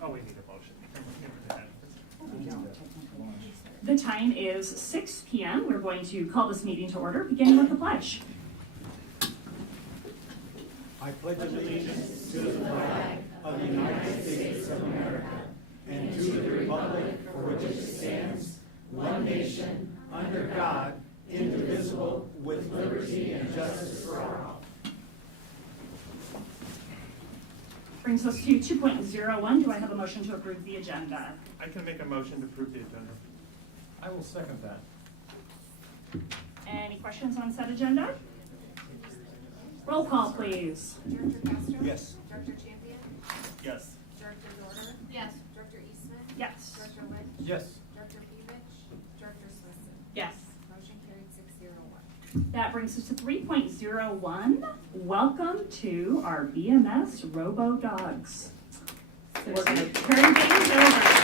Oh, we need a motion. The time is 6 p.m. We're going to call this meeting to order, beginning with the pledge. I pledge allegiance to the flag of the United States of America and to the republic for which it stands, one nation, under God, indivisible, with liberty and justice for all. Brings us to 2.01. Do I have a motion to approve the agenda? I can make a motion to approve the agenda. I will second that. Any questions on said agenda? Roll call, please. Director Castro? Yes. Director Champion? Yes. Director Dorner? Yes. Director Eastman? Yes. Director Lynch? Yes. Director Pevich? Director Smithson? Yes. Motion carried 601. That brings us to 3.01. Welcome to our BMS Robo Dogs. We're going to turn things over.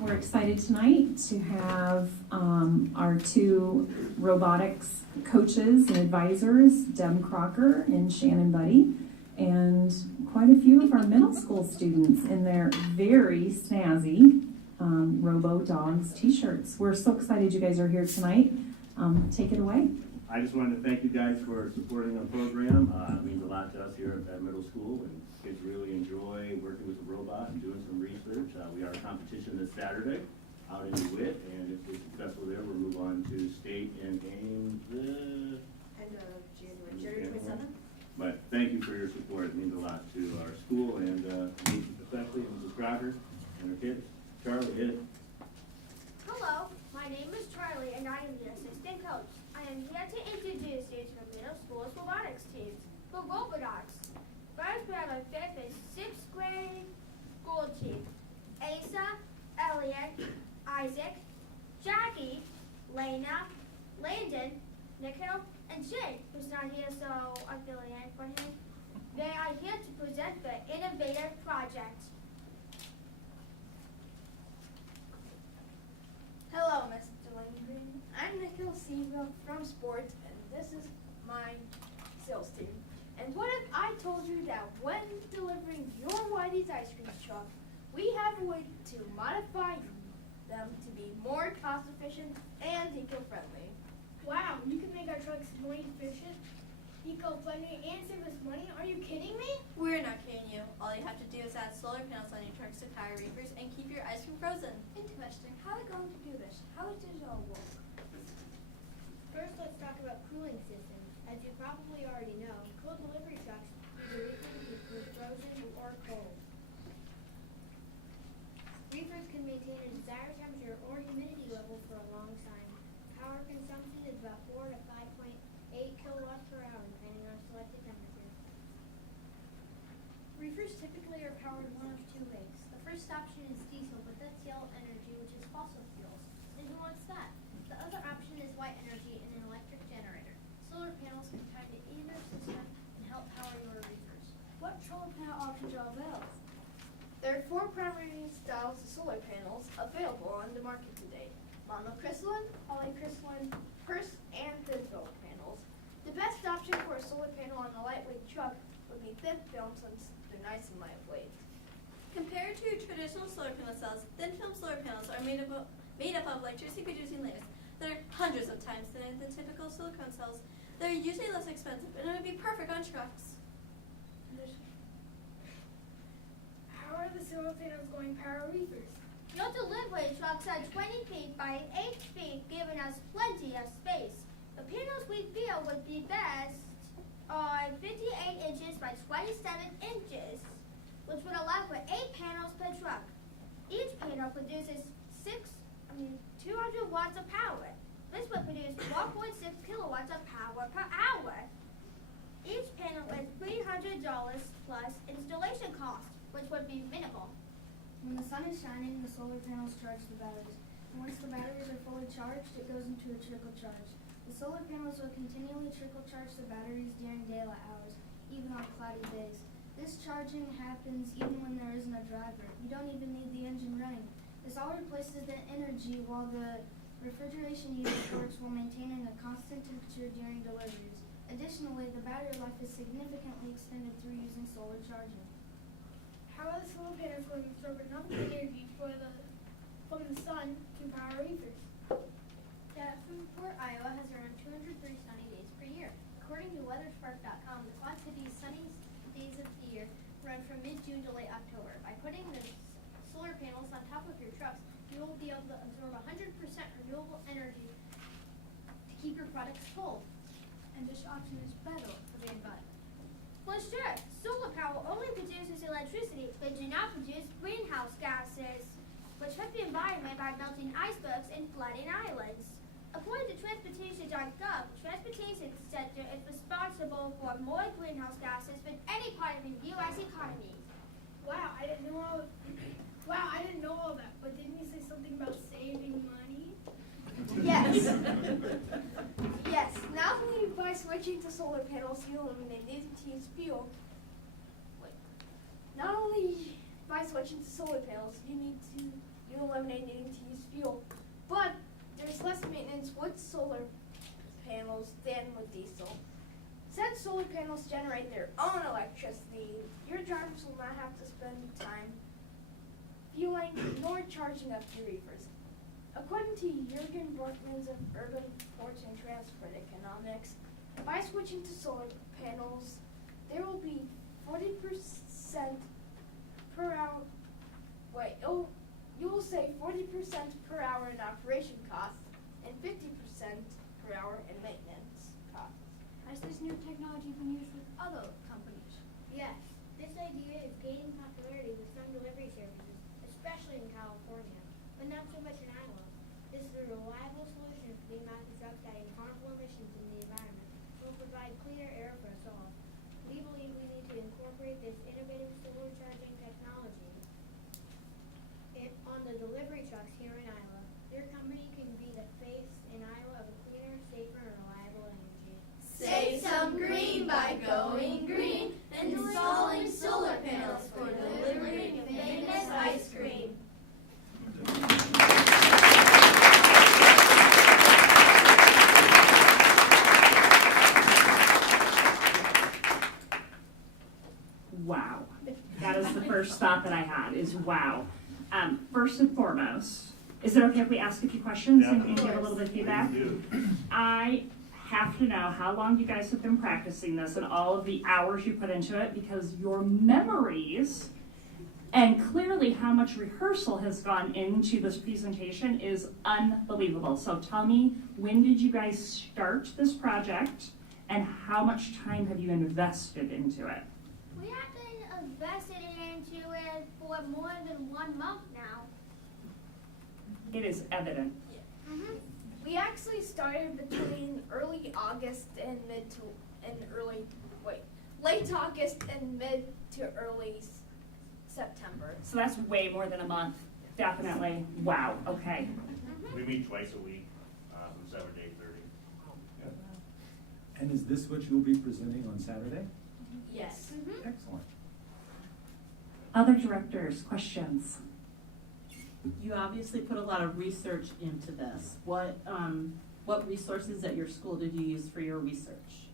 We're excited tonight to have our two robotics coaches and advisors, Deb Crocker and Shannon Buddy, and quite a few of our middle school students in their very snazzy Robo Dogs t-shirts. We're so excited you guys are here tonight. Take it away. I just wanted to thank you guys for supporting our program. It means a lot to us here at middle school, and kids really enjoy working with the robot and doing some research. We are a competition this Saturday out in DeWitt, and if we're successful there, we'll move on to state and games End of January 27th. But thank you for your support. It means a lot to our school and me especially, Mrs. Crocker and her kids. Charlie, hit it. Hello, my name is Charlie and I am the assistant coach. I am here to introduce you to the middle school's robotics teams, the Robotics. First, we have our 5th and 6th grade school team. Asa, Elliot, Isaac, Jackie, Lena, Landon, Nikhil, and Jake, who's not here, so I feel an for him. They are here to present the innovative project. Hello, Mr. Lindgren. I'm Nikhil Siva from sports, and this is my sales team. And what if I told you that when delivering your Whitey's ice cream truck, we have a way to modify them to be more cost efficient and eco-friendly? Wow, you can make our trucks more efficient, eco-friendly, and save us money? Are you kidding me? We're not kidding you. All you have to do is add solar panels on your trucks to tire reefers and keep your ice cream frozen. Interesting. How are we going to do this? How does this all work? First, let's talk about cooling systems. As you probably already know, cold delivery trucks either with frozen or cold. Reefers can maintain a desired temperature or humidity level for a long time. Power consumption is about 4 to 5.8 kilowatts per hour, depending on selected temperature. Reefers typically are powered one of two ways. The first option is diesel, but that's yellow energy, which is fossil fuels. And who wants that? The other option is white energy and an electric generator. Solar panels can tie to either system and help power your reefers. What solar panel options are available? There are 4 primary styles of solar panels available on the market today: monocrystalline, polycrystalline, pulse, and thin film panels. The best option for a solar panel on a lightweight truck would be thin film, since they're nice and lightweight. Compared to traditional solar panel cells, thin film solar panels are made up of electricity-producing layers that are hundreds of times thinner than typical silicone cells. They're usually less expensive, and it would be perfect on trucks. How are the solar panels going to power reefers? Your delivery trucks are 20 feet by 8 feet, giving us plenty of space. The panels we feel would be best are 58 inches by 27 inches, which would allow for 8 panels per truck. Each panel produces 200 watts of power. This would produce 1.6 kilowatts of power per hour. Each panel is $300 plus installation cost, which would be minimal. When the sun is shining, the solar panels charge the batteries. And once the batteries are fully charged, it goes into a trickle charge. The solar panels will continually trickle charge the batteries during daylight hours, even on cloudy days. This charging happens even when there isn't a driver. You don't even need the engine running. This all replaces the energy while the Refrigeration unit works while maintaining a constant temperature during deliveries. Additionally, the battery life is significantly extended through using solar charging. How are the solar panels going to absorb enough energy from the sun to power reefers? Davenport, Iowa has around 203 sunny days per year. According to weatherspark.com, the Quad City's sunniest days of the year run from mid-June to late October. By putting the solar panels on top of your trucks, you will be able to absorb 100% renewable energy to keep your products cold. And this option is better for the environment. Well, sure. Solar power only produces electricity, but do not produce greenhouse gases, which hurt the environment by melting icebergs and flooding islands. According to transportation.gov, the transportation sector is responsible for more greenhouse gases than any part of the U.S. economy. Wow, I didn't know all that. But didn't you say something about saving money? Yes. Yes. Not only by switching to solar panels, you eliminate needing to use fuel. Not only by switching to solar panels, you eliminate needing to use fuel, but there's less maintenance with solar panels than with diesel. Since solar panels generate their own electricity, your drivers will not have to spend time fueling nor charging up your reefers. According to Jürgen Borkmans of Urban Ports and Transport Economics, by switching to solar panels, there will be 40% per hour. You will save 40% per hour in operation costs and 50% per hour in maintenance costs. Has this new technology been used with other companies? Yes, this idea is gaining popularity with some delivery services, especially in California, but not so much in Iowa. This is a reliable solution for the amount of trucks adding harmful emissions in the environment and will provide cleaner air for us all. We believe we need to incorporate this innovative solar charging technology on the delivery trucks here in Iowa. Your company can be the face in Iowa of a cleaner, safer, and reliable energy. Save some green by going green, installing solar panels for delivering famous ice cream. Wow. That is the first thought that I had, is wow. First and foremost, is it okay if we ask a few questions and give a little bit of feedback? I have to know how long you guys have been practicing this and all of the hours you put into it, because your memories and clearly how much rehearsal has gone into this presentation is unbelievable. So tell me, when did you guys start this project and how much time have you invested into it? We have been invested into it for more than 1 month now. It is evident. We actually started between early August and late August and mid to early September. So that's way more than a month, definitely. Wow, okay. We meet twice a week, from 7 to 8:30. And is this what you'll be presenting on Saturday? Yes. Excellent. Other directors, questions? You obviously put a lot of research into this. What resources at your school did you use for your research?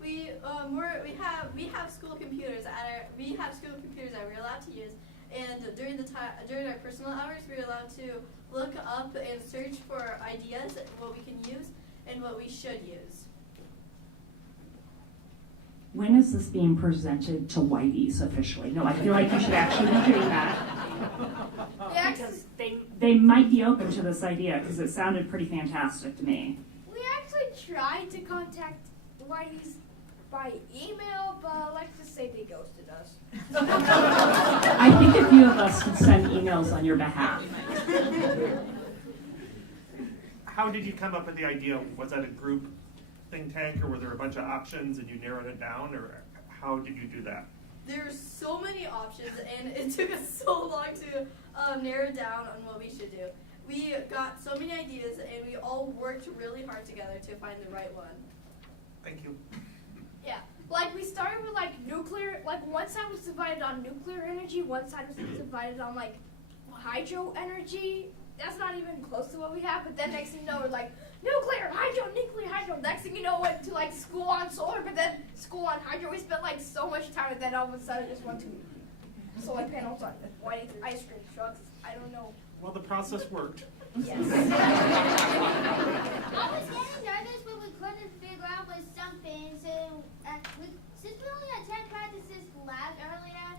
We have school computers that we're allowed to use, and during our personal hours we're allowed to look up and search for ideas, what we can use and what we should use. When is this being presented to Whitey's officially? No, I feel like you should actually be doing that. Because they might be open to this idea, because it sounded pretty fantastic to me. We actually tried to contact Whitey's by email, but let's just say they ghosted us. I think a few of us could send emails on your behalf. How did you come up with the idea? Was that a group think tank, or were there a bunch of options and you narrowed it down, or how did you do that? There's so many options, and it took us so long to narrow down on what we should do. We got so many ideas, and we all worked really hard together to find the right one. Thank you. Yeah, we started with nuclear. One side was divided on nuclear energy, one side was divided on hydro energy, that's not even close to what we have. But then next thing you know, we're like, nuclear hydro. Next thing you know, went to like school on solar, but then school on hydro. We spent like so much time, and then all of a sudden just went to solar panels on white ice cream trucks. I don't know. Well, the process worked. Yes. I was getting nervous when we couldn't figure out what something, so since we only had 10 practices lab earlier,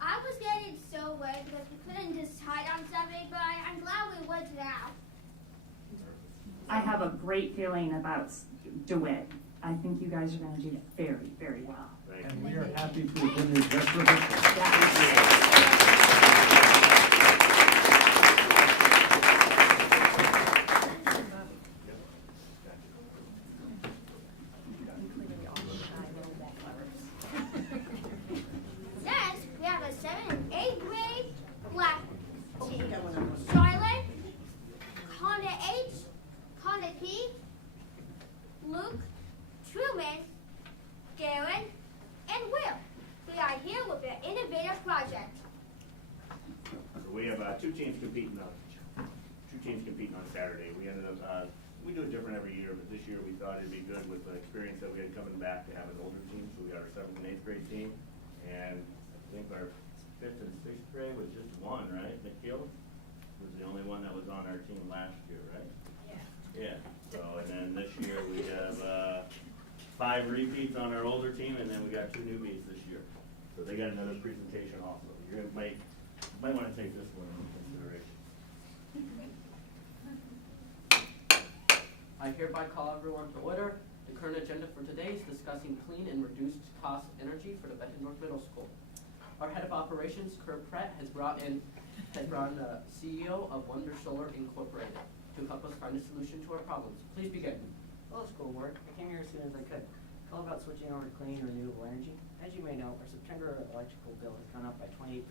I was getting so worried because we couldn't decide on something, but I'm glad we would now. I have a great feeling about DeWitt. I think you guys are gonna do very, very well. Thank you. And we are happy to win your best professional. Next, we have a 7th and 8th grade black team. Charlotte, Conda H, Conda P, Luke, Truman, Darren, and Will. We are here with an innovative project. So we have two teams competing on Saturday. We ended up, we do it different every year, but this year we thought it'd be good with the experience that we had coming back to have an older team. So we got our 7th and 8th grade team, and I think our 5th and 6th grade was just one, right? Nikhil was the only one that was on our team last year, right? Yeah. So, and then this year we have 5 repeats on our older team, and then we got 2 newbies this year. So they got another presentation also. You might want to take this one into consideration. I hereby call everyone to order. The current agenda for today is discussing clean and reduced cost energy for the Bett North Middle School. Our head of operations, Kurt Pratt, has brought in the CEO of Wonder Solar Incorporated to help us find a solution to our problems. Please begin. Hello, school board. I came here as soon as I could. It's all about switching over to clean, renewable energy. As you may know, our September electrical bill has gone up by 28%.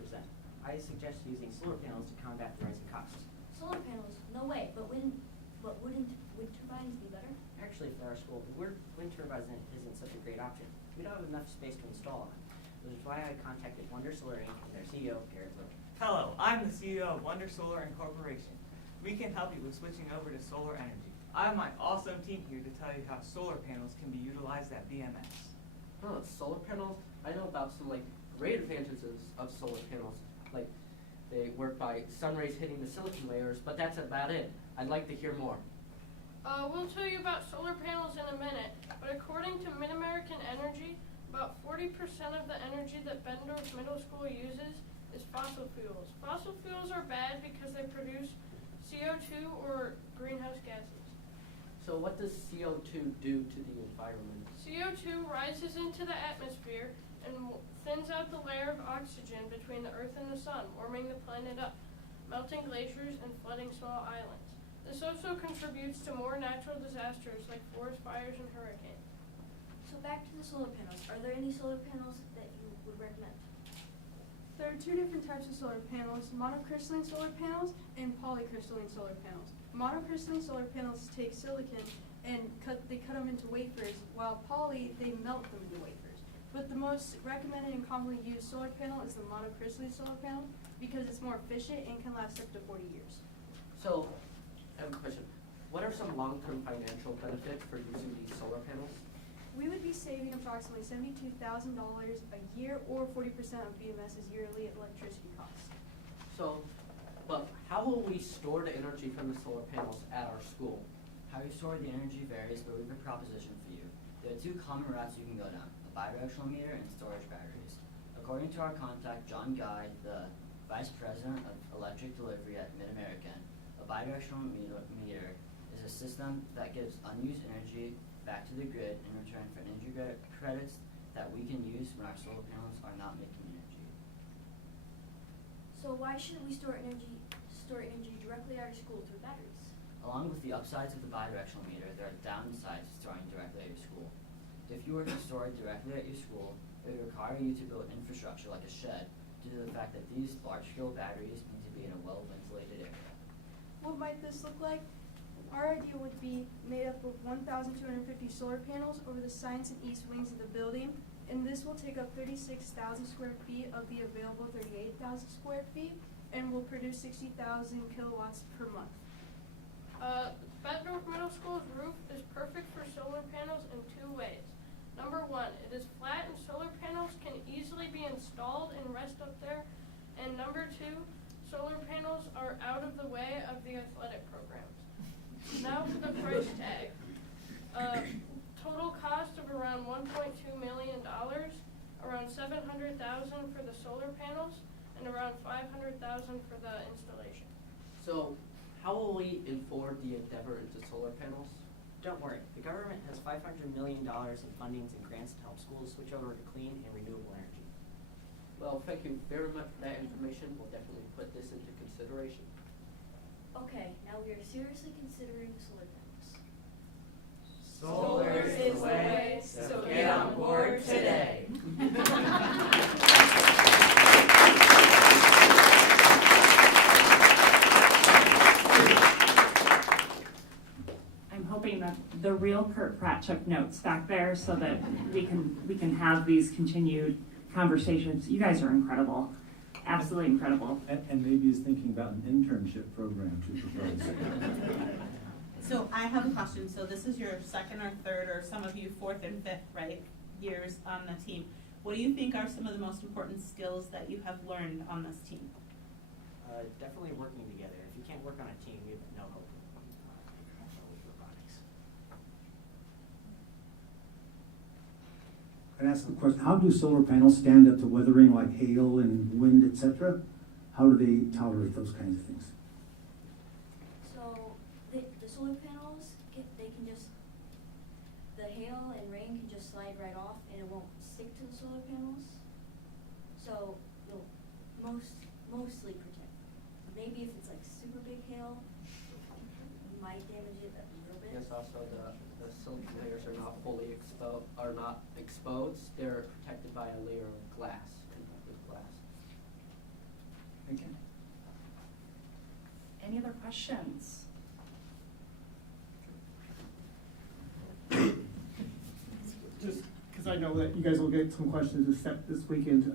I suggest using solar panels to combat the rising costs. Solar panels? No way, but wouldn't wind turbines be better? Actually, for our school, wind turbines isn't such a great option. We don't have enough space to install them. Which is why I contacted Wonder Solar Inc. and their CEO, Garrett Little. Hello, I'm the CEO of Wonder Solar Incorporation. We can help you with switching over to solar energy. I have my awesome team here to tell you how solar panels can be utilized at BMS. Oh, solar panels? I know about some great advantages of solar panels. Like they work by sun rays hitting the silicon layers, but that's about it. I'd like to hear more. We'll tell you about solar panels in a minute, but according to Mid-American Energy, about 40% of the energy that Bendorf Middle School uses is fossil fuels. Fossil fuels are bad because they produce CO2 or greenhouse gases. So what does CO2 do to the environment? CO2 rises into the atmosphere and thins out the layer of oxygen between the Earth and the Sun, warming the planet up, melting glaciers and flooding small islands. This also contributes to more natural disasters like forest fires and hurricanes. So back to the solar panels. Are there any solar panels that you would recommend? There are 2 different types of solar panels, monocrystalline solar panels and polycrystalline solar panels. Monocrystalline solar panels take silicon and they cut them into wafers, while poly, they melt them into wafers. But the most recommended and commonly used solar panel is the monocrystalline solar panel because it's more efficient and can last up to 40 years. So, I have a question. What are some long-term financial benefits for using these solar panels? We would be saving approximately $72,000 a year or 40% of BMS's yearly electricity costs. So, but how will we store the energy from the solar panels at our school? How you store the energy varies, but we have a proposition for you. There are 2 common routes you can go down, a bidirectional meter and storage batteries. According to our contact, John Guy, the Vice President of Electric Delivery at Mid-American, a bidirectional meter is a system that gives unused energy back to the grid in return for energy credits that we can use when our solar panels are not making energy. So why shouldn't we store energy directly at our school through batteries? Along with the upsides of the bidirectional meter, there are downsides to storing directly at your school. If you were to store it directly at your school, it would require you to build infrastructure like a shed due to the fact that these large-scale batteries need to be in a well-ventilated area. What might this look like? Our idea would be made up of 1,250 solar panels over the science and east wings of the building, and this will take up 36,000 square feet of the available 38,000 square feet. and will produce 60,000 kilowatts per month? Bettendorf Middle School's roof is perfect for solar panels in 2 ways. Number 1, it is flat and solar panels can easily be installed and rest up there. And number 2, solar panels are out of the way of the athletic programs. Now for the price tag. Total cost of around $1.2 million, around $700,000 for the solar panels, and around $500,000 for the installation. So, how will we forward the endeavor into solar panels? Don't worry, the government has $500 million in fundings and grants to help schools switch over to clean and renewable energy. Well, thank you very much for that information. We'll definitely put this into consideration. Okay, now we are seriously considering solar panels. Solar is the way, so get on board today. I'm hoping that the real Kurt Pratt took notes back there so that we can have these continued conversations. You guys are incredible, absolutely incredible. And maybe he's thinking about an internship program to propose. So I have a question. So this is your second or third, or some of you fourth and fifth, right, years on the team. What do you think are some of the most important skills that you have learned on this team? Definitely working together. If you can't work on a team, you have no hope with robotics. Can I ask a question? How do solar panels stand up to weathering like hail and wind, etc.? How do they tolerate those kinds of things? So the solar panels, the hail and rain can just slide right off and it won't stick to the solar panels. So you'll mostly protect. Maybe if it's like super big hail, it might damage it a little bit. Yes, also the silicon layers are not fully exposed. They're protected by a layer of glass, conductive glass. Thank you. Any other questions? Just because I know that you guys will get some questions this weekend.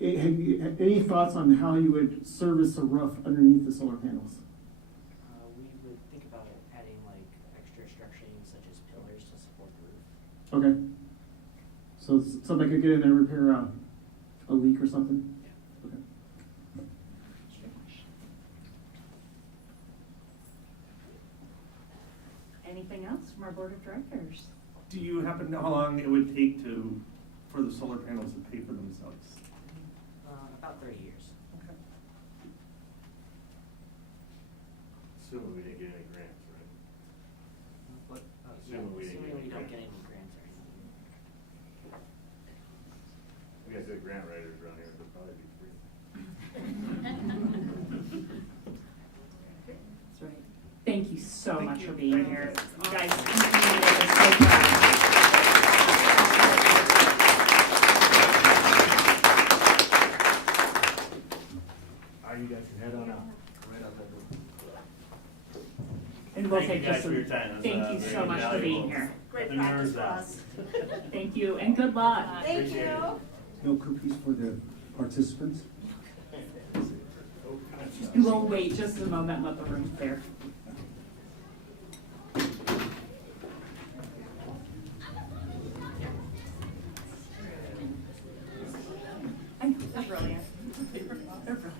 Have you any thoughts on how you would service a roof underneath the solar panels? We would think about adding like extra structuring such as pillars to support the roof. Okay. So somebody could get in there and repair a leak or something? Yeah. Okay. Anything else from our board of directors? Do you happen to know how long it would take for the solar panels to pay for themselves? About 30 years. Okay. Assuming we didn't get any grants, right? What? Assuming we didn't get any we don't grants. get any grants or anything. I guess the grant writers around here would probably be free. That's right. Thank you so Thank much you. for being Thank here. you. You guys continue to make us so proud. You guys can head on out. Right out that door. And we'll Thank take you guys just for your time. That's, thank you very so much for being valuable. here. Great Nothing practice nerves for out. us. Thank you and good luck. Thank Appreciate you. it. No cookies for the participants? And we'll wait just a moment and let the room clear. I know, they're brilliant. They're brilliant.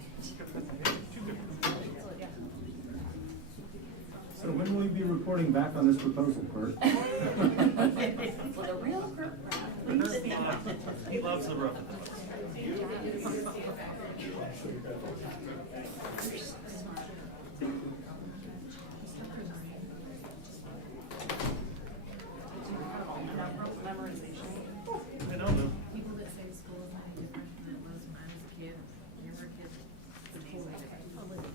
So when will we be reporting back on this proposal, Kurt? For the real Kurt Pratt, please speak up. He loves the roof. I know them. People that say school is any different than it was when I was a kid, you were a kid, it's totally different.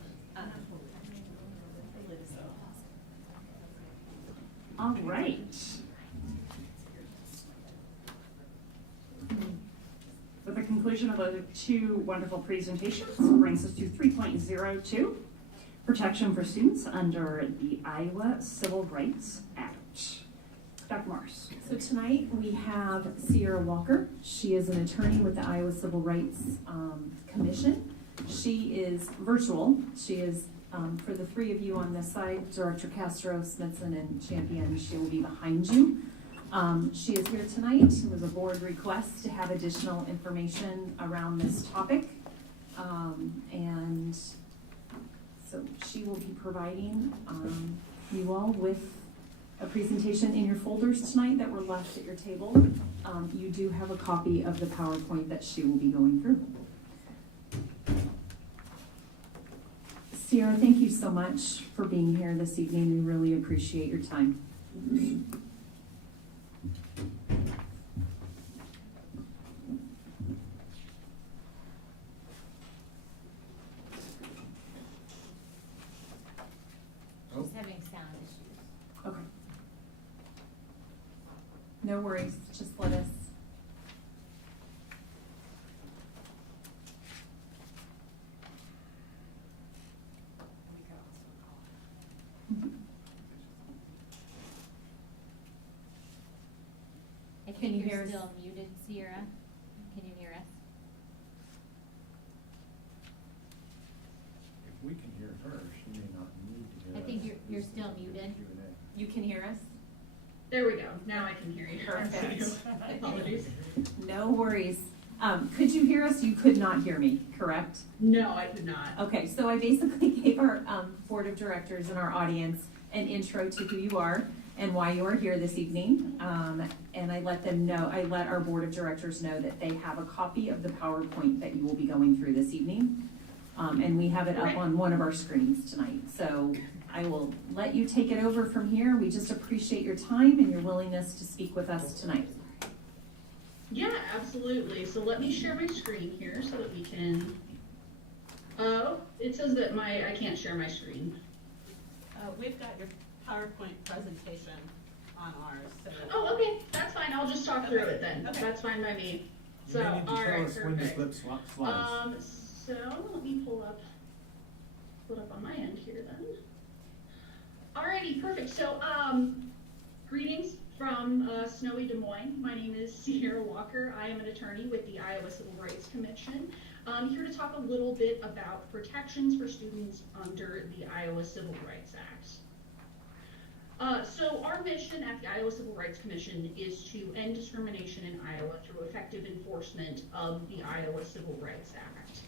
All right. With the conclusion of the two wonderful presentations, brings us to 3.02, protection for students under the Iowa Civil Rights Act. Dr. have Morse. So tonight we have Sierra Walker. She is an attorney with the Iowa Civil Rights Commission. She is virtual. She is, for the three of you on this side, Director Castro, Smithson, and Champion, she will be behind you. She is here tonight. It was a board request to have additional information around this topic. And so she will be providing you all with a presentation in your folders tonight that were left at your table. You do have a copy of the PowerPoint that she will be going through. Sierra, thank you so much for being here this evening. We really appreciate your time. She's having sound issues. Okay. No worries, just let us. I Can think you you're hear us? still muted, Sierra. Can you hear us? If we can hear her, she may not need to hear I us. think you're still muted. You can hear us? There we go. Now I can hear you. Perfect. Apologies. No worries. Could you hear us? You could not hear me, correct? No, I could not. Okay, so I basically gave our board of directors and our audience an intro to who you are and why you are here this evening. And I let them know, I let our board of directors know that they have a copy of the PowerPoint that you will be going through this evening. And we have it up on one of our screens tonight. So I will let you take it over from here. We just appreciate your time and your willingness to speak with us tonight. Yeah, absolutely. So let me share my screen here so that we can. Oh, it says that I can't share my screen. We've got your PowerPoint presentation on ours. So Oh, okay, that's fine. I'll just talk through it then. Okay. That's fine by me. You So, may need to all tell right, us when to perfect. flip slides. So let me pull up on my end here then. Alrighty, perfect. So, greetings from snowy Des Moines. My name is Sierra Walker. I am an attorney with the Iowa Civil Rights Commission. I'm here to talk a little bit about protections for students under the Iowa Civil Rights Act. So our mission at the Iowa Civil Rights Commission is to end discrimination in Iowa through effective enforcement of the Iowa Civil Rights Act.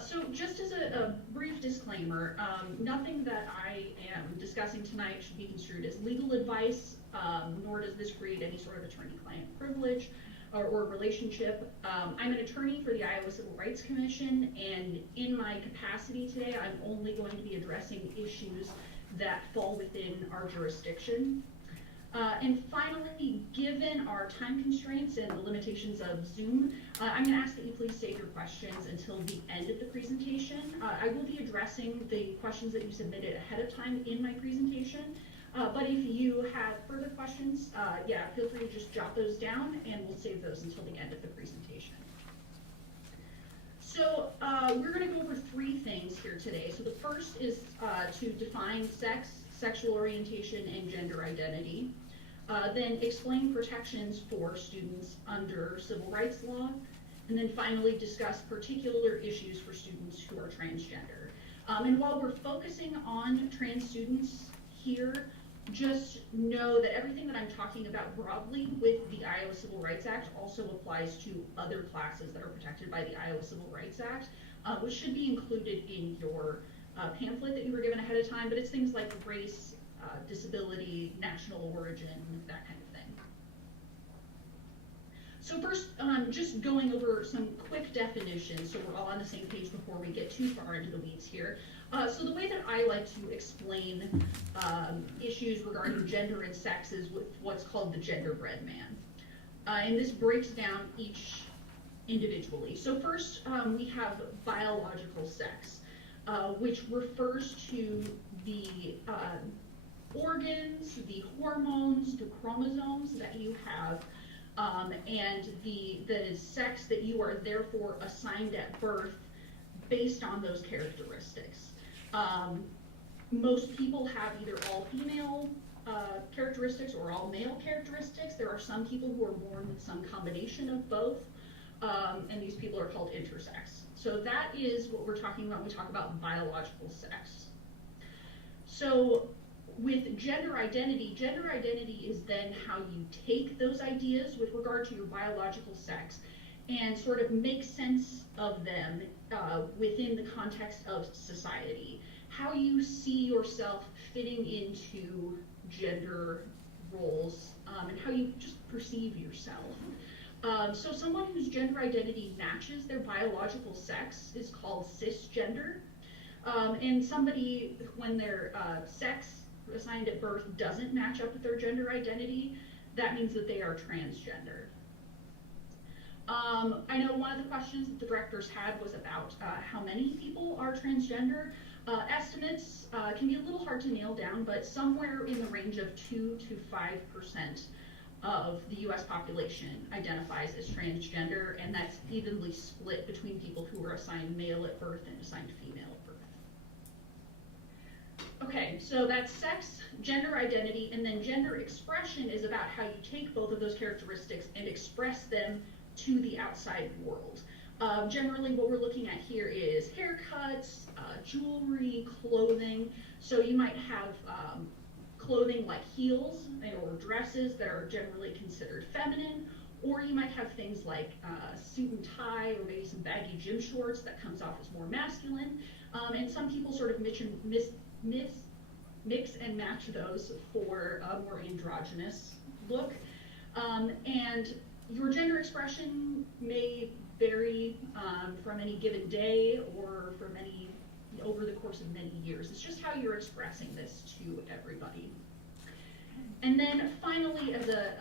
So just as a brief disclaimer, nothing that I am discussing tonight should be construed as legal advice, nor does this create any sort of attorney-client privilege or relationship. I'm an attorney for the Iowa Civil Rights Commission, and in my capacity today, I'm only going to be addressing issues that fall within our jurisdiction. And finally, given our time constraints and the limitations of Zoom, I'm going to ask that you please save your questions until the end of the presentation. I will be addressing the questions that you submitted ahead of time in my presentation, but if you have further questions, yeah, feel free to just jot those down and we'll save those until the end of the presentation. So we're going to go over three things here today. So the first is to define sex, sexual orientation, and gender identity. Then explain protections for students under civil rights law. And then finally discuss particular issues for students who are transgender. And while we're focusing on trans students here, just know that everything that I'm talking about broadly with the Iowa Civil Rights Act also applies to other classes that are protected by the Iowa Civil Rights Act, which should be included in your pamphlet that you were given ahead of time, but it's things like race, disability, national origin, that kind of thing. So first, just going over some quick definitions so we're all on the same page before we get too far into the weeds here. So the way that I like to explain issues regarding gender and sex is with what's called the genderbread man. And this breaks down each individually. So first, we have biological sex, which refers to the organs, the hormones, the chromosomes that you have, and the sex that you are therefore assigned at birth based on those characteristics. Most people have either all female characteristics or all male characteristics. There are some people who are born with some combination of both, and these people are called intersex. So that is what we're talking about when we talk about biological sex. So with gender identity is then how you take those ideas with regard to your biological sex and sort of make sense of them within the context of society. How you see yourself fitting into gender roles, and how you just perceive yourself. So someone whose gender identity matches their biological sex is called cisgender. And somebody, when their sex assigned at birth doesn't match up with their gender identity, that means that they are transgender. I know one of the questions that the directors had was about how many people are transgender. Estimates can be a little hard to nail down, but somewhere in the range of 2 to 5% of the US population identifies as transgender, and that's evenly split between people who were assigned male at birth and assigned female at birth. Okay, so that's sex, gender identity, and then gender expression is about how you take both of those characteristics and express them to the outside world. Generally what we're looking at here is haircuts, jewelry, clothing. So you might have clothing like heels or dresses that are generally considered feminine, or you might have things like suit and tie, or maybe some baggy gym shorts that comes off as more masculine. And some people sort of mix and match those for a more androgynous look. And your gender expression may vary from any given day or from over the course of many years. It's just how you're expressing this to everybody. And then finally, as a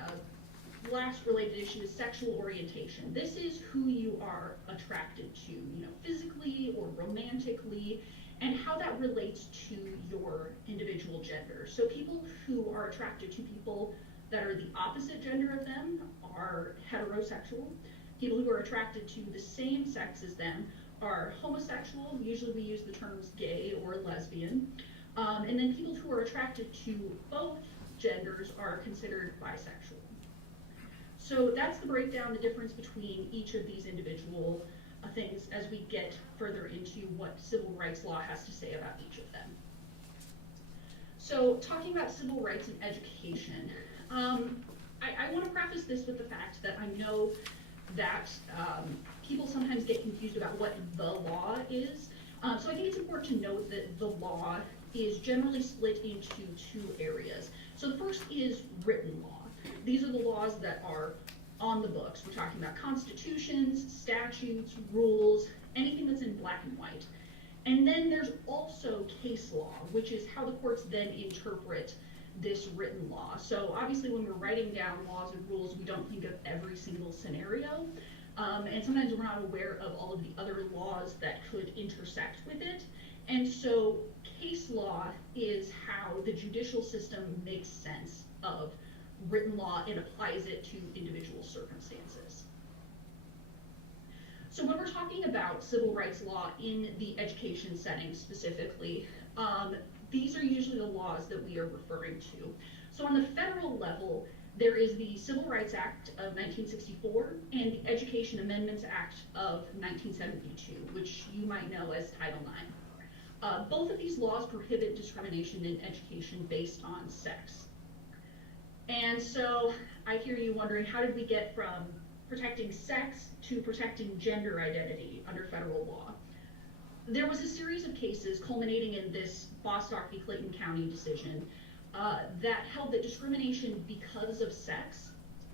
last related issue, is sexual orientation. This is who you are attracted to, physically or romantically, and how that relates to your individual gender. So people who are attracted to people that are the opposite gender of them are heterosexual. People who are attracted to the same sex as them are homosexual. Usually we use the terms gay or lesbian. And then people who are attracted to both genders are considered bisexual. So that's the breakdown, the difference between each of these individual things as we get further into what civil rights law has to say about each of them. So talking about civil rights and education, I want to preface this with the fact that I know that people sometimes get confused about what the law is. So I think it's important to note that the law is generally split into two areas. So the first is written law. These are the laws that are on the books. We're talking about constitutions, statutes, rules, anything that's in black and white. And then there's also case law, which is how the courts then interpret this written law. So obviously when we're writing down laws and rules, we don't think of every single scenario. And sometimes we're not aware of all of the other laws that could intersect with it. And so case law is how the judicial system makes sense of written law and applies it to individual circumstances. So when we're talking about civil rights law in the education setting specifically, these are usually the laws that we are referring to. So on the federal level, there is the Civil Rights Act of 1964 and the Education Amendments Act of 1972, which you might know as Title IX. Both of these laws prohibit discrimination in education based on sex. And so I hear you wondering, how did we get from protecting sex to protecting gender identity under federal law? There was a series of cases culminating in this Bostock v. Clayton County decision that held that discrimination because of sex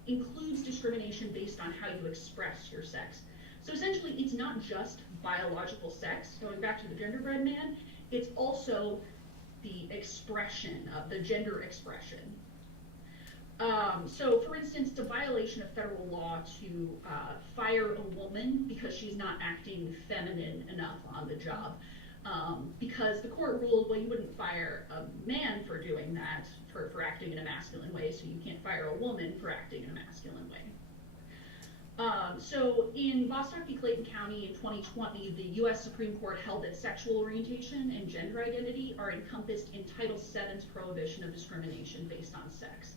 includes discrimination based on how you express your sex. So essentially, it's not just biological sex, going back to the genderbread man, it's also the expression of the gender expression. So for instance, it's a violation of federal law to fire a woman because she's not acting feminine enough on the job. Because the court ruled, well, you wouldn't fire a man for doing that, for acting in a masculine way, so you can't fire a woman for acting in a masculine way. So in Bostock v. Clayton County in 2020, the U.S. Supreme Court held that sexual orientation and gender identity are encompassed in Title VII's prohibition of discrimination based on sex.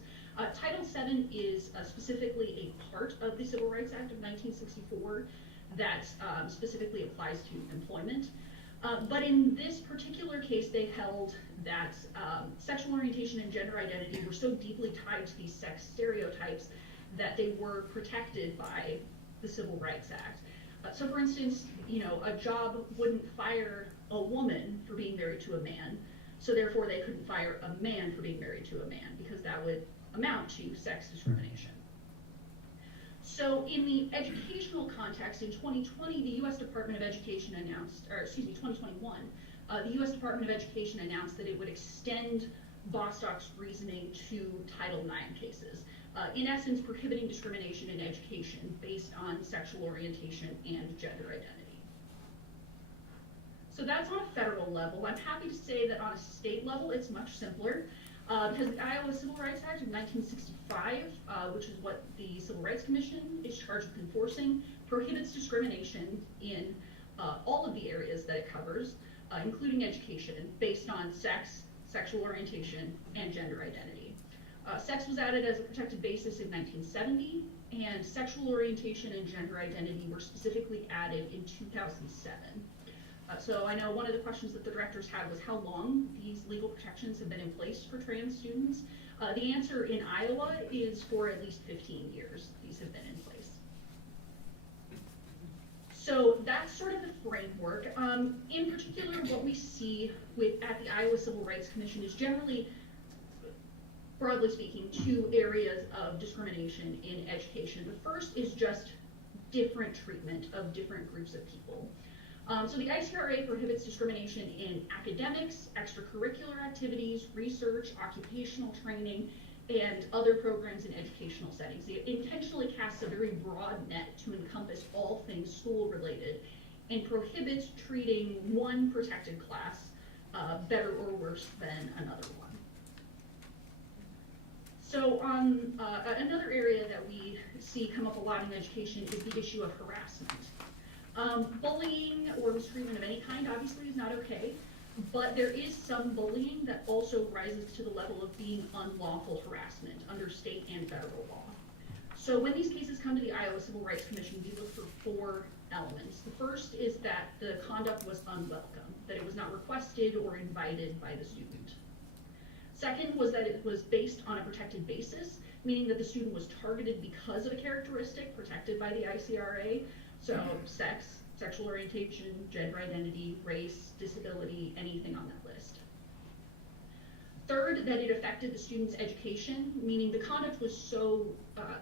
Title VII is specifically a part of the Civil Rights Act of 1964 that specifically applies to employment. But in this particular case, they held that sexual orientation and gender identity were so deeply tied to these sex stereotypes that they were protected by the Civil Rights Act. So for instance, a job wouldn't fire a woman for being married to a man, so therefore they couldn't fire a man for being married to a man, because that would amount to sex discrimination. So in the educational context, in 2020, the U.S. Department of Education announced, 2021, the U.S. Department of Education announced that it would extend Bostock's reasoning to Title IX cases, in essence prohibiting discrimination in education based on sexual orientation and gender identity. So that's on a federal level. I'm happy to say that on a state level, it's much simpler. Because the Iowa Civil Rights Act of 1965, which is what the Civil Rights Commission is charged with enforcing, prohibits discrimination in all of the areas that it covers, including education, based on sex, sexual orientation, and gender identity. Sex was added as a protected basis in 1970, and sexual orientation and gender identity were specifically added in 2007. So I know one of the questions that the directors had was how long these legal protections have been in place for trans students. The answer in Iowa is for at least 15 years these have been in place. So that's sort of the framework. In particular, what we see at the Iowa Civil Rights Commission is generally, broadly speaking, two areas of discrimination in education. The first is just different treatment of different groups of people. So the ICRA prohibits discrimination in academics, extracurricular activities, research, occupational training, and other programs in educational settings. It intentionally casts a very broad net to encompass all things school-related and prohibits treating one protected class better or worse than another one. So another area that we see come up a lot in education is the issue of harassment. Bullying or mistreatment of any kind obviously is not okay, but there is some bullying that also rises to the level of being unlawful harassment under state and federal law. So when these cases come to the Iowa Civil Rights Commission, we look for 4 elements. The first is that the conduct was unwelcome, that it was not requested or invited by the student. Second was that it was based on a protected basis, meaning that the student was targeted because of a characteristic protected by the ICRA. So sex, sexual orientation, gender identity, race, disability, anything on that list. Third, that it affected the student's education, meaning the conduct was so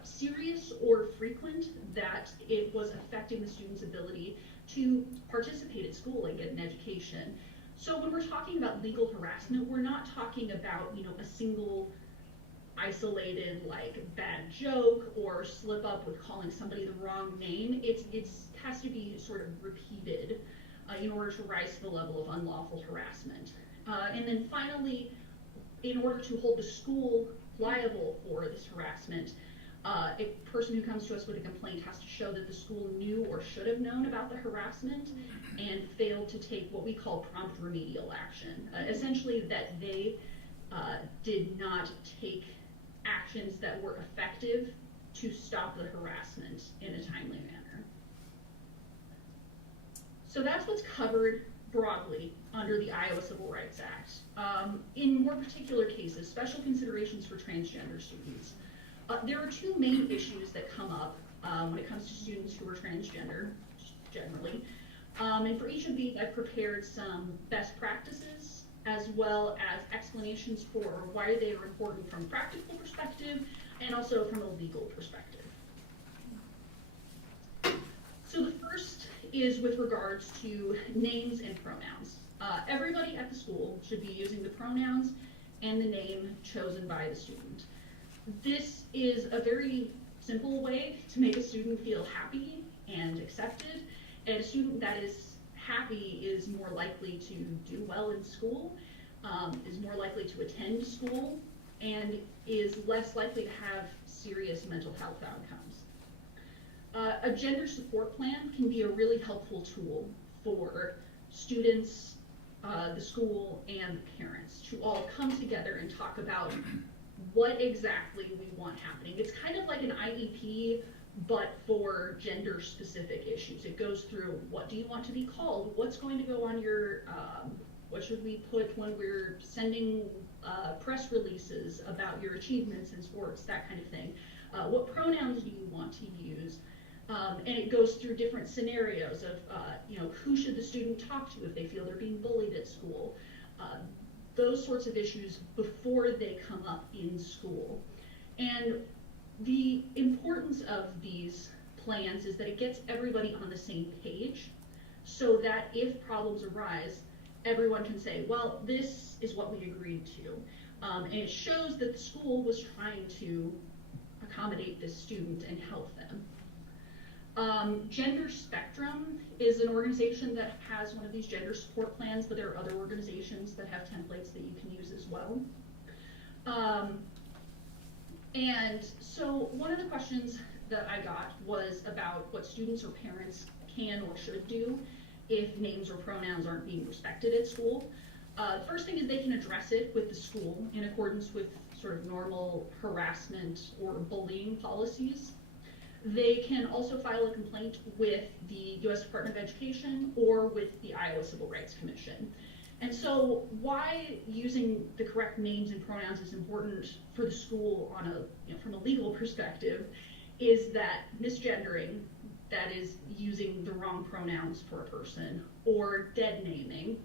serious or frequent that it was affecting the student's ability to participate at school and get an education. So when we're talking about legal harassment, we're not talking about, a single isolated bad joke or slip up with calling somebody the wrong name. It has to be sort of repeated in order to rise to the level of unlawful harassment. And then finally, in order to hold the school liable for this harassment, a person who comes to us with a complaint has to show that the school knew or should have known about the harassment and failed to take what we call prompt remedial action. Essentially that they did not take actions that were effective to stop the harassment in a timely manner. So that's what's covered broadly under the Iowa Civil Rights Act. In more particular cases, special considerations for transgender students. There are 2 main issues that come up when it comes to students who are transgender, generally. And for each of these, I've prepared some best practices as well as explanations for why they are important from a practical perspective and also from a legal perspective. So the first is with regards to names and pronouns. Everybody at the school should be using the pronouns and the name chosen by the student. This is a very simple way to make a student feel happy and accepted, and a student that is happy is more likely to do well in school, is more likely to attend school, and is less likely to have serious mental health outcomes. a gender support plan can be a really helpful tool for students, the school, and parents to all come together and talk about what exactly we want happening. It's kind of like an IEP, but for gender-specific issues. It goes through, what do you want to be called? What's going to go on your, what should we put when we're sending press releases about your achievements in sports, that kind of thing. What pronouns do you want to use? And it goes through different scenarios of, who should the student talk to if they feel they're being bullied at school? Those sorts of issues before they come up in school. And the importance of these plans is that it gets everybody on the same page so that if problems arise, everyone can say, well, this is what we agreed to. And it shows that the school was trying to accommodate this student and help them. Gender Spectrum is an organization that has one of these gender support plans, but there are other organizations that have templates that you can use as well. And so one of the questions that I got was about what students or parents can or should do if names or pronouns aren't being respected at school. The first thing is they can address it with the school in accordance with sort of normal harassment or bullying policies. They can also file a complaint with the U.S. Department of Education or with the Iowa Civil Rights Commission. And so why using the correct names and pronouns is important for the school on a, from a legal perspective is that misgendering, that is using the wrong pronouns for a person, or dead naming,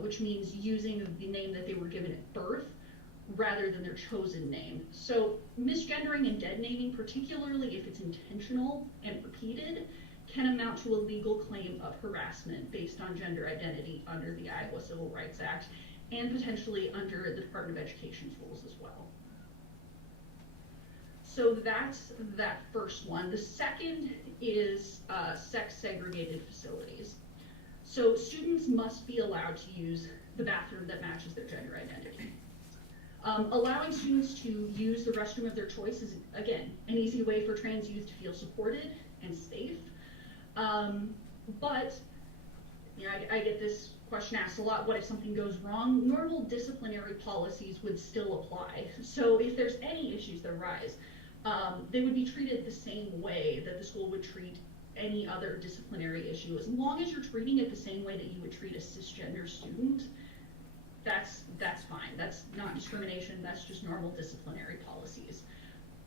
which means using the name that they were given at birth rather than their chosen name. So misgendering and dead naming, particularly if it's intentional and repeated, can amount to a legal claim of harassment based on gender identity under the Iowa Civil Rights Act and potentially under the Department of Education's rules as well. So that's that first one. The second is sex-segregated facilities. So students must be allowed to use the bathroom that matches their gender identity. Allowing students to use the restroom of their choice is, again, an easy way for trans youth to feel supported and safe. But I get this question asked a lot, what if something goes wrong? Normal disciplinary policies would still apply. So if there's any issues that arise, they would be treated the same way that the school would treat any other disciplinary issue. As long as you're treating it the same way that you would treat a cisgender student, that's fine. That's not discrimination, that's just normal disciplinary policies.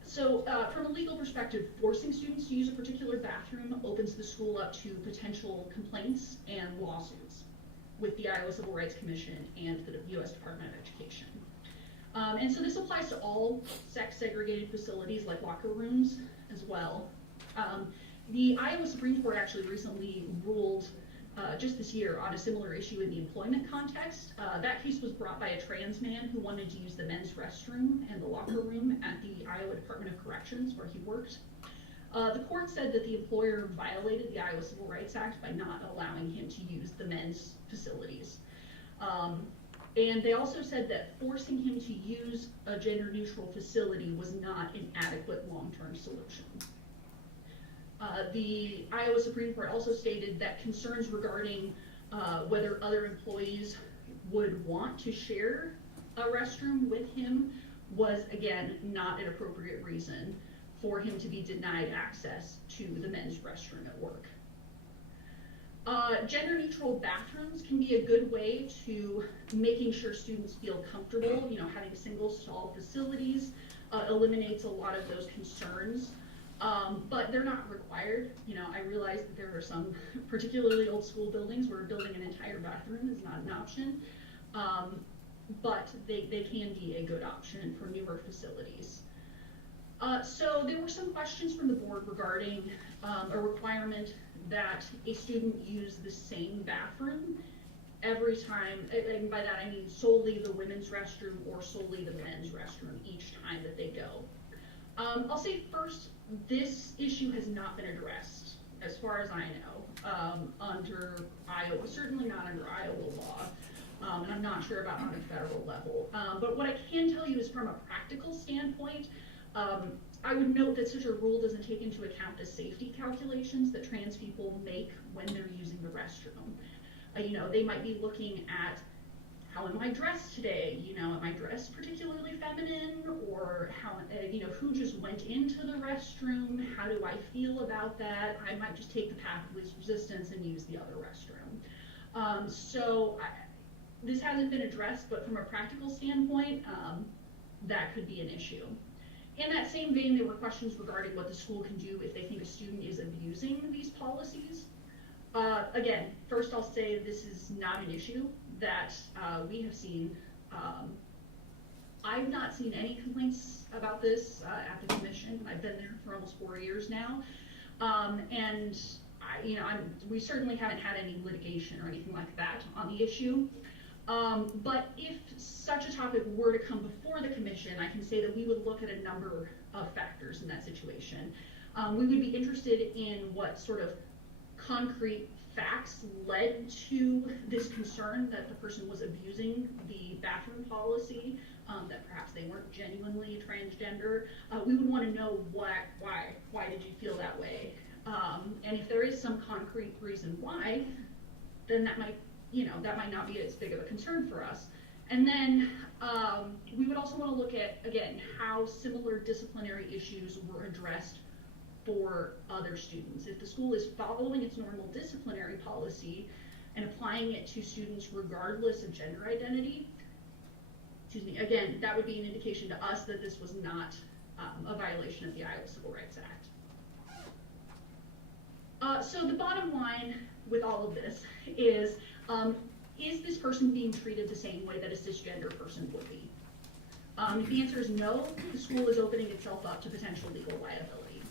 So from a legal perspective, forcing students to use a particular bathroom opens the school up to potential complaints and lawsuits with the Iowa Civil Rights Commission and the U.S. Department of Education. And so this applies to all sex-segregated facilities like locker rooms as well. The Iowa Supreme Court actually recently ruled just this year on a similar issue in the employment context. That case was brought by a trans man who wanted to use the men's restroom and the locker room at the Iowa Department of Corrections where he worked. The court said that the employer violated the Iowa Civil Rights Act by not allowing him to use the men's facilities. And they also said that forcing him to use a gender-neutral facility was not an adequate long-term solution. The Iowa Supreme Court also stated that concerns regarding whether other employees would want to share a restroom with him was, again, not an appropriate reason for him to be denied access to the men's restroom at work. Gender-neutral bathrooms can be a good way to making sure students feel comfortable. Having single-stall facilities eliminates a lot of those concerns. But they're not required. I realize that there are some particularly old school buildings where building an entire bathroom is not an option, but they can be a good option for newer facilities. So there were some questions from the board regarding a requirement that a student use the same bathroom every time, and by that I mean solely the women's restroom or solely the men's restroom each time that they go. I'll say first, this issue has not been addressed, as far as I know, under Iowa, certainly not under Iowa law, and I'm not sure about on a federal level. But what I can tell you is from a practical standpoint, I would note that such a rule doesn't take into account the safety calculations that trans people make when they're using the restroom. You know, they might be looking at, how am I dressed today? You know, am I dressed particularly feminine? Or how, you know, who just went into the restroom? How do I feel about that? I might just take the path of least resistance and use the other restroom. This hasn't been addressed, but from a practical standpoint, that could be an issue. In that same vein, there were questions regarding what the school can do if they think a student is abusing these policies. Again, first I'll say this is not an issue that we have seen. I've not seen any complaints about this at the commission. I've been there for almost 4 years now. We certainly haven't had any litigation or anything like that on the issue. But if such a topic were to come before the commission, I can say that we would look at a number of factors in that situation. We would be interested in what sort of concrete facts led to this concern that the person was abusing the bathroom policy, that perhaps they weren't genuinely transgender. We would want to know why did you feel that way? And if there is some concrete reason why, then that might not be as big of a concern for us. And then we would also want to look at, again, how similar disciplinary issues were addressed for other students. If the school is following its normal disciplinary policy and applying it to students regardless of gender identity, again, that would be an indication to us that this was not a violation of the Iowa Civil Rights Act. So the bottom line with all of this is this person being treated the same way that a cisgender person would be? If the answer is no, the school is opening itself up to potential legal liability.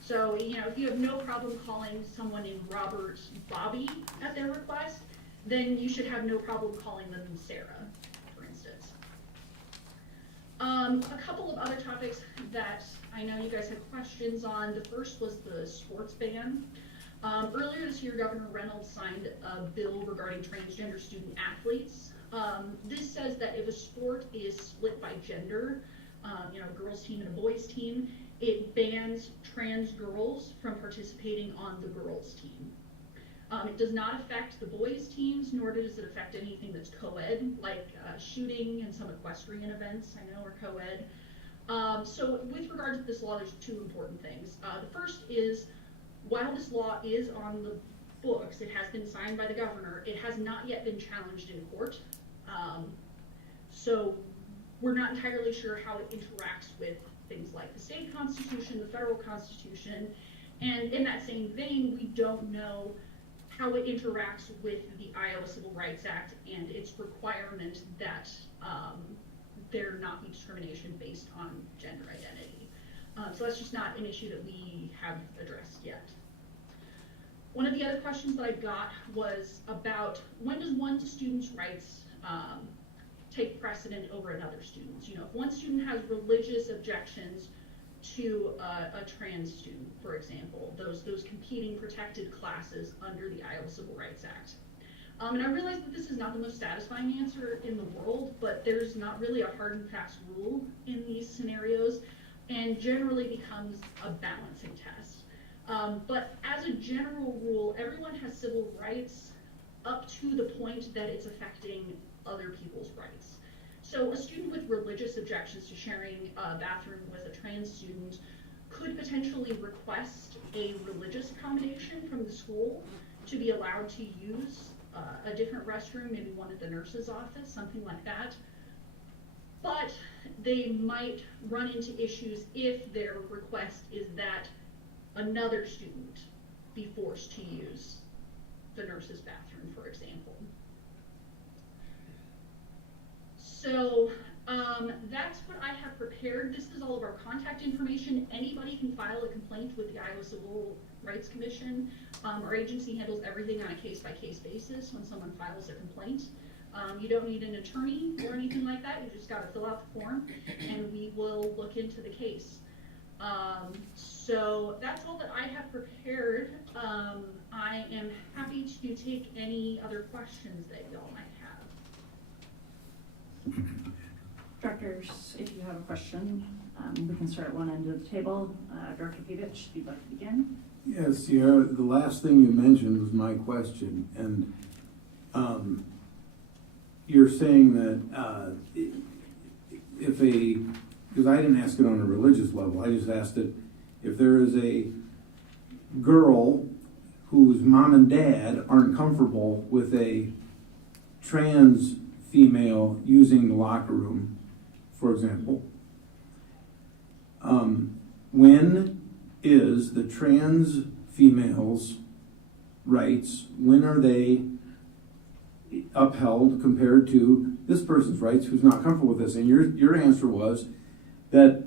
So, you know, if you have no problem calling someone named Robert Bobby at their request, then you should have no problem calling them Sarah, for instance. A couple of other topics that I know you guys had questions on. The first was the sports ban. Earlier this year, Governor Reynolds signed a bill regarding transgender student athletes. This says that if a sport is split by gender, you know, a girls team and a boys team, it bans trans girls from participating on the girls team. It does not affect the boys teams, nor does it affect anything that's co-ed, like shooting and some equestrian events I know are co-ed. So with regard to this law, there's two important things. The first is, while this law is on the books, it has been signed by the governor, it has not yet been challenged in court. So we're not entirely sure how it interacts with things like the state constitution, the federal constitution, and in that same vein, we don't know how it interacts with the Iowa Civil Rights Act and its requirement that there not be discrimination based on gender identity. So that's just not an issue that we have addressed yet. One of the other questions that I got was about, when does one student's rights take precedent over another student's? You know, if one student has religious objections to a trans student, for example, those competing protected classes under the Iowa Civil Rights Act. And I realize that this is not the most satisfying answer in the world, but there's not really a hard and fast rule in these scenarios, and generally becomes a balancing test. But as a general rule, everyone has civil rights up to the point that it's affecting other people's rights. So a student with religious objections to sharing a bathroom with a trans student could potentially request a religious accommodation from the school to be allowed to use a different restroom, maybe one at the nurse's office, something like that. But they might run into issues if their request is that another student be forced to use the nurse's bathroom, for example. So that's what I have prepared. This is all of our contact information. Anybody can file a complaint with the Iowa Civil Rights Commission. Our agency handles everything on a case-by-case basis when someone files a complaint. You don't need an attorney or anything like that. You just got to fill out the form, and we will look into the case. So that's all that I have prepared. I am happy to take any other questions that y'all might have. Directors, if you have a question. We can start at one end of the table. Director Pevich, if you'd like to begin. Yes, Sierra, the last thing you mentioned was my question, and you're saying that because I didn't ask it on a religious level, I just asked it, if there is a girl whose mom and dad aren't comfortable with a trans female using the locker room, for example, when is the trans female's rights, when are they upheld compared to this person's rights who's not comfortable with this? And your answer was that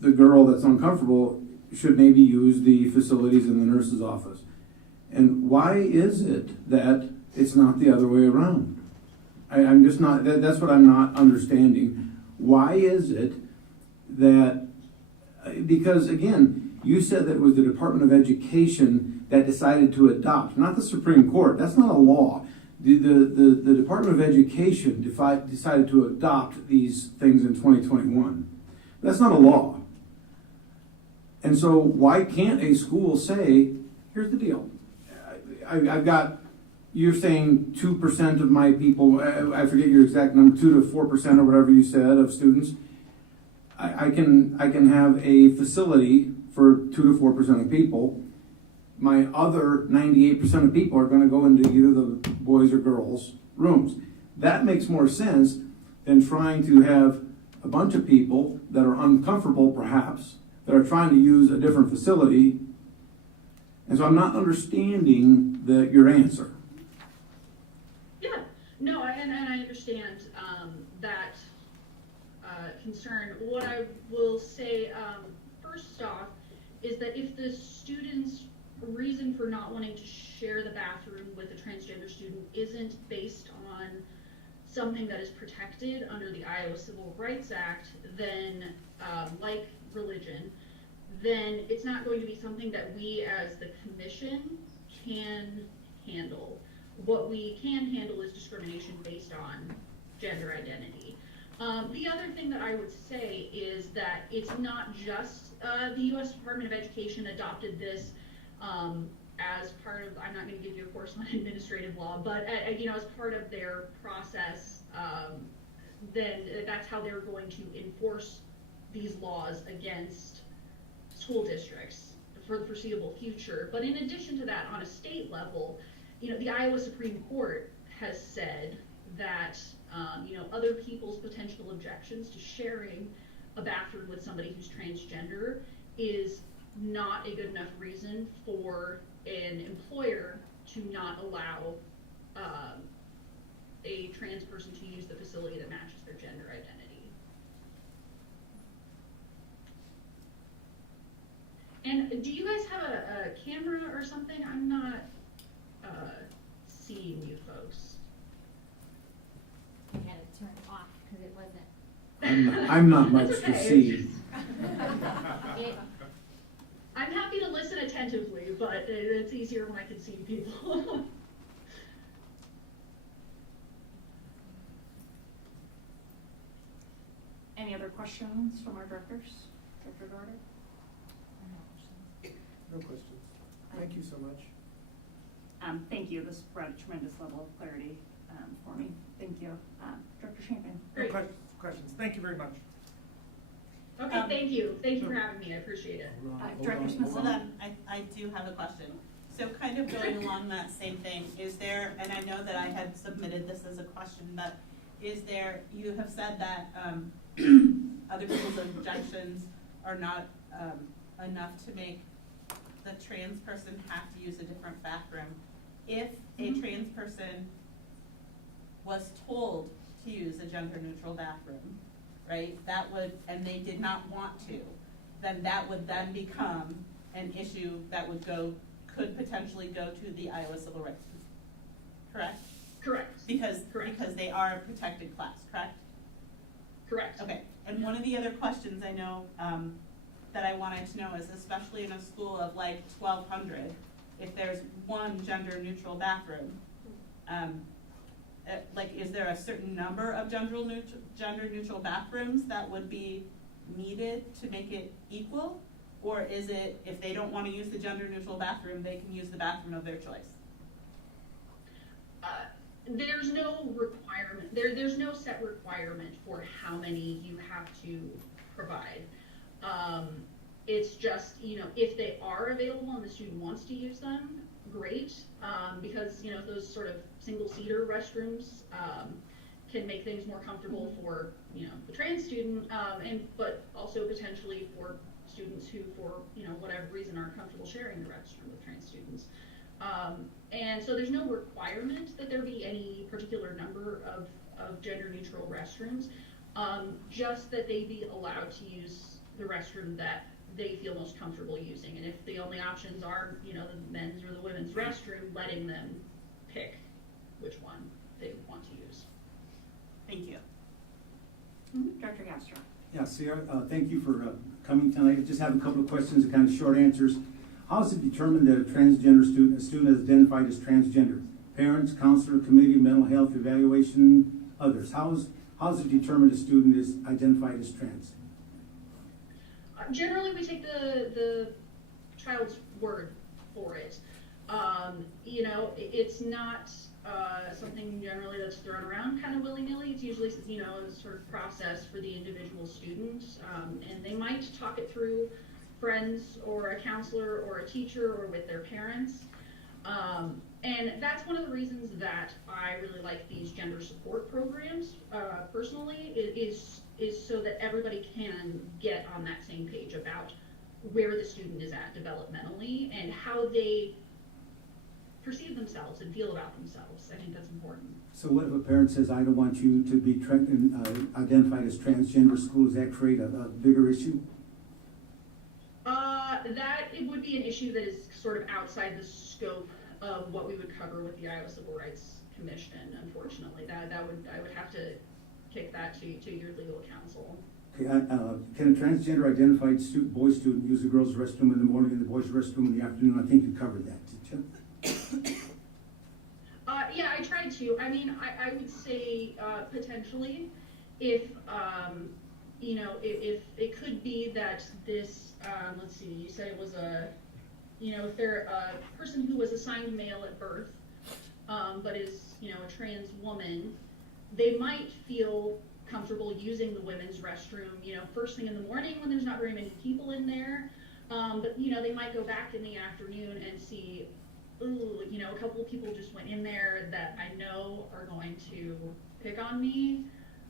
the girl that's uncomfortable should maybe use the facilities in the nurse's office. And why is it that it's not the other way around? I'm just not, that's what I'm not understanding. Why is it that, because again, you said that it was the Department of Education that decided to adopt, not the Supreme Court. That's not a law. The Department of Education decided to adopt these things in 2021. That's not a law. And so why can't a school say, here's the deal. I've got, you're saying 2% of my people, I forget your exact number, 2 to 4% or whatever you said of students. I can have a facility for 2 to 4% of people. My other 98% of people are going to go into either the boys or girls rooms. That makes more sense than trying to have a bunch of people that are uncomfortable perhaps, that are trying to use a different facility. And so I'm not understanding your answer. Yeah, no, and I understand that concern. What I will say first off is that if the student's reason for not wanting to share the bathroom with a transgender student isn't based on something that is protected under the Iowa Civil Rights Act, then like religion, then it's not going to be something that we as the commission can handle. What we can handle is discrimination based on gender identity. The other thing that I would say is that it's not just the U.S. Department of Education adopted this as part of, I'm not going to give you a course on administrative law, but as part of their process, then that's how they're going to enforce these laws against school districts for the foreseeable future. But in addition to that, on a state level, the Iowa Supreme Court has said that other people's potential objections to sharing a bathroom with somebody who's transgender is not a good enough reason for an employer to not allow a trans person to use the facility that matches their gender identity. And do you guys have a camera or something? I'm not seeing you folks. I had it turned off because it wasn't. I'm not much That's okay. to see. I'm happy to listen attentively, but it's easier when I can see people. Any other questions from our directors? Director Dorder? No questions. Thank you so much. Thank you. This brought a tremendous level of clarity for me. Thank you. Director Champion. No questions. Thank you very much. Okay, thank you. Thank you for having me. I appreciate it. Director Smith. Hold on, I do have a question. So kind of going along that same thing, is there, and I know that I had submitted this as a question, but is there, you have said that other people's objections are not enough to make the trans person have to use a different bathroom. If a trans person was told to use a gender neutral bathroom, right, that would, and they did not want to, then that would then become an issue that would could potentially go to the Iowa Civil Rights, correct? Correct. Because they are a protected class, correct? Correct. Okay, and one of the other questions I know that I wanted to know is, especially in a school of like 1,200, if there's one gender neutral bathroom, is there a certain number of gender neutral bathrooms that would be needed to make it equal? Or is it, if they don't want to use the gender-neutral bathroom, they can use the bathroom of their choice? There's no requirement, there's no set requirement for how many you have to provide. It's just, you know, if they are available and the student wants to use them, great, because, you know, those sort of single-seater restrooms can make things more comfortable for, you know, the trans student, but also potentially for students who, for, you know, whatever reason, aren't comfortable sharing the restroom with trans students. And so there's no requirement that there be any particular number of gender-neutral restrooms, just that they be allowed to use the restroom that they feel most comfortable using. And if the only options are, you know, the men's or the women's restroom, letting them pick which one they want to use. Thank you. Dr. Castro. Yeah, Sierra, thank you for coming tonight. I just have a couple of questions and kind of short answers. How is it determined that a transgender student is identified as transgender? Parents, counselor, committee, mental health, evaluation, others. How is it determined a student is identified as trans? Generally, we take the child's word for it. You know, it's not something generally that's thrown around kind of willy-nilly. It's usually, you know, a sort of process for the individual student, and they might talk it through friends or a counselor or a teacher or with their parents. And that's one of the reasons that I really like these gender support programs, personally, is so that everybody can get on that same page about where the student is at developmentally and how they perceive themselves and feel about themselves. I think that's important. So what if a parent says, I don't want you to be identified as transgender school? Does that create a bigger issue? That it would be an issue that is sort of outside the scope of what we would cover with the Iowa Civil Rights Commission, unfortunately. I would have to kick that to your legal counsel. Okay, can a transgender identified boy student use the girls' restroom in the morning and the boys' restroom in the afternoon? I think you covered that, did you? Yeah, I tried to. I mean, I would say potentially, if you know, if it could be that this, let's see, you said it was you know, if they're a person who was assigned male at birth, but is, you know, a trans woman, they might feel comfortable using the women's restroom, you know, first thing in the morning when there's not very many people in there, but, you know, they might go back in the afternoon and see, ooh, you know, a couple of people just went in there that I know are going to pick on me.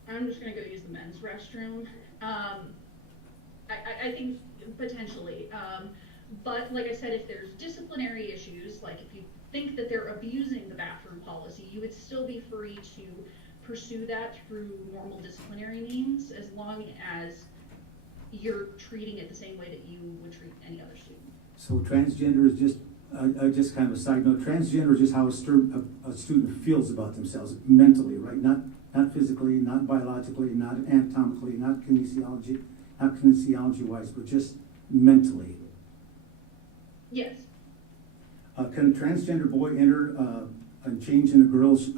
I'm just going to go use the men's restroom. I think potentially. But like I said, if there's disciplinary issues, like if you think that they're abusing the bathroom policy, you would still be free to pursue that through normal disciplinary means, as long as you're treating it the same way that you would treat any other student. So transgender is just kind of a side note, transgender is just how a student feels about themselves mentally, right? Not physically, not biologically, not anatomically, not kinesiology-wise, but just mentally. Yes. Can a transgender boy enter and change in a girl's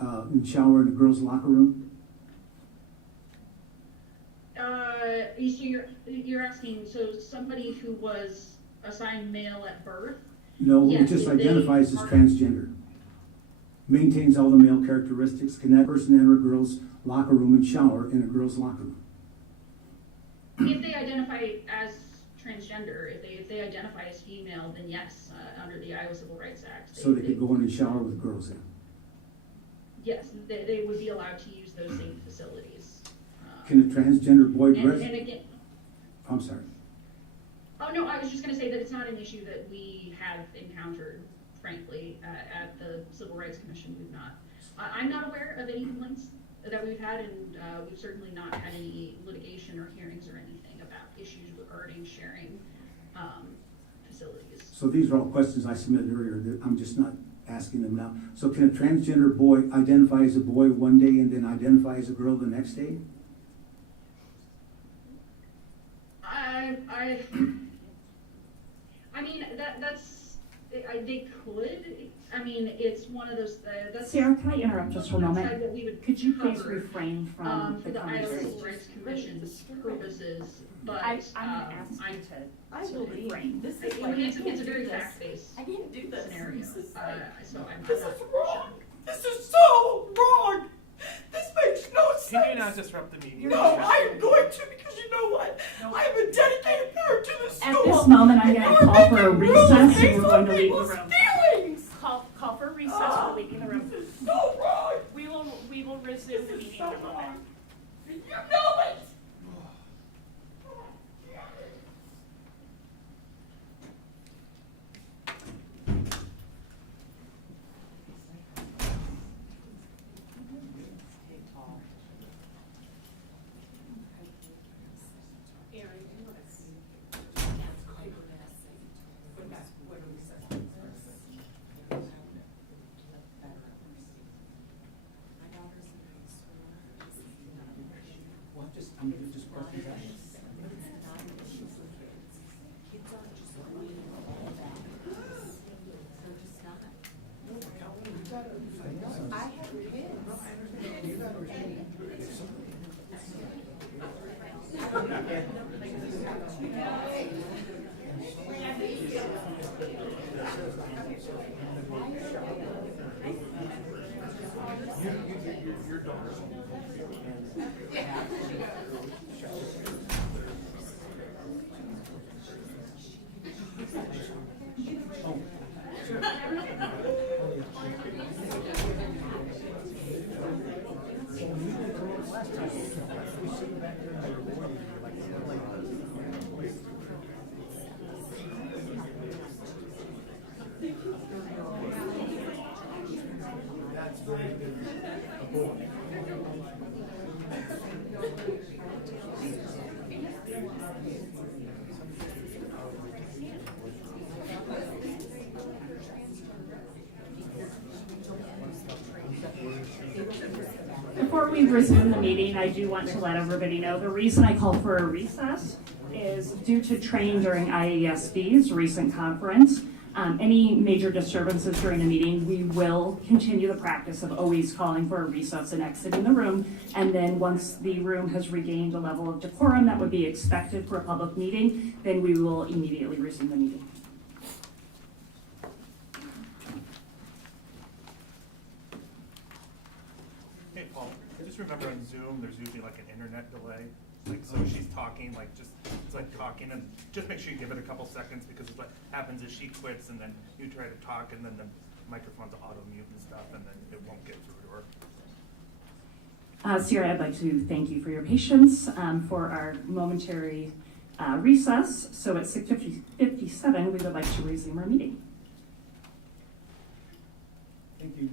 shower in a girl's locker room? So you're asking, so somebody who was assigned male at birth? No, yes, who just identifies as transgender. Maintains all the male characteristics. Can that person enter a girl's locker room and shower in a girl's locker room? If they identify as transgender, if they identify as female, then yes, under the Iowa Civil Rights Act. So they could go in and shower with girls then? Yes, they would be allowed to use those same facilities. Can a transgender boy dress? And again, I'm sorry. oh no, I was just going to say that it's not an issue that we have encountered, frankly, at the Civil Rights Commission. We've not. I'm not aware of any complaints that we've had, and we've certainly not had any litigation or hearings or anything about issues regarding sharing facilities. So these are all questions I submitted earlier that I'm just not asking them now. So can a transgender boy identify as a boy one day and then identify as a girl the next day? I mean, that's they could. I mean, it's one of those. That's Sarah, can I interrupt just for a that moment? we would Could you please cover, refrain from for the the Iowa conversation? Civil Rights Commission's purposes, but I'm gonna ask you to refrain. This I is mean, it's a do very this. fact-based I can't do this. scenario. This is So I'm this not is wrong. This is so wrong. This makes no sense. Can you not disrupt the meeting? No, I am going to because you know what? I am a dedicated parent to this school. At this moment, I'm going to call for a recess and based we're on going to leave the people's room. feelings. Call for a recess, we're leaving the room. This is so wrong. We will resume the meeting in a moment. You know it. Just questions asked. Your daughter's That's very good. A boy. Before we resume the meeting, I do want to let everybody know the reason I called for a recess is due to training during IASB's recent conference. Any major disturbances during a meeting, we will continue the practice of always calling for a recess and exiting the room. And then once the room has regained a level of decorum that would be expected for a public meeting, then we will immediately resume the meeting. Hey, Paul, just remember on Zoom, there's usually like an internet delay. Like, so she's talking, like, just, it's like talking, and just make sure you give it a couple seconds, because what happens is she quits, and then you try to talk, and then the microphone's auto mute and stuff, and then it won't get through to her. Sierra, I'd like to thank you for your patience for our momentary recess. So at 6:57, we would like to resume our meeting. Thank you.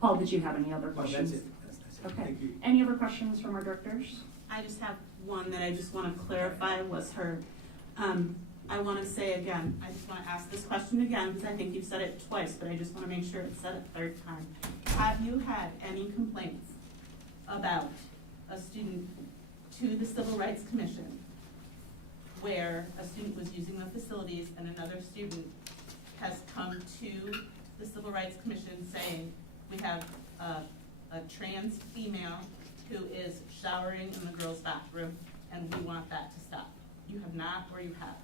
Paul, did you have any other No, questions? that's it. That's it. Okay. Thank you. Any other questions from our directors? I just have one that I just want to clarify was her, I want to say again, I just want to ask this question again, because I think you've said it twice, but I just want to make sure it's said a third time. Have you had any complaints about a student to the Civil Rights Commission where a student was using the facilities and another student has come to the Civil Rights Commission saying, we have a trans female who is showering in the girls' bathroom and we want that to stop? You have not, or you have?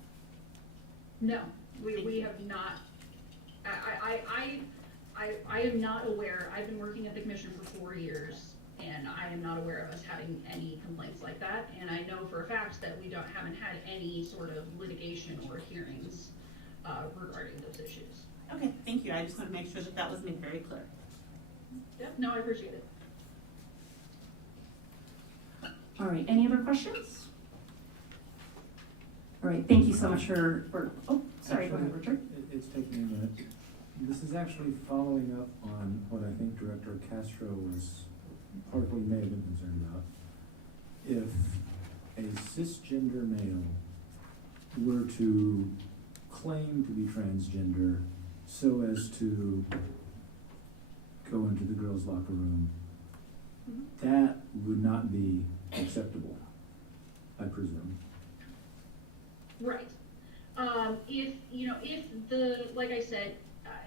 No, we have not. I am not aware. I've been working at the commission for 4 years, and I am not aware of us having any complaints like that. And I know for a fact that we haven't had any sort of litigation or hearings regarding those issues. Okay, thank you. I just want to make sure that that was made very clear. Yep. No, I appreciate it. All right, any other questions? All right, thank you so much for oh, sorry, go ahead, Richard. It's taking a minute. This is actually following up on what I think Director Castro was partly may have been concerned about. If a cisgender male were to claim to be transgender so as to go into the girls' locker room, that would not be acceptable, I presume. Right. Like I said,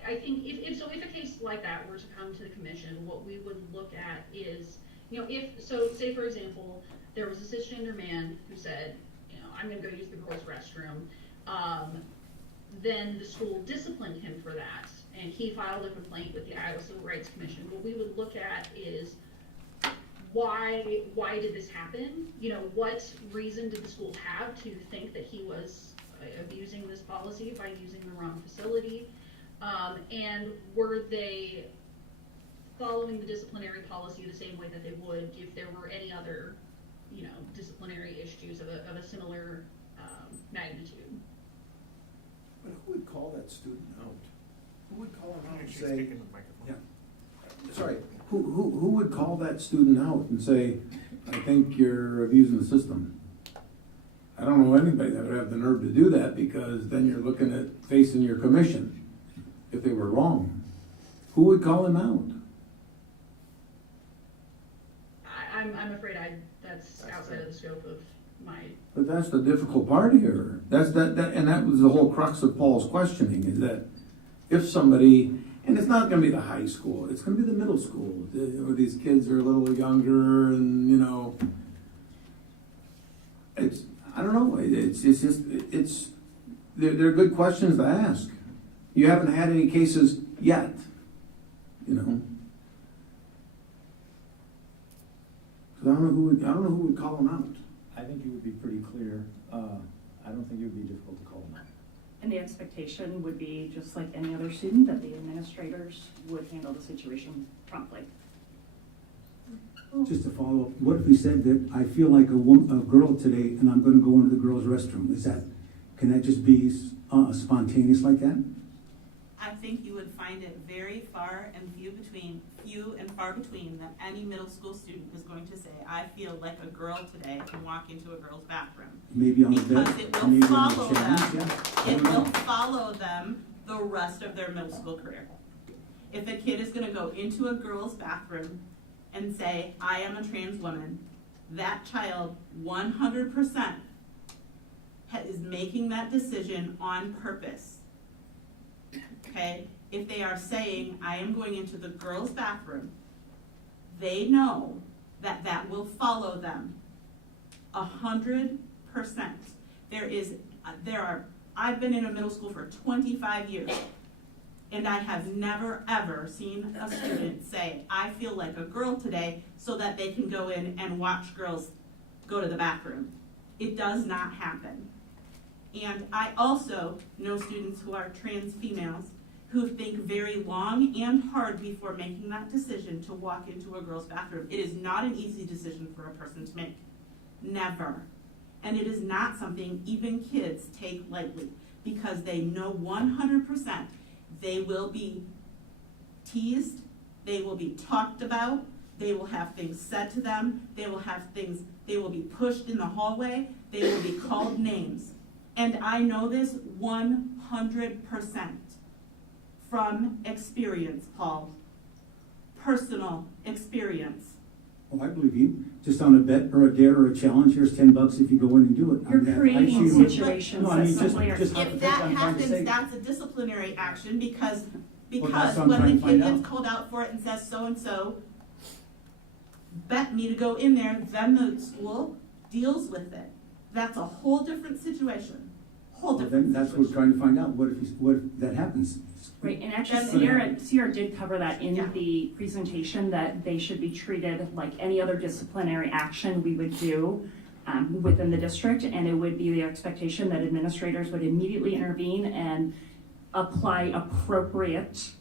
I think if a case like that were to come to the commission, what we would look at is, say for example, there was a cisgender man who said, I'm gonna go use the girls' restroom, then the school disciplined him for that, and he filed a complaint with the Iowa Civil Rights Commission. What we would look at is, why did this happen? What reason did the school have to think that he was abusing this policy by using the wrong facility? And were they following the disciplinary policy the same way that they would if there were any other, disciplinary issues of a similar magnitude? But who would call that student out? Who would call him out and She's say, speaking with the microphone. yeah, sorry, who would call that student out and say, I think you're abusing the system? I don't know anybody that would have the nerve to do that, because then you're looking at facing your commission if they were wrong. Who would call him out? I'm afraid that's outside of the scope of my. But that's the difficult part here. And that was the whole crux of Paul's questioning, is that if somebody, and it's not gonna be the high school, it's gonna be the middle school, where these kids are a little younger and, it's, I don't know, they're good questions to ask. You haven't had any cases yet, Because I don't know who would call them out. I think it would be pretty clear. I don't think it would be difficult to call them out. And the expectation would be, just like any other student, that the administrators would handle the situation promptly. Just to follow up, what if we said that I feel like a girl today and I'm gonna go into the girls' restroom? Can that just be spontaneous like that? I think you would find it very few and far between that any middle school student is going to say, I feel like a girl today and walk into a girl's bathroom. Maybe on the bed. Because it will follow them. It will follow them the rest of their middle school career. If a kid is going to go into a girl's bathroom and say, I am a trans woman, that child 100% is making that decision on purpose. Okay? If they are saying, I am going into the girls' bathroom, they know that that will follow them 100%. I've been in a middle school for 25 years, and I have never ever seen a student say, I feel like a girl today, so that they can go in and watch girls go to the bathroom. It does not happen. And I also know students who are trans females who think very long and hard before making that decision to walk into a girl's bathroom. It is not an easy decision for a person to make. Never. And it is not something even kids take lightly, because they know 100% they will be teased, they will be talked about, they will have things said to them, they will be pushed in the hallway, they will be called names. And I know this 100% from experience, Paul. Personal experience. Oh, I believe you. Just on a bet or a dare or a challenge, here's $10 if you go in and do it. You're creating situations that simply are. Just If that happens, that's a disciplinary action, because that's what I'm when trying the to find kid gets out. called out for it and says so-and-so, bet me to go in there, then the school deals with it. That's a whole different situation. Then that's what we're trying to find out. What if that happens? Right, and actually Sierra did cover that in the presentation, that they should be treated like any other disciplinary action we would do within the district, and it would be the expectation that administrators would immediately intervene and apply appropriate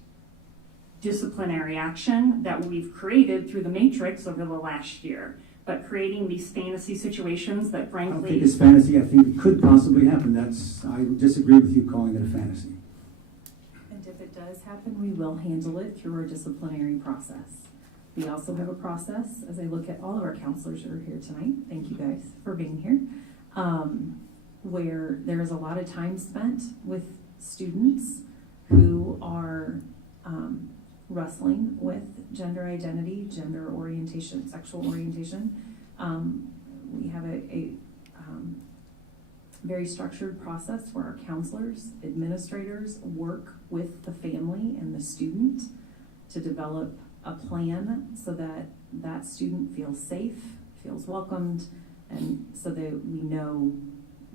disciplinary action that we've created through the matrix over the last year. But creating these fantasy situations that frankly... I don't think it's fantasy. I think it could possibly happen. I disagree with you calling it a fantasy. And if it does happen, we will handle it through our disciplinary process. We also have a process, as I look at all of our counselors who are here tonight, thank you guys for being here, where there is a lot of time spent with students who are wrestling with gender identity, gender orientation, sexual orientation. We have very structured process where our counselors, administrators work with the family and the student to develop a plan so that that student feels safe, feels welcomed, and so that we know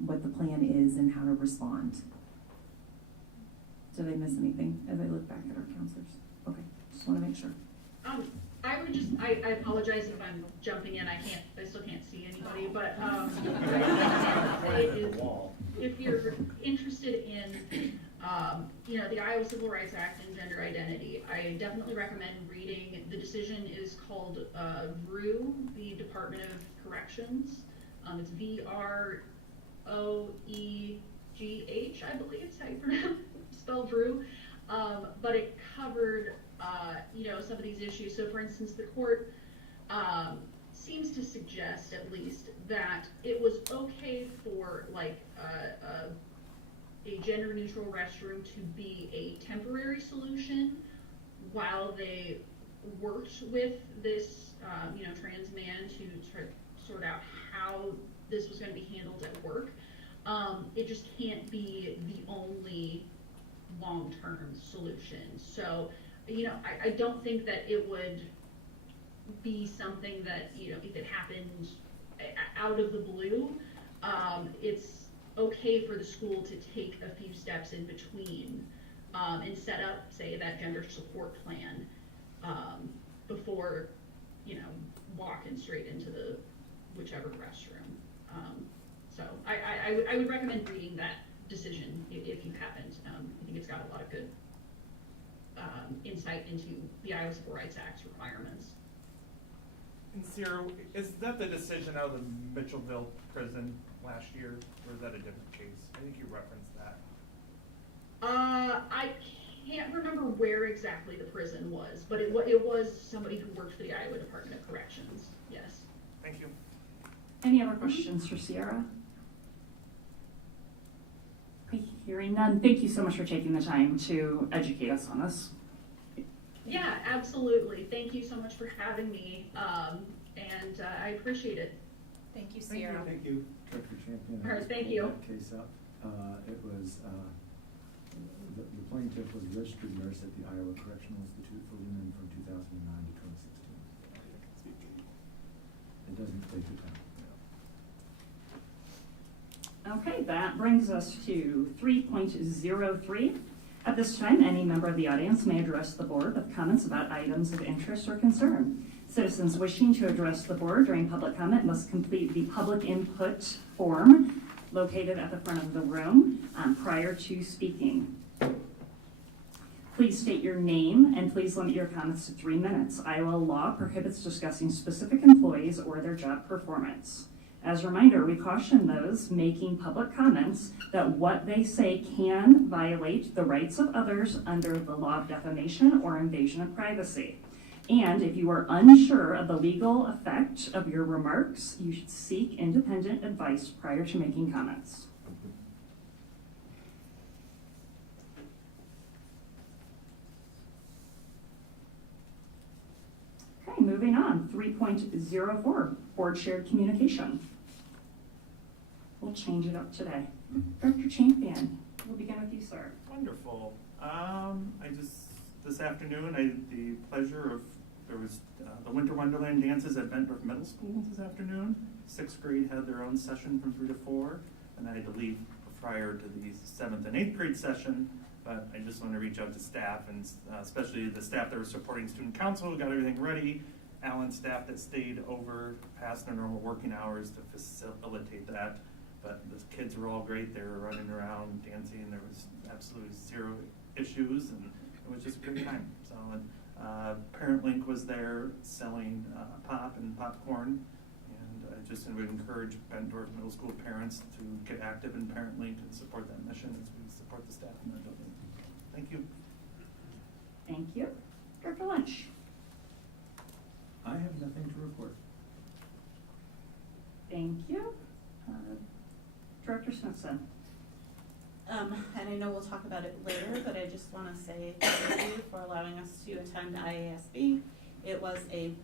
what the plan is and how to respond. Did I miss anything as I look back at our counselors? Okay, just want to make sure. I would just, I apologize if I'm jumping in, I still can't see anybody, but, if you're interested in, the Iowa Civil Rights Act and gender identity, I definitely recommend reading. The decision is called, VRUE, the Department of Corrections. It's VROEGH, I believe is how you spell VRUE. But it covered, some of these issues. So for instance, the court seems to suggest at least that it was okay for like a gender neutral restroom to be a temporary solution while they worked with this, trans man to try to sort out how this was going to be handled at work. It just can't be the only long-term solution. So, I don't think that it would be something that, if it happened out of the blue, it's okay for the school to take a few steps in between and set up, say, that gender support plan before, walking straight into the whichever restroom. So I would recommend reading that decision if you haven't. I think it's got a lot of good insight into the Iowa Civil Rights Act's requirements. And Sierra, is that the decision out of the Mitchellville prison last year, or is that a different case? I think you referenced that. I can't remember where exactly the prison was, but it was somebody who worked for the Iowa Department of Corrections. Yes. Thank you. Any other questions for Sierra? Okay, hearing none, thank you so much for taking the time to educate us on this. Yeah, absolutely. Thank you so much for having me, and I appreciate it. Thank you, Sierra. Thank you, Director Champion. All right, Just thank pulled you. that case up. It was, the plaintiff was a registered nurse at the Iowa Correctional Institute for Women from 2009 to 2016. It doesn't take the time. Okay, that brings us to 3.03. At this time, any member of the audience may address the board with comments about items of interest or concern. Citizens wishing to address the board during public comment must complete the public input form located at the front of the room prior to speaking. Please state your name and please limit your comments to 3 minutes. Iowa law prohibits discussing specific employees or their job performance. As a reminder, we caution those making public comments that what they say can violate the rights of others under the law of defamation or invasion of privacy. And if you are unsure of the legal effect of your remarks, you should seek independent advice prior to making comments. Okay, moving on, 3.04, board shared communication. We'll change it up today. Dr. Champion, we'll begin with you, sir. Wonderful. This afternoon, I had the pleasure of, there was the Winter Wonderland dances at Bett Middle School this afternoon. 6th grade had their own session from 3 to 4, and I had to leave prior to the 7th and 8th grade session, but I just want to reach out to staff, and especially the staff that were supporting student council, who got everything ready, Alan's staff that stayed over past their normal working hours to facilitate that. But the kids were all great. They were running around, dancing. There was absolutely 0 issues, and it was just a great time. So, Parent Link was there selling pop and popcorn, and I just would encourage Bettendorf Middle School parents to get active in Parent Link and support that mission as we support the staff in the building. Thank you. Thank you. Dr. Lynch. I have nothing to report. Thank you. Director Smithson. And I know we'll talk about it later, but I just want to say thank you for allowing us to attend IASB. It was a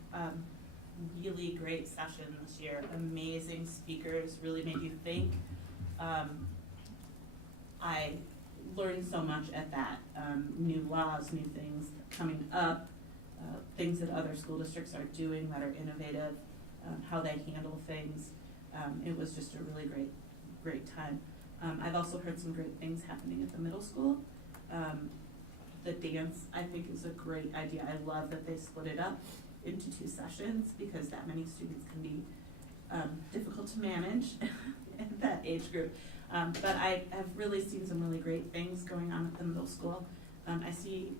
really great session this year. Amazing speakers, really made you think. I learned so much at that. New laws, new things coming up, things that other school districts are doing that are innovative, how they handle things. It was just a really great time. I've also heard some great things happening at the middle school. The dance, I think, is a great idea. I love that they split it up into 2 sessions because that many students can be difficult to manage at that age group. But I have really seen some really great things going on at the middle school. I see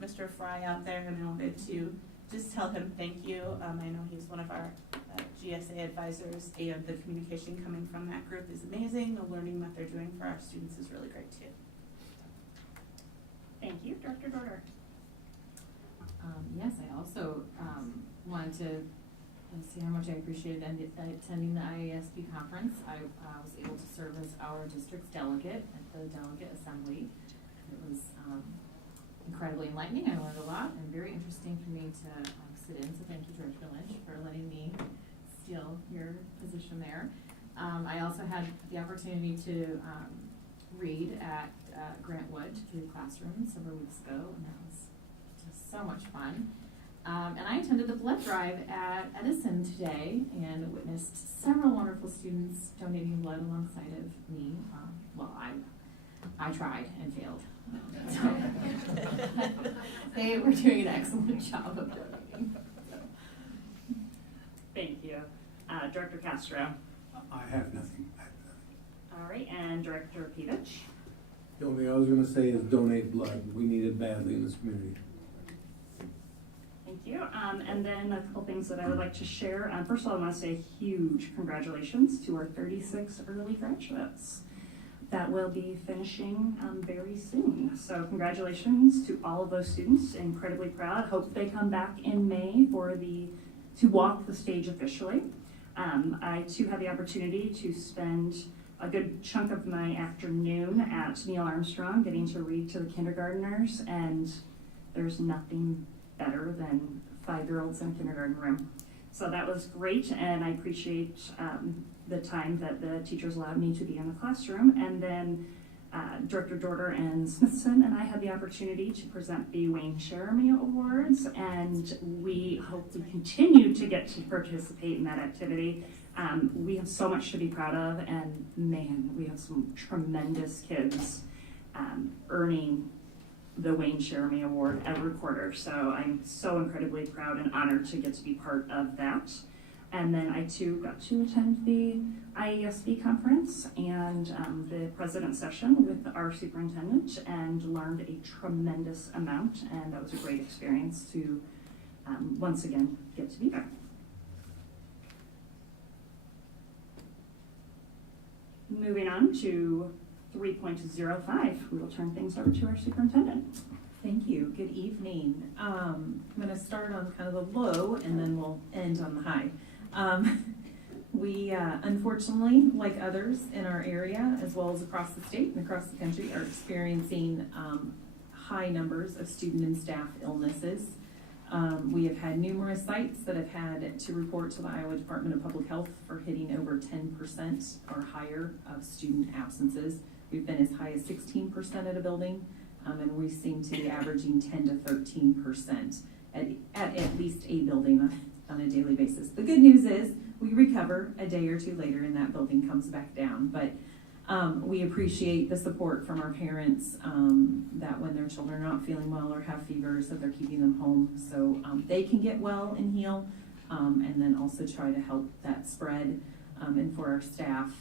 Mr. Fry out there, and I wanted to just tell him thank you. I know he's one of our GSA advisors, and the communication coming from that group is amazing. The learning that they're doing for our students is really great too. Thank you, Dr. Dorder. Yes, I also wanted to say how much I appreciated attending the IASP conference. I was able to serve as our district's delegate at the delegate assembly. It was incredibly enlightening. I learned a lot and very interesting for me to sit in. So thank you, Director Lynch, for letting me steal your position there. I also had the opportunity to read at Grant Wood through the classroom several weeks ago, and that was just so much fun. And I attended the blood drive at Edison today and witnessed several wonderful students donating blood alongside of me. Well, I tried and failed. They were doing an excellent job of donating. Thank you. Director Castro. I have nothing. All right, and Director Pevich. The only thing I was gonna say is donate blood. We need it badly in this community. Thank you. And then a couple things that I would like to share. First of all, I want to say a huge congratulations to our 36 early graduates that will be finishing very soon. So congratulations to all of those students. Incredibly proud. Hope they come back in May to walk the stage officially. I too had the opportunity to spend a good chunk of my afternoon at Neil Armstrong getting to read to the kindergartners, and there's nothing better than 5-year-olds in a kindergarten room. So that was great, and I appreciate the time that the teachers allowed me to be in the classroom. And then Director Dorder and Smithson and I had the opportunity to present the Wayne Cheremy Awards, and we hope to continue to get to participate in that activity. We have so much to be proud of, and man, we have some tremendous kids earning the Wayne Cheremy Award every quarter. So I'm so incredibly proud and honored to get to be part of that. And then I too got to attend the IASB conference and the president's session with our superintendent, and learned a tremendous amount, and that was a great experience to once again get to be there. Moving on to 3.05, we will turn things over to our superintendent. Thank you. Good evening. I'm going to start on kind of the low and then we'll end on the high. We unfortunately, like others in our area, as well as across the state and across the country, are experiencing high numbers of student and staff illnesses. We have had numerous sites that have had to report to the Iowa Department of Public Health for hitting over 10% or higher of student absences. We've been as high as 16% at a building, and we seem to be averaging 10 to 13% at least a building on a daily basis. The good news is we recover a day or two later and that building comes back down. But we appreciate the support from our parents that when their children are not feeling well or have fevers, that they're keeping them home so they can get well and heal, and then also try to help that spread. And for our staff,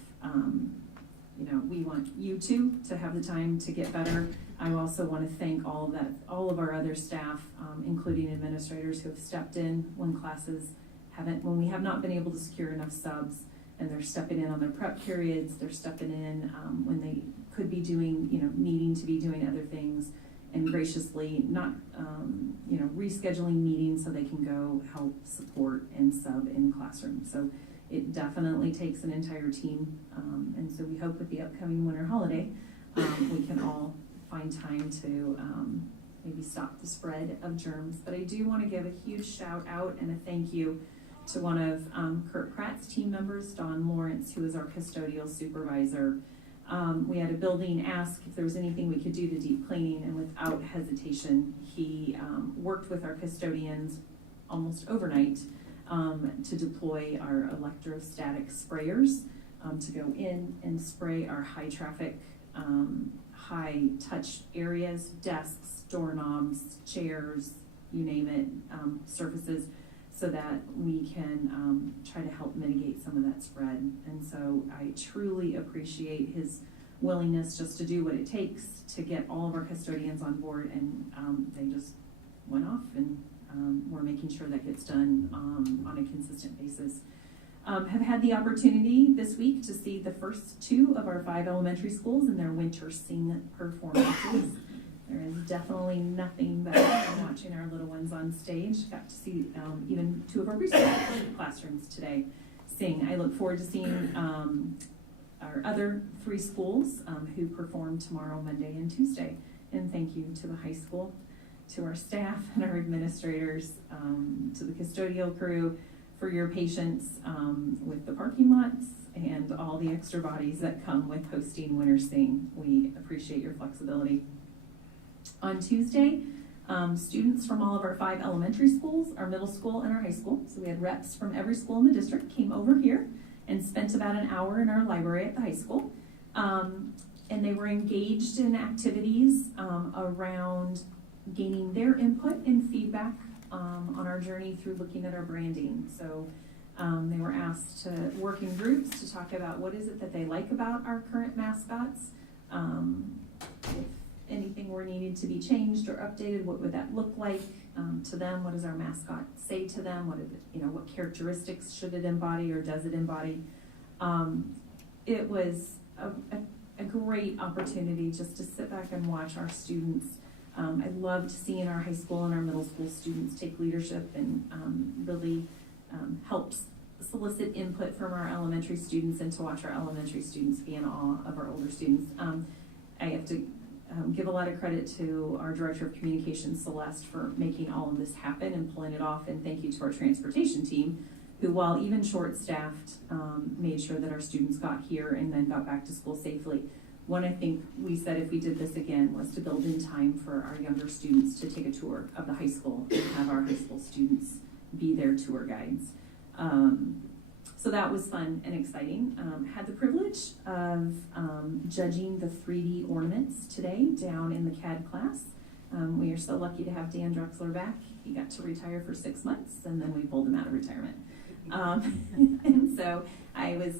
we want you to have the time to get better. I also want to thank all of our other staff, including administrators who have stepped in when we have not been able to secure enough subs, and they're stepping in on their prep periods. They're stepping in when they could be doing, needing to be doing other things, and graciously not, rescheduling meetings so they can go help support and sub in the classroom. So it definitely takes an entire team, and so we hope with the upcoming winter holiday, we can all find time to maybe stop the spread of germs. But I do want to give a huge shout out and a thank you to one of Kurt Pratt's team members, Dawn Lawrence, who is our custodial supervisor. We had a building ask if there was anything we could do to deep cleaning, and without hesitation, he worked with our custodians almost overnight to deploy our electrostatic sprayers to go in and spray our high traffic, high touch areas, desks, doorknobs, chairs, you name it, surfaces, so that we can try to help mitigate some of that spread. And so I truly appreciate his willingness just to do what it takes to get all of our custodians on board, and they just went off, and we're making sure that gets done on a consistent basis. Have had the opportunity this week to see the first 2 of our 5 elementary schools in their winter sing performances. There is definitely nothing better than watching our little ones on stage. Got to see even 2 of our preschool classrooms today sing. I look forward to seeing our other 3 schools who perform tomorrow, Monday, and Tuesday. And thank you to the high school, to our staff and our administrators, to the custodial crew for your patience with the parking lots and all the extra bodies that come with hosting Winter Sing. We appreciate your flexibility. On Tuesday, students from all of our 5 elementary schools, our middle school, and our high school, so we had reps from every school in the district, came over here and spent about an hour in our library at the high school. And they were engaged in activities around gaining their input and feedback on our journey through looking at our branding. So they were asked to work in groups to talk about what is it that they like about our current mascots. If anything were needed to be changed or updated, what would that look like to them? What does our mascot say to them? What characteristics should it embody or does it embody? It was a great opportunity just to sit back and watch our students. I loved seeing our high school and our middle school students take leadership and really help solicit input from our elementary students, and to watch our elementary students be in awe of our older students. I have to give a lot of credit to our Director of Communications, Celeste, for making all of this happen and pulling it off, and thank you to our transportation team, who, while even short-staffed, made sure that our students got here and then got back to school safely. One, I think we said if we did this again, was to build in time for our younger students to take a tour of the high school and have our high school students be their tour guides. So that was fun and exciting. Had the privilege of judging the 3D ornaments today down in the CAD class. We are so lucky to have Dan Drexler back. He got to retire for 6 months, and then we pulled him out of retirement. And so I was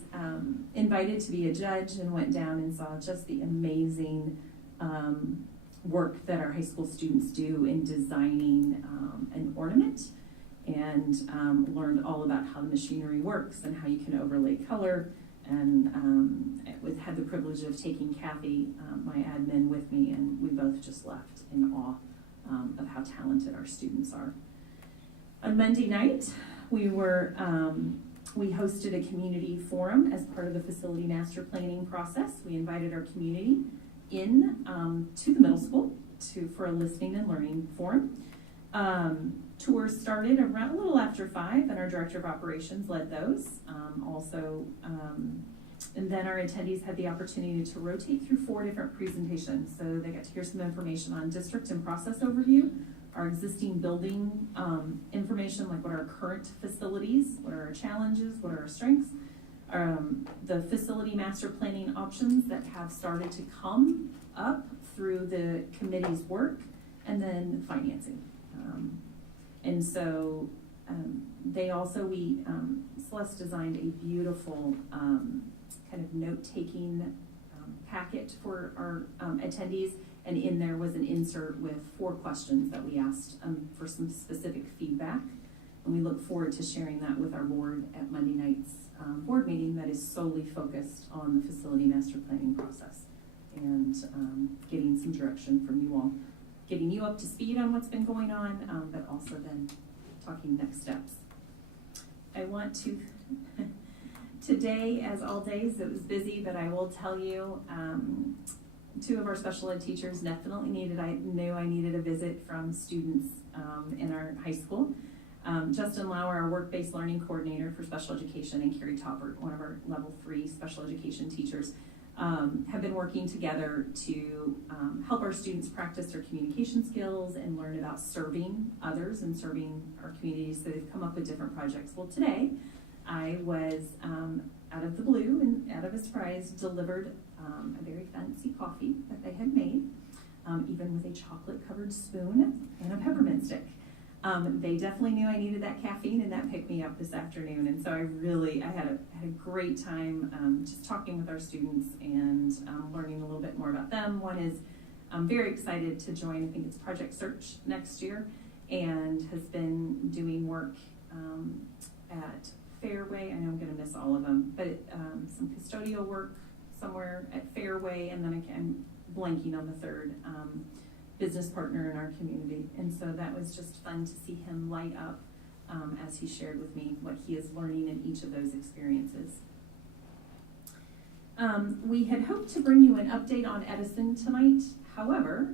invited to be a judge and went down and saw just the amazing work that our high school students do in designing an ornament, and learned all about how the machinery works and how you can overlay color, and had the privilege of taking Kathy, my admin, with me, and we both just left in awe of how talented our students are. On Monday night, we hosted a community forum as part of the facility master planning process. We invited our community in to the middle school for a listening and learning forum. Tours started around a little after 5, and our Director of Operations led those. And then our attendees had the opportunity to rotate through 4 different presentations. So they got to hear some information on district and process overview, our existing building information, like what are our current facilities, what are our challenges, what are our strengths, the facility master planning options that have started to come up through the committee's work, and then financing. And so Celeste designed a beautiful kind of note-taking packet for our attendees, and in there was an insert with 4 questions that we asked for some specific feedback. And we look forward to sharing that with our board at Monday night's board meeting that is solely focused on the facility master planning process, and getting some direction from you all, getting you up to speed on what's been going on, but also then talking next steps. I want to, today, as all days, it was busy, but I will tell you, 2 of our special ed teachers definitely knew I needed a visit from students in our high school. Justin Lauer, our work-based learning coordinator for special education, and Carrie Taubert, one of our level 3 special education teachers, have been working together to help our students practice their communication skills and learn about serving others and serving our communities. So they've come up with different projects. Well, today I was, out of the blue and out of a surprise, delivered a very fancy coffee that they had made, even with a chocolate-covered spoon and a peppermint stick. They definitely knew I needed that caffeine, and that picked me up this afternoon. And so I had a great time just talking with our students and learning a little bit more about them. One is I'm very excited to join, I think it's Project Search next year, and has been doing work at Fairway. I know I'm going to miss all of them, but some custodial work somewhere at Fairway, and then I'm blanking on the third business partner in our community. And so that was just fun to see him light up as he shared with me what he is learning in each of those experiences. We had hoped to bring you an update on Edison tonight. However,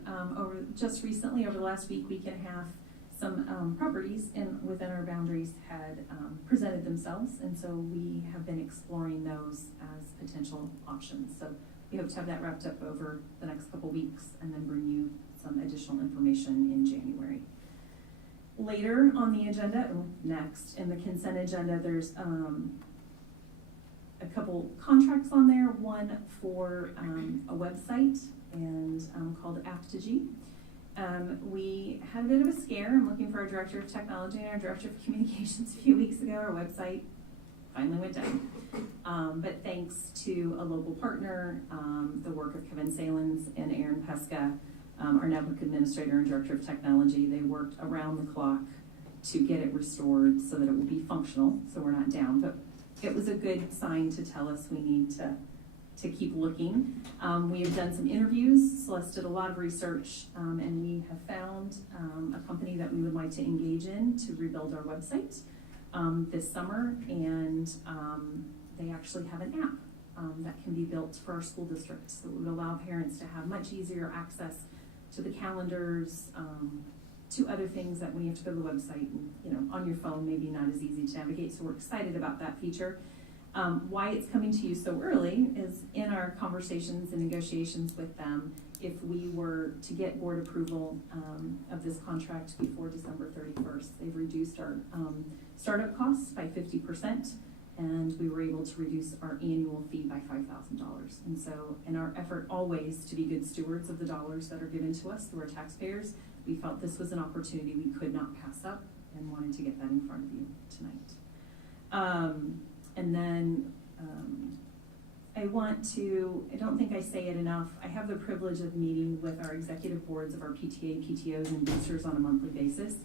just recently, over the last week and a half, some properties within our boundaries had presented themselves, and so we have been exploring those as potential options. So we hope to have that wrapped up over the next couple weeks and then bring you some additional information in January. Later on the agenda, next in the consent agenda, there's a couple contracts on there. One for a website and called Aptogee. We had a bit of a scare. I'm looking for our director of technology and our director of communications a few weeks ago. Our website finally went down. But thanks to a local partner, the work of Kevin Salins and Aaron Pesca, our network administrator and director of technology, they worked around the clock to get it restored so that it will be functional, so we're not down. But it was a good sign to tell us we need to keep looking. We have done some interviews. Celeste did a lot of research, and we have found a company that we would like to engage in to rebuild our website this summer, and they actually have an app that can be built for our school district, so it would allow parents to have much easier access to the calendars, to other things that when you have to go to the website and on your phone maybe not as easy to navigate. So we're excited about that feature. Why it's coming to you so early is in our conversations and negotiations with them, if we were to get board approval of this contract before December 31st, they've reduced our startup costs by 50%, and we were able to reduce our annual fee by $5,000. And so in our effort always to be good stewards of the dollars that are given to us through our taxpayers, we felt this was an opportunity we could not pass up and wanted to get that in front of you tonight. And then I don't think I say it enough, I have the privilege of meeting with our executive boards of our PTA, PTOs, and boosters on a monthly basis,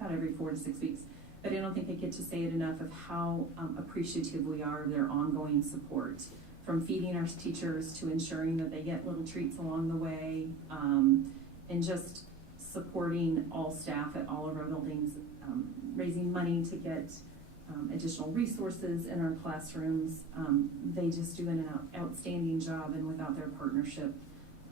about every 4 to 6 weeks. But I don't think I get to say it enough of how appreciative we are of their ongoing support, from feeding our teachers to ensuring that they get little treats along the way, and just supporting all staff at all of our buildings, raising money to get additional resources in our classrooms. They just do an outstanding job, and without their partnership,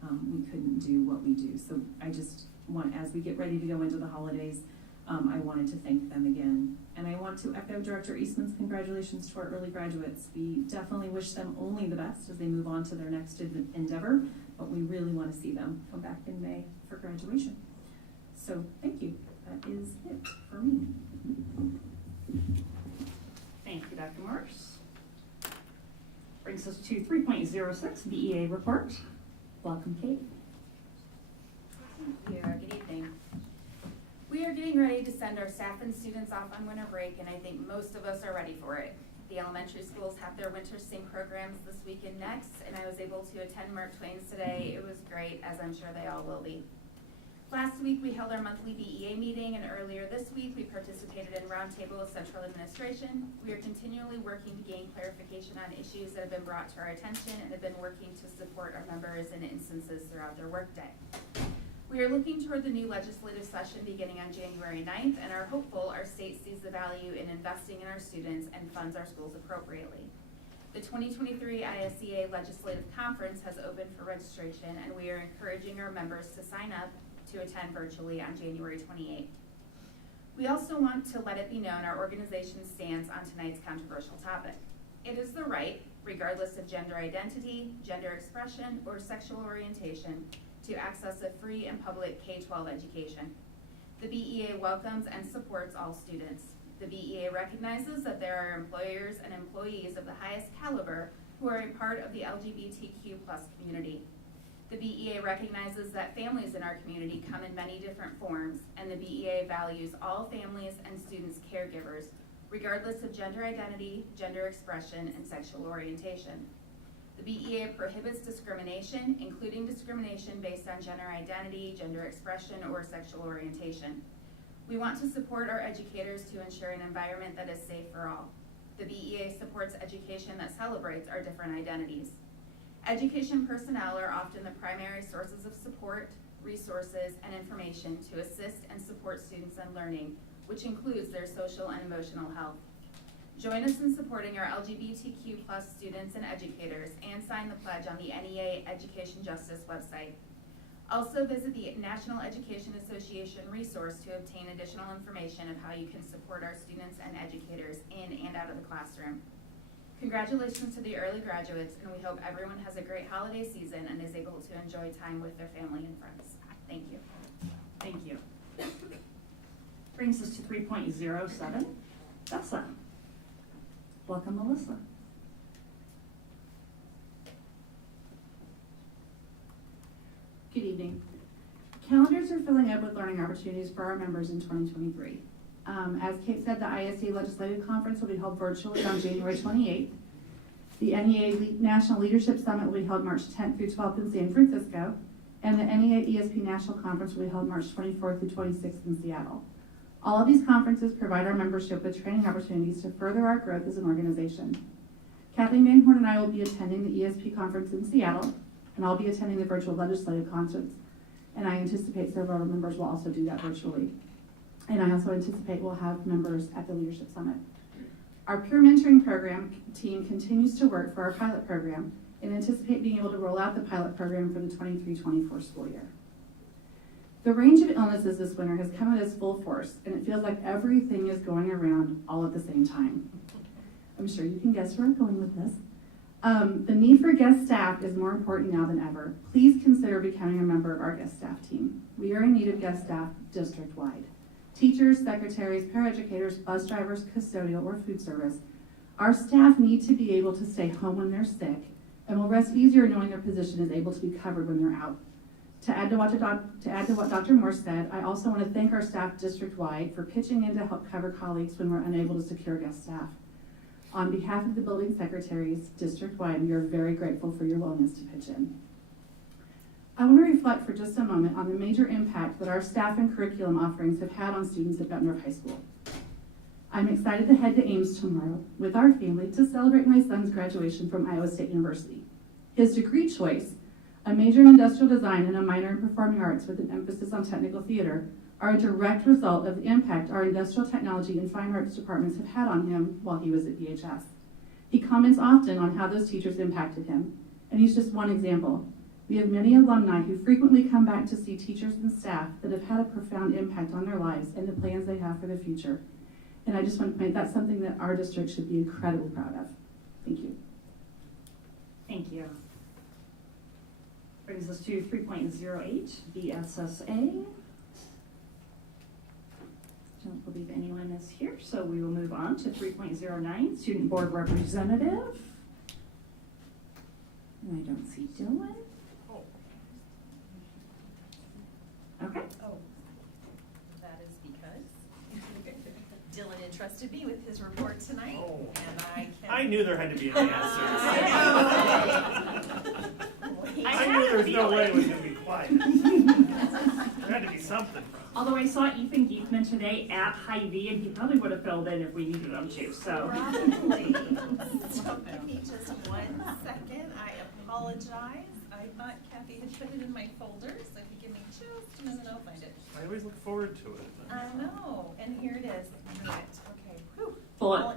we couldn't do what we do. So I just want, as we get ready to go into the holidays, I wanted to thank them again. And I want to echo Director Eastman's congratulations to our early graduates. We definitely wish them only the best as they move on to their next endeavor, but we really want to see them come back in May for graduation. So thank you. That is it for me. Thank you, Dr. Morris. Brings us to 3.06, BEA report. Welcome, Kate. Thank you. Good evening. We are getting ready to send our staff and students off on winter break, and I think most of us are ready for it. The elementary schools have their winter sing programs this week and next, and I was able to attend Mark Twain's today. It was great, as I'm sure they all will be. Last week we held our monthly BEA meeting, and earlier this week we participated in roundtable with central administration. We are continually working to gain clarification on issues that have been brought to our attention and have been working to support our members in instances throughout their workday. We are looking toward the new legislative session beginning on January 9th and are hopeful our state sees the value in investing in our students and funds our schools appropriately. The 2023 ISEA Legislative Conference has opened for registration, and we are encouraging our members to sign up to attend virtually on January 28th. We also want to let it be known our organization's stance on tonight's controversial topic. It is the right, regardless of gender identity, gender expression, or sexual orientation, to access a free and public K-12 education. The BEA welcomes and supports all students. The BEA recognizes that there are employers and employees of the highest caliber who are a part of the LGBTQ+ community. The BEA recognizes that families in our community come in many different forms, and the BEA values all families and students' caregivers, regardless of gender identity, gender expression, and sexual orientation. The BEA prohibits discrimination, including discrimination based on gender identity, gender expression, or sexual orientation. We want to support our educators to ensure an environment that is safe for all. The BEA supports education that celebrates our different identities. Education personnel are often the primary sources of support, resources, and information to assist and support students in learning, which includes their social and emotional health. Join us in supporting our LGBTQ+ students and educators, and sign the pledge on the NEA Education Justice website. Also visit the National Education Association resource to obtain additional information of how you can support our students and educators in and out of the classroom. Congratulations to the early graduates, and we hope everyone has a great holiday season and is able to enjoy time with their family and friends. Thank you. Thank you. Brings us to 3.07. Tessa. Welcome, Melissa. Good evening. Calendars are filling up with learning opportunities for our members in 2023. As Kate said, the ISD Legislative Conference will be held virtually on January 28th. The NEA National Leadership Summit will be held March 10th through 12th in San Francisco, and the NEA ESP National Conference will be held March 24th through 26th in Seattle. All of these conferences provide our membership with training opportunities to further our growth as an organization. Kathleen Van Horn and I will be attending the ESP conference in Seattle, and I'll be attending the virtual legislative conference, and I anticipate several other members will also do that virtually. And I also anticipate we'll have members at the Leadership Summit. Our peer mentoring program team continues to work for our pilot program and anticipate being able to roll out the pilot program for the 23-24 school year. The range of illnesses this winter has come at us full force, and it feels like everything is going around all at the same time. I'm sure you can guess where I'm going with this. The need for guest staff is more important now than ever. Please consider becoming a member of our guest staff team. We are in need of guest staff district-wide. Teachers, secretaries, paraeducators, bus drivers, custodial, or food service. Our staff need to be able to stay home when they're sick and will rest easier knowing their position is able to be covered when they're out. To add to what Dr. Moore said, I also want to thank our staff district-wide for pitching in to help cover colleagues when we're unable to secure guest staff. On behalf of the building secretaries district-wide, we are very grateful for your willingness to pitch in. I want to reflect for just a moment on the major impact that our staff and curriculum offerings have had on students at Bettendorf High School. I'm excited to head to Ames tomorrow with our family to celebrate my son's graduation from Iowa State University. His degree choice, a major in industrial design and a minor in performing arts with an emphasis on technical theater, are a direct result of the impact our industrial technology and fine arts departments have had on him while he was at BHS. He comments often on how those teachers impacted him, and he's just one example. We have many alumni who frequently come back to see teachers and staff that have had a profound impact on their lives and the plans they have for the future. And I just want to make that something that our district should be incredibly proud of. Thank you. Thank you. Brings us to 3.08, BSSA. Don't believe anyone is here, so we will move on to 3.09, Student Board Representative. And I don't see Dylan. Okay. Oh, that is because Dylan entrusted me with his report tonight, and I knew there had to be an answer. I knew there was no way it was going to be quiet. There had to be something. Although I saw Ethan Geefman today at Hy-Vee, and he probably would have filled in if we needed him to. So. Probably. So give me just 1 second. I apologize. I thought Kathy had put it in my folder, so if you give me just a minute, I'll find it. I always look forward to it. I know, and here it is. Right. Okay. Whew.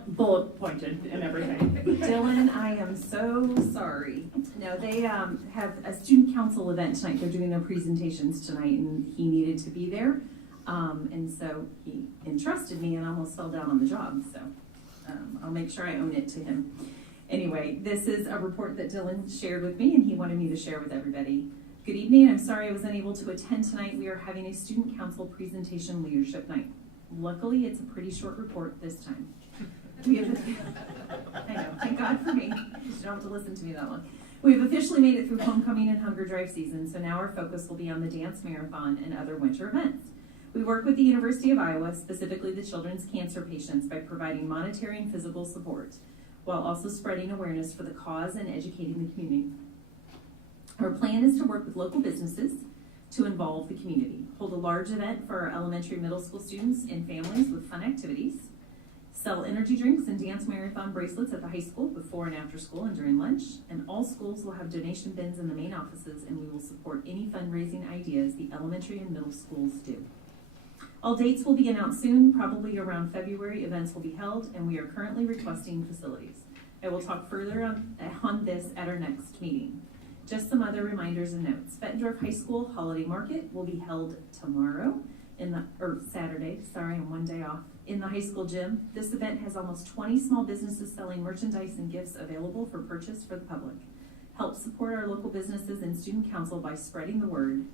Bullet pointed and everything. Dylan, I am so sorry. No, they have a student council event tonight. They're doing their presentations tonight, and he needed to be there. And so he entrusted me and almost fell down on the job. So I'll make sure I own it to him. Anyway, this is a report that Dylan shared with me and he wanted me to share with everybody. Good evening. I'm sorry I was unable to attend tonight. We are having a student council presentation leadership night. Luckily, it's a pretty short report this time. We have, I know, thank God for me. You don't have to listen to me that long. We have officially made it through homecoming and hunger drive season, so now our focus will be on the dance marathon and other winter events. We work with the University of Iowa, specifically the children's cancer patients, by providing monetary and physical support, while also spreading awareness for the cause and educating the community. Our plan is to work with local businesses to involve the community, hold a large event for our elementary middle school students and families with fun activities, sell energy drinks and dance marathon bracelets at the high school before and after school and during lunch, and all schools will have donation bins in the main offices, and we will support any fundraising ideas the elementary and middle schools do. All dates will be announced soon, probably around February. Events will be held, and we are currently requesting facilities. I will talk further on this at our next meeting. Just some other reminders and notes. Bettendorf High School Holiday Market will be held tomorrow, Saturday, I'm one day off, in the high school gym. This event has almost 20 small businesses selling merchandise and gifts available for purchase for the public. Help support our local businesses and student council by spreading the word.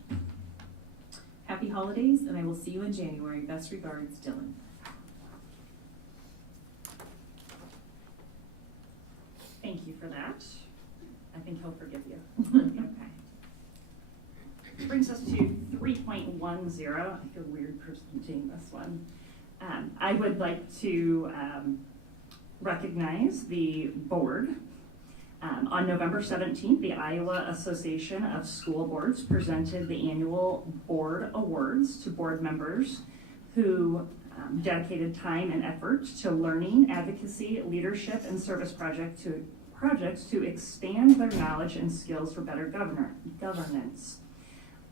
Happy holidays, and I will see you in January. Best regards, Dylan. Thank you for that. I think he'll forgive you. Okay. Brings us to 3.10. I feel weird presenting this one. I would like to recognize the board. On November 17th, the Iowa Association of School Boards presented the annual board awards to board members who dedicated time and effort to learning, advocacy, leadership, and service projects to expand their knowledge and skills for better governance.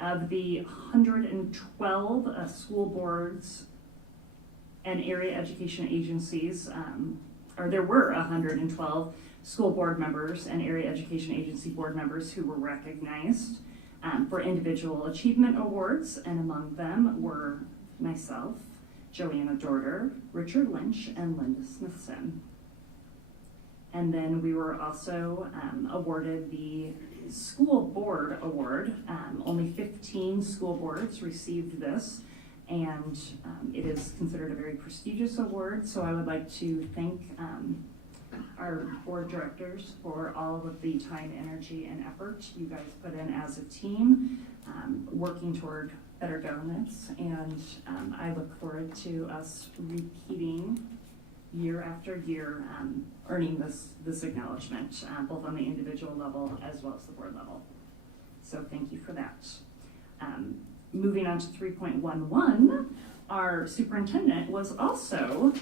Of the 112 school boards and area education agencies, there were 112 school board members and area education agency board members who were recognized for individual achievement awards, and among them were myself, Joanna Dorder, Richard Lynch, and Linda Smithson. And then we were also awarded the School Board Award. Only 15 school boards received this, and it is considered a very prestigious award. So I would like to thank our board directors for all of the time, energy, and effort you guys put in as a team, working toward better governance. And I look forward to us repeating year after year, earning this acknowledgement, both on the individual level as well as the board level. So thank you for that. Moving on to 3.11, our superintendent was also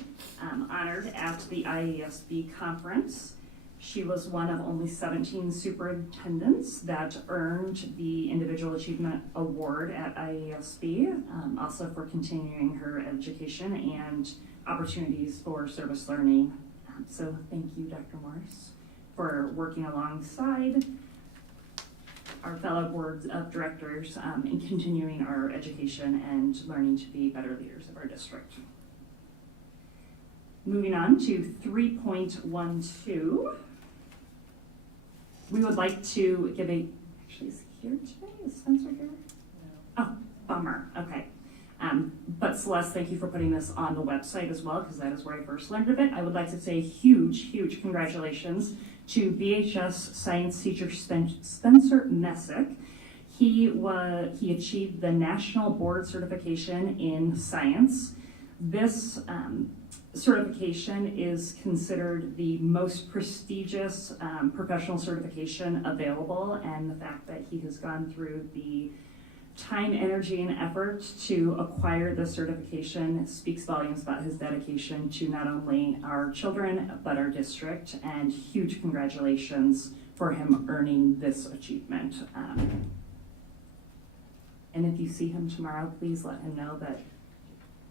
honored at the IASB conference. She was one of only 17 superintendents that earned the Individual Achievement Award at IASB, also for continuing her education and opportunities for service learning. So thank you, Dr. Morris, for working alongside our fellow boards of directors in continuing our education and learning to be better leaders of our district. Moving on to 3.12, we would like to give actually is he here today? Is Spencer here? No. Oh, bummer, okay. But Celeste, thank you for putting this on the website as well, because that is where I first learned of it. I would like to say huge congratulations to BHS science teacher Spencer Messick. He achieved the National Board Certification in Science. This certification is considered the most prestigious professional certification available, and the fact that he has gone through the time, energy, and effort to acquire the certification speaks volumes about his dedication to not only our children, but our district, and huge congratulations for him earning this achievement. And if you see him tomorrow, please let him know that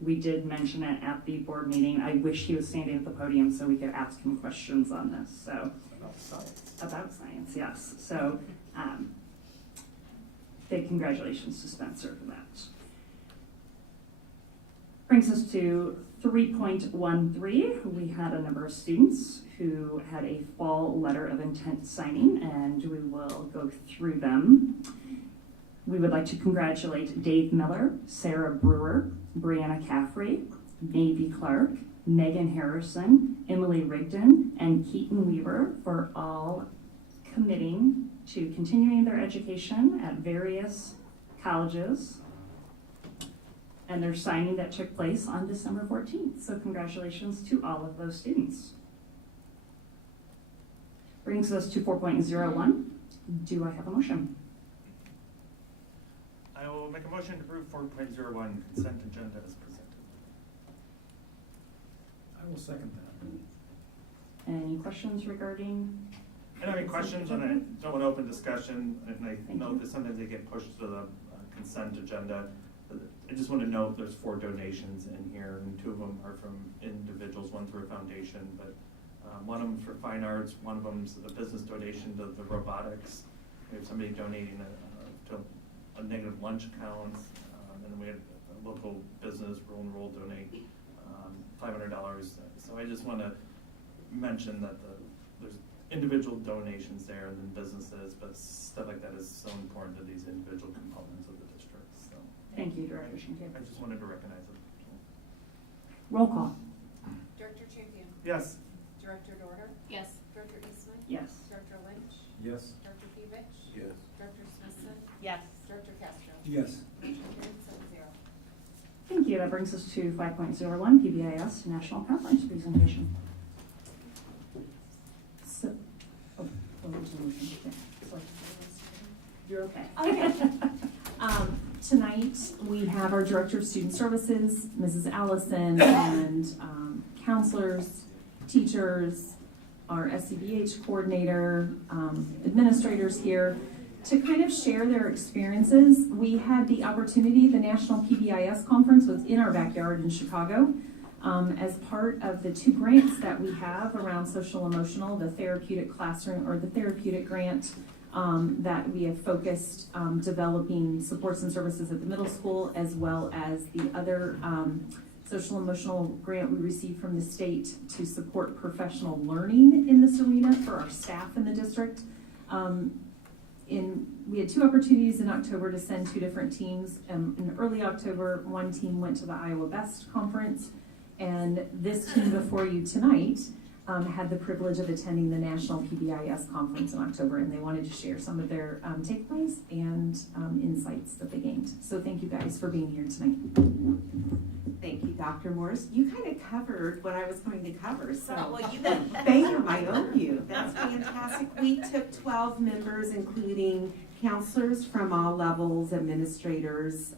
we did mention it at the board meeting. I wish he was standing at the podium so we could ask him questions on this. So about science, yes. So big congratulations to Spencer for that. brings us to 3.13. We had a number of students who had a fall letter of intent signing, and we will go through them. We would like to congratulate Dave Miller, Sarah Brewer, Brianna Caffrey, Navy Clark, Megan Harrison, Emily Rigdon, and Keaton Weaver for all committing to continuing their education at various colleges, and their signing that took place on December 14th. So congratulations to all of those students. Brings us to 4.01. Do I have a motion? I will make a motion to approve 4.01 consent agenda as presented. I will second that. Any questions regarding? I don't have any questions, and I don't want to open discussion, and I Thank know you. that sometimes they get pushed to the consent agenda. I just want to note there's 4 donations in here, and 2 of them are from individuals, one through a foundation, but one of them for fine arts, one of them's a business donation to the Robotics. We have somebody donating to a negative lunch account, and then we had a local business, Roll donate $500. So I just want to mention that there's individual donations there and then businesses, but stuff like that is so important to these individual components of the district. So Thank you, Director Champion. I just wanted to recognize it. Roll call. Director Champion? Yes. Director Dorner? Yes. Director Eastman? Yes. Director Lynch? Yes. Director Fevich? Yes. Director Smithson? Yes. Director Castro? Yes. Motion carried 7-0. Thank you. That brings us to 5.01 PBIS National Conference presentation. So, you're okay. Okay. Tonight, we have our Director of Student Services, Mrs. Allison, and counselors, teachers, our SCBH coordinator, administrators here to kind of share their experiences. We had the opportunity, the National PBIS Conference was in our backyard in Chicago. As part of the 2 grants that we have around social emotional, the therapeutic classroom, or the therapeutic grant that we have focused developing supports and services at the middle school, as well as the other social emotional grant we received from the state to support professional learning in this arena for our staff in the district. We had 2 opportunities in October to send 2 different teams. In early October, one team went to the Iowa Best Conference, and this team before you tonight had the privilege of attending the National PBIS Conference in October, and they wanted to share some of their takeaways and insights that they gained. So thank you guys for being here tonight. Thank you, Dr. Morris. You kind of covered what I was going to cover, so well, you bam, I owe you. That's fantastic. We took 12 members, including counselors from all levels, administrators,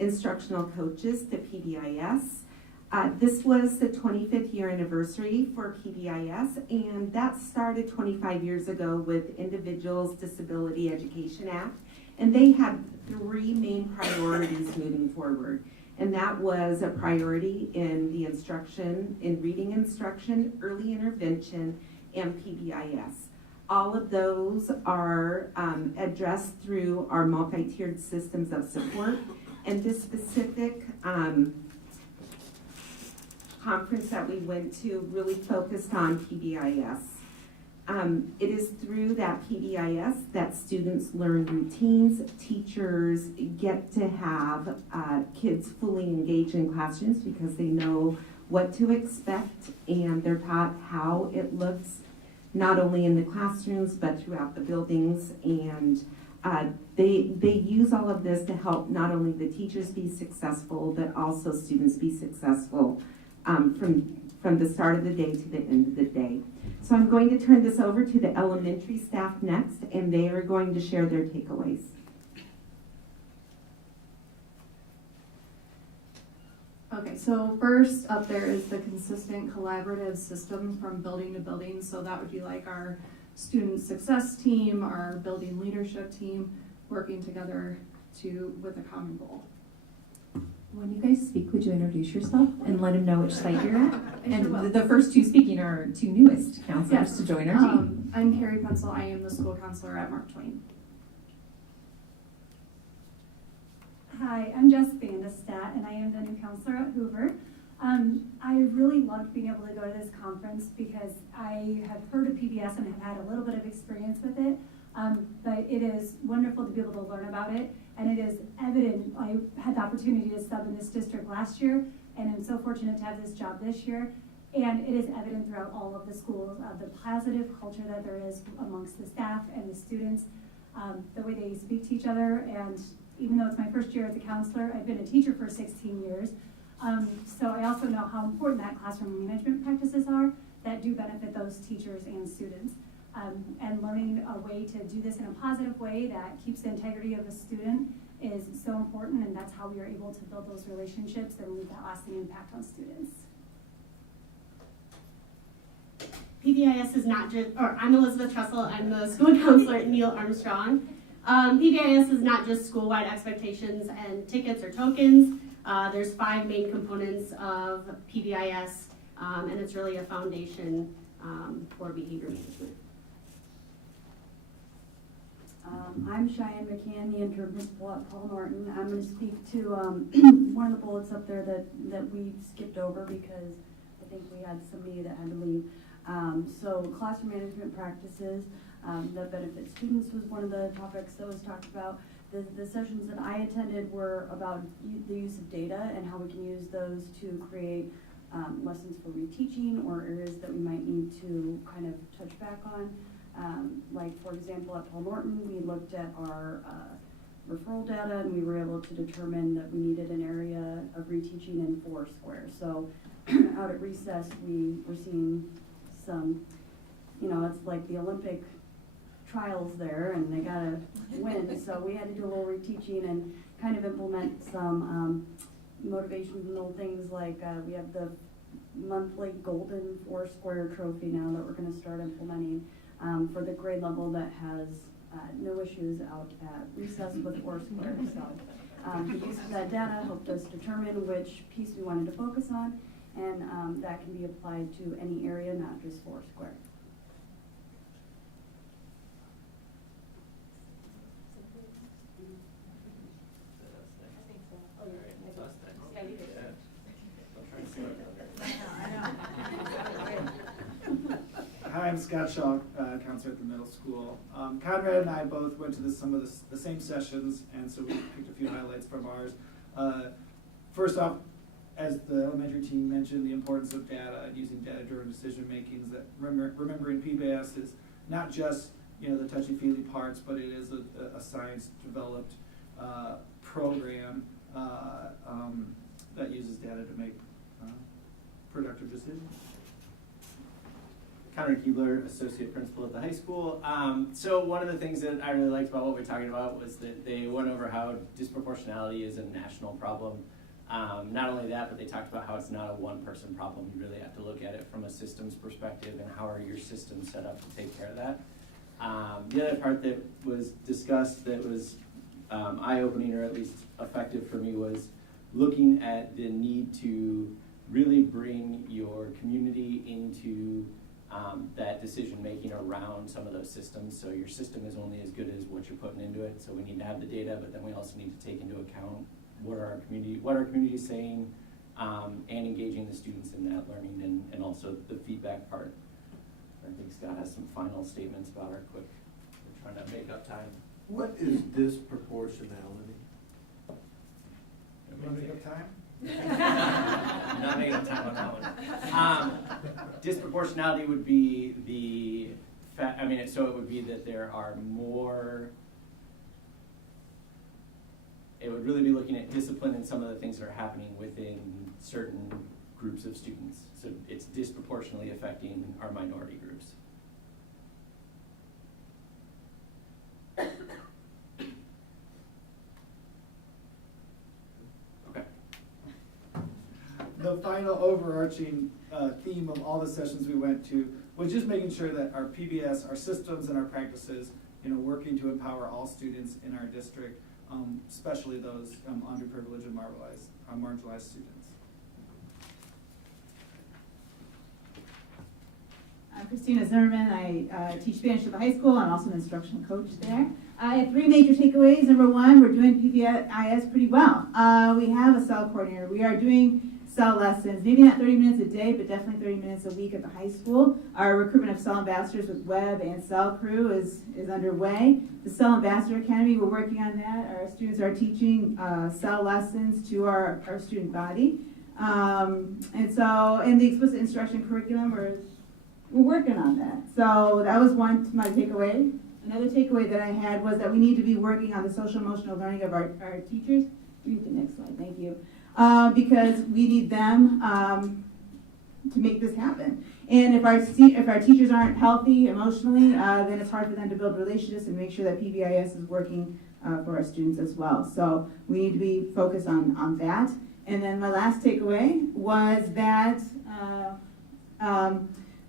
instructional coaches to PBIS. This was the 25th year anniversary for PBIS, and that started 25 years ago with Individuals Disability Education Act, and they had 3 main priorities moving forward. And that was a priority in the instruction, in reading instruction, early intervention, and PBIS. All of those are addressed through our multi-tiered systems of support. And this specific conference that we went to really focused on PBIS. It is through that PBIS that students learn routines, teachers get to have kids fully engaged in classrooms because they know what to expect, and they're taught how it looks not only in the classrooms but throughout the buildings, and they use all of this to help not only the teachers be successful but also students be successful from the start of the day to the end of the day. So I'm going to turn this over to the elementary staff next, and they are going to share their takeaways. Okay, so first up there is the consistent collaborative system from building to building. So that would be like our student success team, our building leadership team, working together with a common goal. When you guys speak, would you introduce yourself and let them know which site you're at? And will. the first 2 speaking are 2 newest counselors to join our team. I'm Carrie Pencil. I am the school counselor at Mark Twain. Hi, I'm Jess Bandestat, and I am the new counselor at Hoover. I really loved being able to go to this conference because I have heard of PBS and have had a little bit of experience with it. But it is wonderful to be able to learn about it, and it is evident. I had the opportunity to sub in this district last year, and I'm so fortunate to have this job this year. And it is evident throughout all of the schools of the positive culture that there is amongst the staff and the students, the way they speak to each other. And even though it's my first year as a counselor, I've been a teacher for 16 years. So I also know how important that classroom management practices are that do benefit those teachers and students. And learning a way to do this in a positive way that keeps the integrity of a student is so important, and that's how we are able to build those relationships and leave that lasting impact on students. PBIS is not just, or I'm Elizabeth Trussell, I'm the school counselor at Neil Armstrong. PBIS is not just school-wide expectations and tickets or tokens. There's 5 main components of PBIS, and it's really a foundation for behavior management. I'm Cheyenne McCann, the interim principal at Paul Norton. I'm going to speak to one of the bullets up there that we skipped over because I think we had somebody that had to leave. So classroom management practices that benefit students was one of the topics that was talked about. The sessions that I attended were about the use of data and how we can use those to create lessons for reteaching or areas that we might need to kind of touch back on. Like for example, at Paul Norton, we looked at our referral data and we were able to determine that we needed an area of reteaching in Foursquare. So out at recess, we were seeing some, it's like the Olympic trials there and they gotta win. So we had to do a little reteaching and kind of implement some motivational things like we have the monthly golden Foursquare trophy now that we're gonna start implementing for the grade level that has no issues out at recess with Foursquare. So the use of that data helped us determine which piece we wanted to focus on, and that can be applied to any area, not just Foursquare. Hi, I'm Scott Shaw, counselor at the middle school. Conrad and I both went to some of the same sessions, and so we picked a few highlights from ours. First off, as the elementary team mentioned, the importance of data and using data-driven decision making. That remembering PBIS is not just the touchy-feely parts, but it is a science-developed program that uses data to make productive decisions. Conrad Keebler, Associate Principal at the high school. So one of the things that I really liked about what we're talking about was that they went over how disproportionality is a national problem. Not only that, but they talked about how it's not a one-person problem. You really have to look at it from a systems perspective and how are your systems set up to take care of that. The other part that was discussed that was eye-opening or at least effective for me was looking at the need to really bring your community into that decision-making around some of those systems. So your system is only as good as what you're putting into it. So we need to have the data, but then we also need to take into account what our community is saying, and engaging the students in that learning and also the feedback part. I think Scott has some final statements about our quick, we're trying to make up time. What is disproportionality? You want to make up time? Not making up time on that one. Disproportionality would be so it would be that there are more, it would really be looking at discipline and some of the things that are happening within certain groups of students. So it's disproportionately affecting our minority groups. Okay. The final overarching theme of all the sessions we went to was just making sure that our PBS, our systems and our practices, working to empower all students in our district, especially those underprivileged and marginalized students. I'm Christina Zimmerman. I teach Spanish at the high school. I'm also an instructional coach there. I have three major takeaways. Number one, we're doing PBIS pretty well. We have a cell coordinator. We are doing cell lessons, maybe not 30 minutes a day, but definitely 30 minutes a week at the high school. Our recruitment of cell ambassadors with Web and Cell Crew is underway. The Cell Ambassador Academy, we're working on that. Our students are teaching cell lessons to our student body. And so in the explicit instruction curriculum, we're working on that. So that was my takeaway. Another takeaway that I had was that we need to be working on the social emotional learning of our teachers. Read the next slide, thank you. Because we need them to make this happen. And if our teachers aren't healthy emotionally, then it's hard for them to build relationships and make sure that PBIS is working for our students as well. So we need to be focused on that. And then my last takeaway was that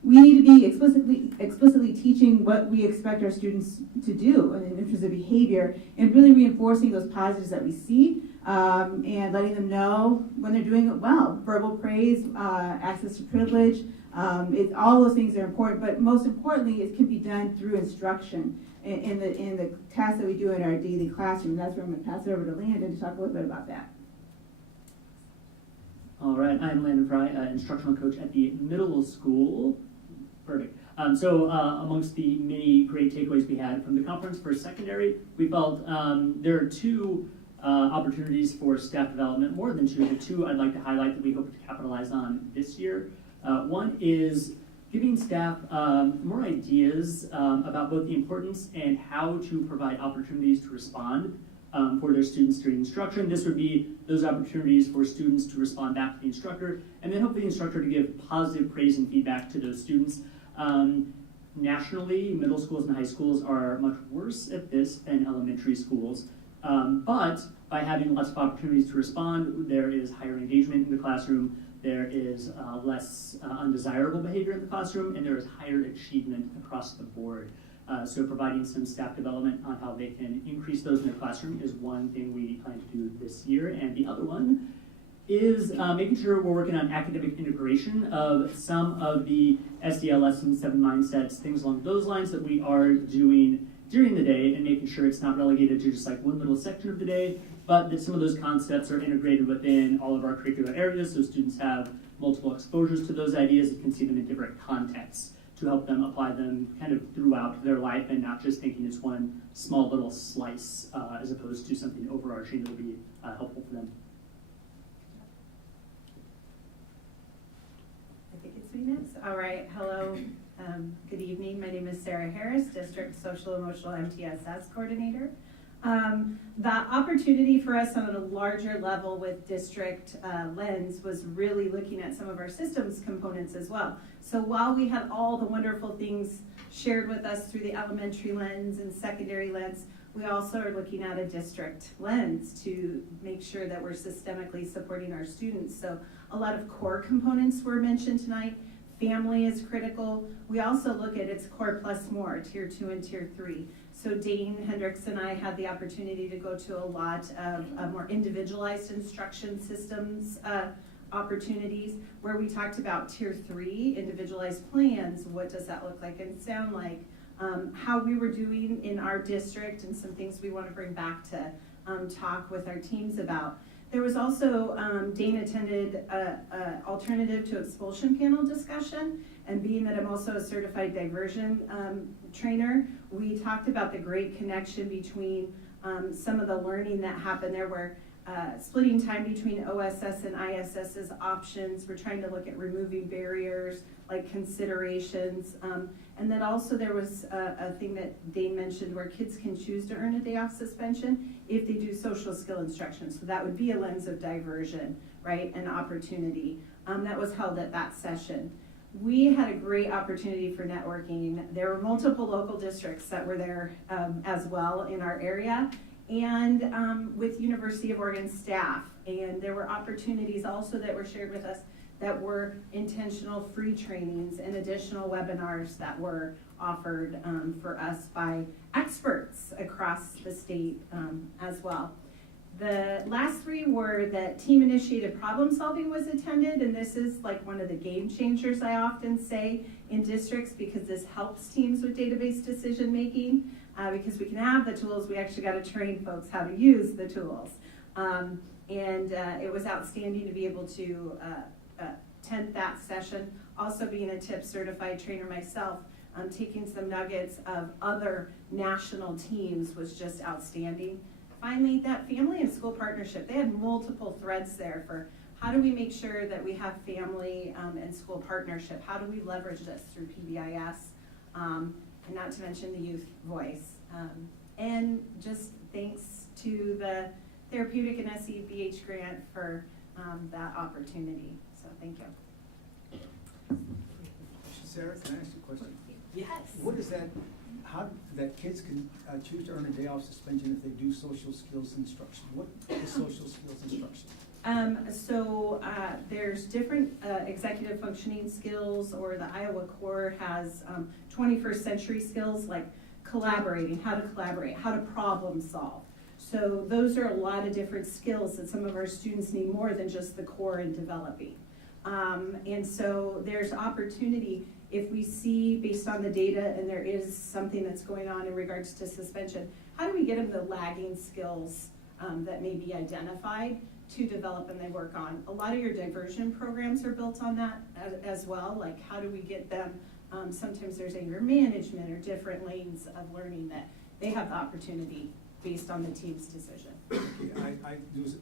we need to be explicitly teaching what we expect our students to do in terms of behavior, and really reinforcing those positives that we see, and letting them know when they're doing it well. Verbal praise, access to privilege, all those things are important, but most importantly, it can be done through instruction in the tasks that we do in our daily classroom. That's where I'm going to pass it over to Landon to talk a little bit about that. All right, I'm Landon Fry, instructional coach at the middle school. Perfect. Amongst the many great takeaways we had from the conference for secondary, we felt there are two opportunities for staff development, more than two. The two I'd like to highlight that we hope to capitalize on this year. One is giving staff more ideas about both the importance and how to provide opportunities to respond for their students during instruction. This would be those opportunities for students to respond back to the instructor, and then hopefully the instructor to give positive praise and feedback to those students. Nationally, middle schools and high schools are much worse at this than elementary schools. But by having lots of opportunities to respond, there is higher engagement in the classroom, there is less undesirable behavior in the classroom, and there is higher achievement across the board. So providing some staff development on how they can increase those in their classroom is one thing we plan to do this year. And the other one is making sure we're working on academic integration of some of the SDL lessons, 7 mindsets, things along those lines that we are doing during the day, and making sure it's not relegated to just like one little section of the day, but that some of those concepts are integrated within all of our curricular areas so students have multiple exposures to those ideas and can see them in different contexts to help them apply them kind of throughout their life and not just thinking it's one small little slice as opposed to something overarching that will be helpful for them. I think it's me next. All right, hello, good evening. My name is Sarah Harris, District Social Emotional MTSS Coordinator. The opportunity for us on a larger level with district lens was really looking at some of our systems components as well. So while we had all the wonderful things shared with us through the elementary lens and secondary lens, we also are looking at a district lens to make sure that we're systemically supporting our students. So a lot of core components were mentioned tonight. Family is critical. We also look at its core plus more, tier 2 and tier 3. So Dane Hendricks and I had the opportunity to go to a lot of more individualized instruction systems opportunities where we talked about tier 3, individualized plans. What does that look like and sound like? How we were doing in our district and some things we want to bring back to talk with our teams about. There was also, Dane attended a alternative to expulsion panel discussion, and being that I'm also a certified diversion trainer, we talked about the great connection between some of the learning that happened there where splitting time between OSS and ISS's options. We're trying to look at removing barriers like considerations. And then also there was a thing that Dane mentioned where kids can choose to earn a day off suspension if they do social skill instruction. So that would be a lens of diversion, right, and opportunity. That was held at that session. We had a great opportunity for networking. There were multiple local districts that were there as well in our area, and with University of Oregon staff. And there were opportunities also that were shared with us that were intentional free trainings and additional webinars that were offered for us by experts across the state as well. The last three were that team-initiated problem solving was attended, and this is like one of the game changers I often say in districts because this helps teams with database decision making. because we can have the tools, we actually got to train folks how to use the tools. It was outstanding to be able to attend that session. Also being a TIP certified trainer myself, taking some nuggets of other national teams was just outstanding. Finally, that family and school partnership, they had multiple threads there for how do we make sure that we have family and school partnership? How do we leverage this through PBIS? And not to mention the youth voice. And just thanks to the Therapeutic and SEBH grant for that opportunity. So thank you. Sarah, can I ask you a question? Yes. What is that, how, that kids can choose to earn a day off suspension if they do social skills instruction? What is social skills instruction? There's different executive functioning skills, or the Iowa Core has 21st century skills like collaborating, how to problem solve. So those are a lot of different skills that some of our students need more than just the core in developing. And so there's opportunity if we see, based on the data, and there is something that's going on in regards to suspension, how do we get them the lagging skills that may be identified to develop and they work on? A lot of your diversion programs are built on that as well, like how do we get them, sometimes there's anger management or different lanes of learning that they have the opportunity based on the team's decision. Okay,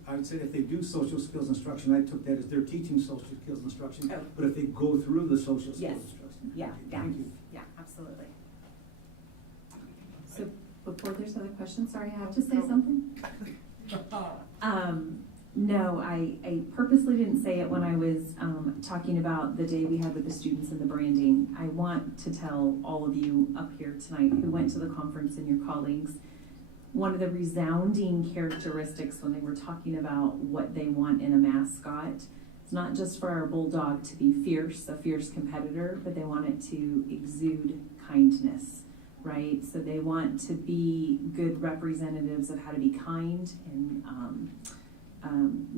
I would say if they do social skills instruction, I took that as they're teaching social skills instruction, Oh. but if they go through the social skills Yes. instruction. Yeah, Okay, yeah, thank you. yeah, absolutely. So before there's other questions, sorry, I have to say something. No, I purposely didn't say it when I was talking about the day we had with the students and the branding. I want to tell all of you up here tonight who went to the conference and your colleagues, one of the resounding characteristics when they were talking about what they want in a mascot, it's not just for our bulldog to be fierce, a fierce competitor, but they want it to exude kindness, right? So they want to be good representatives of how to be kind and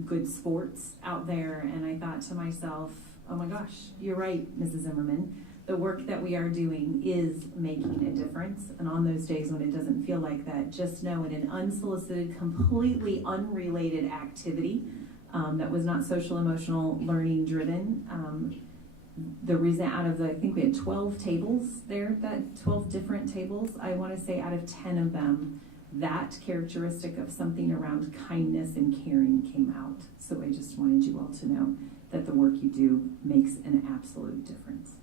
good sports out there. And I thought to myself, oh my gosh, you're right, Mrs. Zimmerman. The work that we are doing is making a difference. And on those days when it doesn't feel like that, just know in an unsolicited, completely unrelated activity that was not social emotional learning driven, the reason out of the, I think we had 12 tables there, that 12 different tables, I want to say out of 10 of them, that characteristic of something around kindness and caring came out. So I just wanted you all to know that the work you do makes an absolute difference.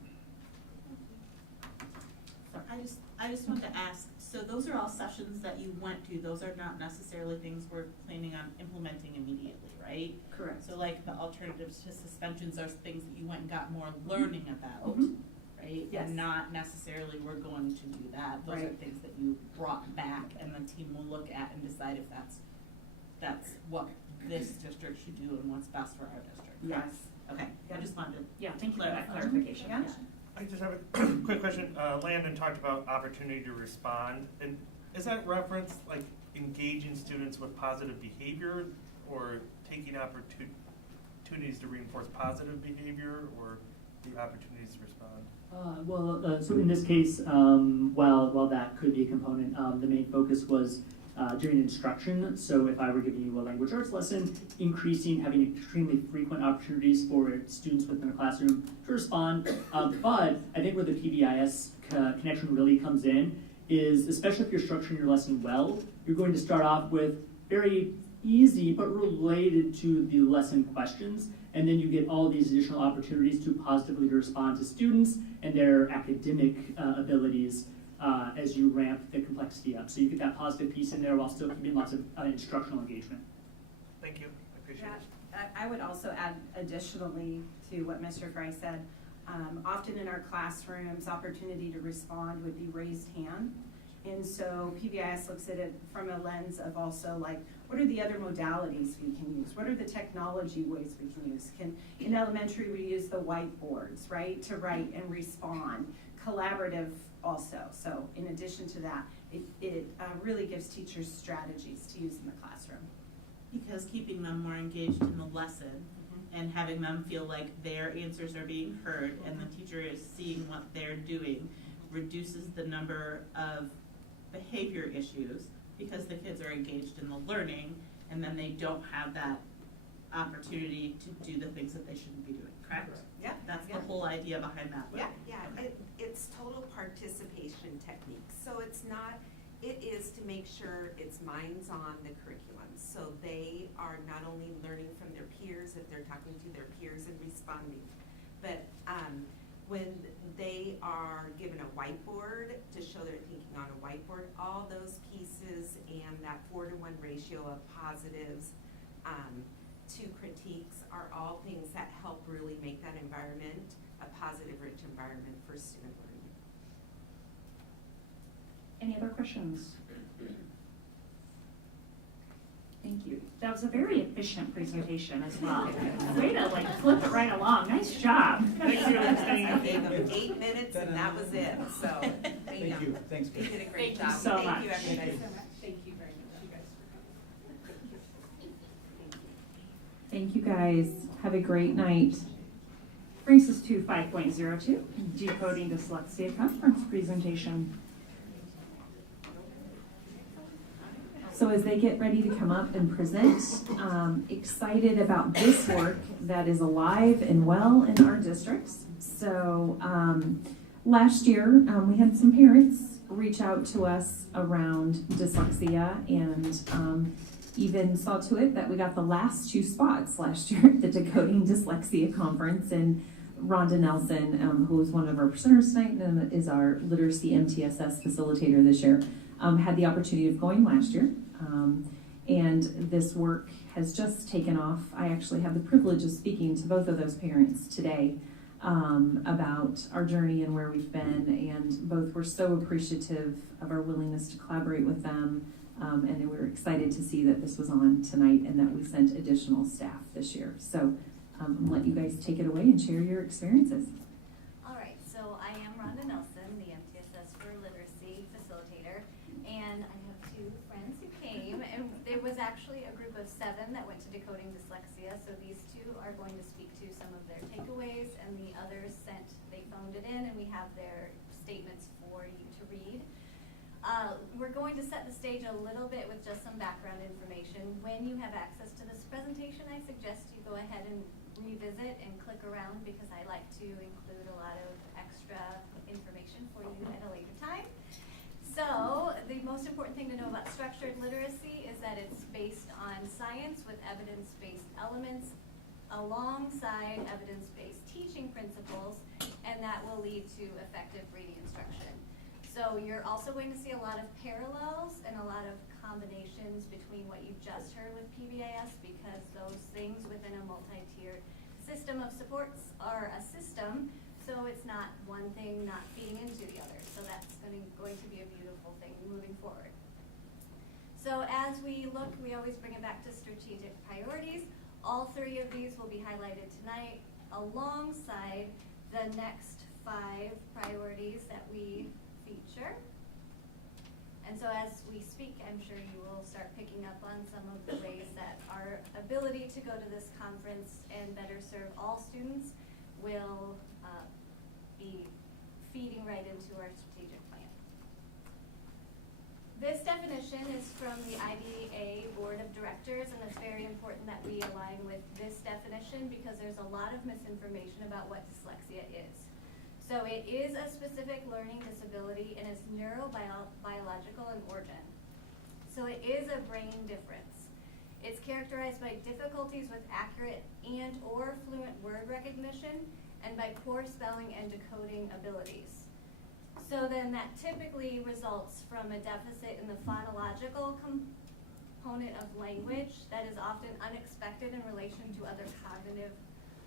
I just want to ask, so those are all sessions that you went to, those are not necessarily things we're planning on implementing immediately, right? Correct. So like the alternatives to suspensions are things that you went and got more learning about, right? Yes. And not necessarily we're going to do that. Those are Right. things that you brought back and the team will look at and decide if that's what this district should do and what's best for our district. Yes. Okay, I just wanted to Yeah, thank you for that clarify. clarification. Yeah. I just have a quick question. Landon talked about opportunity to respond, and is that reference like engaging students with positive behavior, or taking opportunities to reinforce positive behavior, or the opportunities to respond? So in this case, while that could be a component, the main focus was during instruction. So if I were giving you a language arts lesson, having extremely frequent opportunities for students within the classroom to respond. But I think where the PBIS connection really comes in is, especially if you're structuring your lesson well, you're going to start off with very easy but related to the lesson questions, and then you get all these additional opportunities to positively respond to students and their academic abilities as you ramp the complexity up. So you get that positive piece in there while still keeping lots of instructional engagement. Thank you. I appreciate it. I would also add additionally to what Mr. Fry said, often in our classrooms, opportunity to respond would be raised hand. And so PBIS looks at it from a lens of also like, what are the other modalities we can use? What are the technology ways we can use? In elementary, we use the whiteboards, right, to write and respond. Collaborative also. So in addition to that, it really gives teachers strategies to use in the classroom. Because keeping them more engaged in the lesson and having them feel like their answers are being heard and the teacher is seeing what they're doing reduces the number of behavior issues because the kids are engaged in the learning and then they don't have that opportunity to do the things that they shouldn't be doing, correct? Yeah. That's the whole idea behind that. Yeah, it's total participation techniques. So it is to make sure it's minds on the curriculum. So they are not only learning from their peers if they're talking to their peers and responding, but when they are given a whiteboard to show their thinking on a whiteboard, all those pieces and that 4-to-1 ratio of positives to critiques are all things that help really make that environment a positive, rich environment for student learning. Any other questions? Thank you. That was a very efficient presentation as well. Way to flip it right along. Nice job. Thank you. I gave them 8 minutes and that was it, so. Thank you, thanks. They did a great Thank you job. so much. Thank you, everybody. Thank you very much, you guys, for coming. Thank you guys. Have a great night. Brings us to 5.02, Decoding Dyslexia Conference Presentation. So as they get ready to come up and present, excited about this work that is alive and well in our districts. So last year, we had some parents reach out to us around dyslexia and even saw to it that we got the last 2 spots last year at the Decoding Dyslexia Conference. And Rhonda Nelson, who is one of our presenters tonight and is our Literacy MTSS facilitator this year, had the opportunity of going last year. And this work has just taken off. I actually have the privilege of speaking to both of those parents today about our journey and where we've been, and both were so appreciative of our willingness to collaborate with them, and we were excited to see that this was on tonight and that we sent additional staff this year. So I'll let you guys take it away and share your experiences. All right, so I am Rhonda Nelson, the MTSS for Literacy facilitator, and I have 2 friends who came, and there was actually a group of 7 that went to Decoding Dyslexia, so these 2 are going to speak to some of their takeaways, and the others they phoned it in, and we have their statements for you to read. We're going to set the stage a little bit with just some background information. When you have access to this presentation, I suggest you go ahead and revisit and click around because I like to include a lot of extra information for you at a later time. So the most important thing to know about structured literacy is that it's based on science with evidence-based elements alongside evidence-based teaching principles, and that will lead to effective reading instruction. So you're also going to see a lot of parallels and a lot of combinations between what you just heard with PBIS, because those things within a multi-tiered system of supports are a system, so it's not one thing not feeding into the other. So that's going to be a beautiful thing moving forward. So as we look, we always bring it back to strategic priorities. All 3 of these will be highlighted tonight alongside the next 5 priorities that we feature. And so as we speak, I'm sure you will start picking up on some of the ways that our ability to go to this conference and better serve all students will be feeding right into our strategic plan. This definition is from the IDEA Board of Directors, and it's very important that we align with this definition because there's a lot of misinformation about what dyslexia is. So it is a specific learning disability and it's neurobiological in origin. So it is a brain difference. It's characterized by difficulties with accurate and or fluent word recognition and by poor spelling and decoding abilities. So then that typically results from a deficit in the phonological component of language that is often unexpected in relation to other cognitive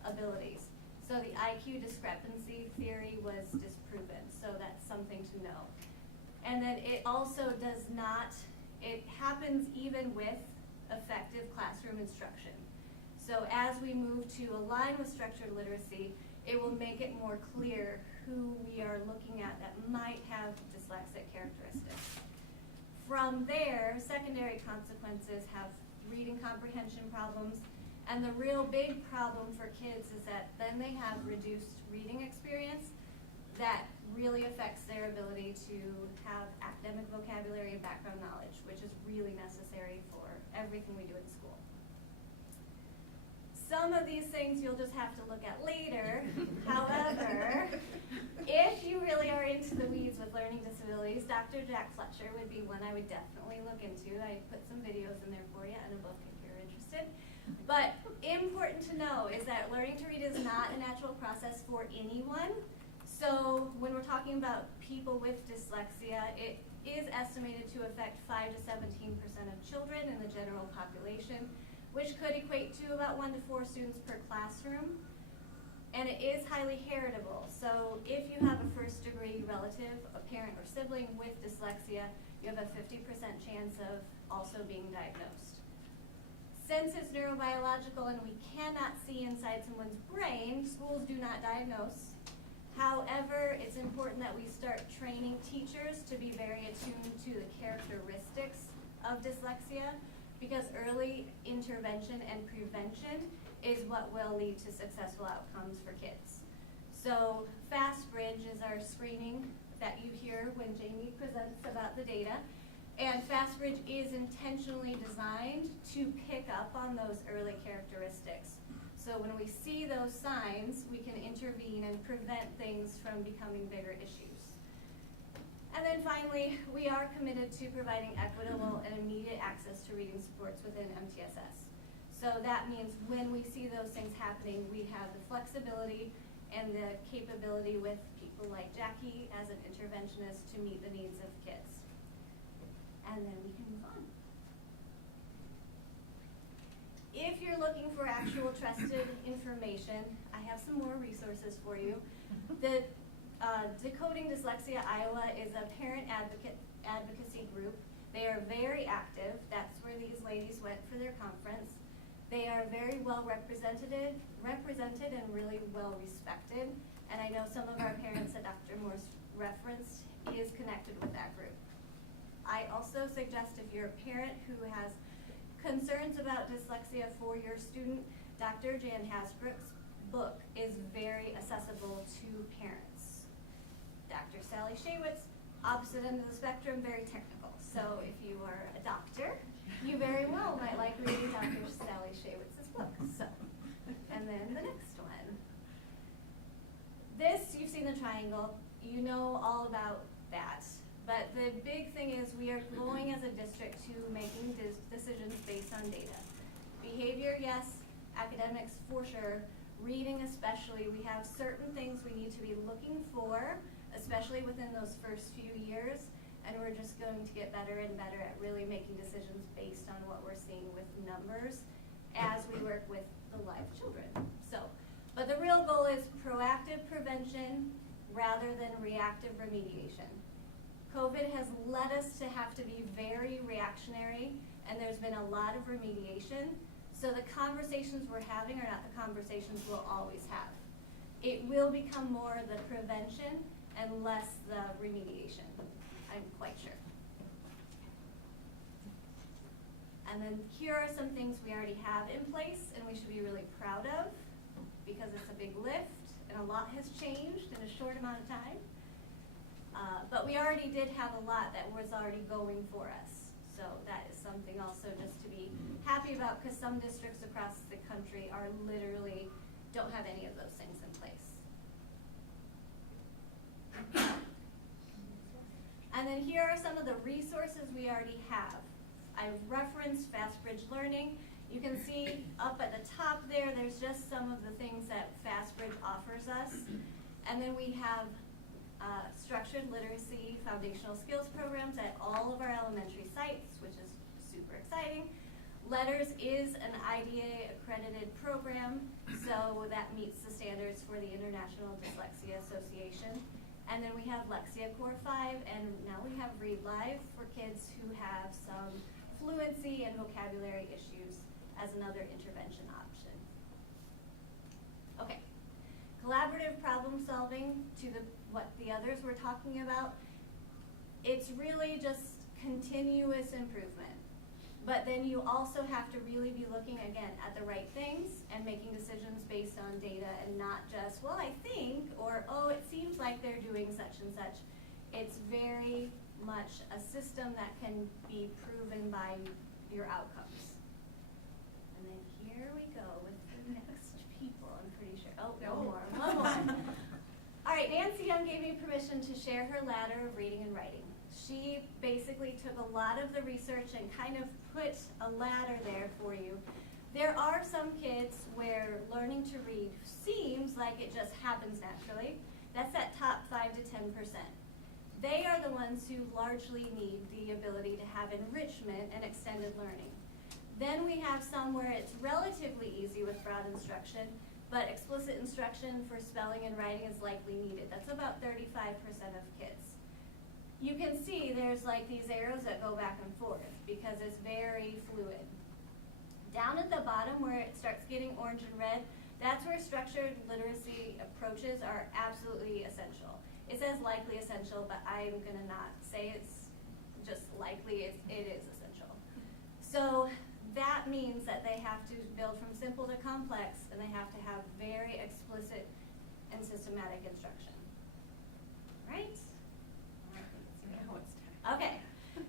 abilities. So the IQ discrepancy theory was disproven, so that's something to know. And then it also it happens even with effective classroom instruction. So as we move to align with structured literacy, it will make it more clear who we are looking at that might have dyslexic characteristics. From there, secondary consequences have reading comprehension problems, and the real big problem for kids is that then they have reduced reading experience, that really affects their ability to have academic vocabulary and background knowledge, which is really necessary for everything we do in school. Some of these things you'll just have to look at later. However, if you really are into the weeds with learning disabilities, Dr. Jack Fletcher would be one I would definitely look into. I put some videos in there for you and a book if you're interested. But important to know is that learning to read is not a natural process for anyone. So when we're talking about people with dyslexia, it is estimated to affect 5 to 17% of children in the general population, which could equate to about 1 to 4 students per classroom. And it is highly heritable. So if you have a first-degree relative, a parent or sibling with dyslexia, you have a 50% chance of also being diagnosed. Since it's neurobiological and we cannot see inside someone's brain, schools do not diagnose. However, it's important that we start training teachers to be very attuned to the characteristics of dyslexia, because early intervention and prevention is what will lead to successful outcomes for kids. So FastBridge is our screening that you hear when Jamie presents about the data. And FastBridge is intentionally designed to pick up on those early characteristics. So when we see those signs, we can intervene and prevent things from becoming bigger issues. And then finally, we are committed to providing equitable and immediate access to reading supports within MTSS. So that means when we see those things happening, we have the flexibility and the capability with people like Jackie as an interventionist to meet the needs of kids. And then we can move on. If you're looking for actual trusted information, I have some more resources for you. The Decoding Dyslexia Iowa is a parent advocacy group. They are very active. That's where these ladies went for their conference. They are very well represented and really well respected. And I know some of our parents that Dr. Morse referenced is connected with that group. I also suggest if you're a parent who has concerns about dyslexia for your student, Dr. Jan Hasbrook's book is very accessible to parents. Dr. Sally Shaywitz, opposite end of the spectrum, very technical. So if you are a doctor, you very well might like reading Dr. Sally Shaywitz's book. So, and then the next one. This, you've seen the triangle. You know all about that. But the big thing is we are going as a district to making decisions based on data. Behavior, yes. Academics, for sure. Reading especially. We have certain things we need to be looking for, especially within those first few years. And we're just going to get better and better at really making decisions based on what we're seeing with numbers as we work with the live children. So, but the real goal is proactive prevention rather than reactive remediation. COVID has led us to have to be very reactionary, and there's been a lot of remediation. So the conversations we're having are not the conversations we'll always have. It will become more the prevention and less the remediation, I'm quite sure. And then here are some things we already have in place and we should be really proud of, because it's a big lift and a lot has changed in a short amount of time. But we already did have a lot that was already going for us. So that is something also just to be happy about, because some districts across the country are literally don't have any of those things in place. And then here are some of the resources we already have. I referenced FastBridge Learning. You can see up at the top there, there's just some of the things that FastBridge offers us. And then we have structured literacy foundational skills programs at all of our elementary sites, which is super exciting. Letters is an IDA accredited program, so that meets the standards for the International Dyslexia Association. And then we have Lexia Core 5, and now we have Read Live for kids who have some fluency and vocabulary issues as another intervention option. Okay, collaborative problem solving, to what the others were talking about. It's really just continuous improvement. But then you also have to really be looking again at the right things and making decisions based on data and not just, well, I think, or, oh, it seems like they're doing such and such. It's very much a system that can be proven by your outcomes. And then here we go with the next people, I'm pretty sure. Oh, no more, one more. All right, Nancy Young gave me permission to share her ladder of reading and writing. She basically took a lot of the research and kind of put a ladder there for you. There are some kids where learning to read seems like it just happens naturally. That's that top 5 to 10%. They are the ones who largely need the ability to have enrichment and extended learning. Then we have some where it's relatively easy with broad instruction, but explicit instruction for spelling and writing is likely needed. That's about 35% of kids. You can see there's like these arrows that go back and forth because it's very fluid. Down at the bottom where it starts getting orange and red, that's where structured literacy approaches are absolutely essential. It says likely essential, but I'm gonna not say it's just likely, it is essential. So that means that they have to build from simple to complex, and they have to have very explicit and systematic instruction. Right? Okay,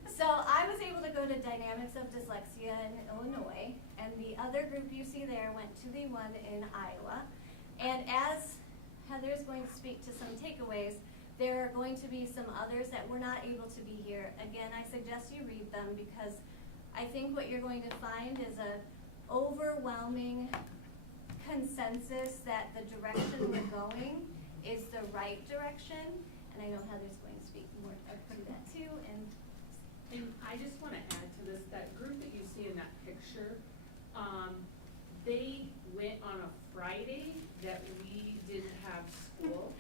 so I was able to go to Dynamics of Dyslexia in Illinois, and the other group you see there went to the one in Iowa. And as Heather is going to speak to some takeaways, there are going to be some others that were not able to be here. Again, I suggest you read them because I think what you're going to find is an overwhelming consensus that the direction we're going is the right direction. And I know Heather's going to speak more to that too. And I just want to add to this, that group that you see in that picture, they went on a Friday that we didn't have school.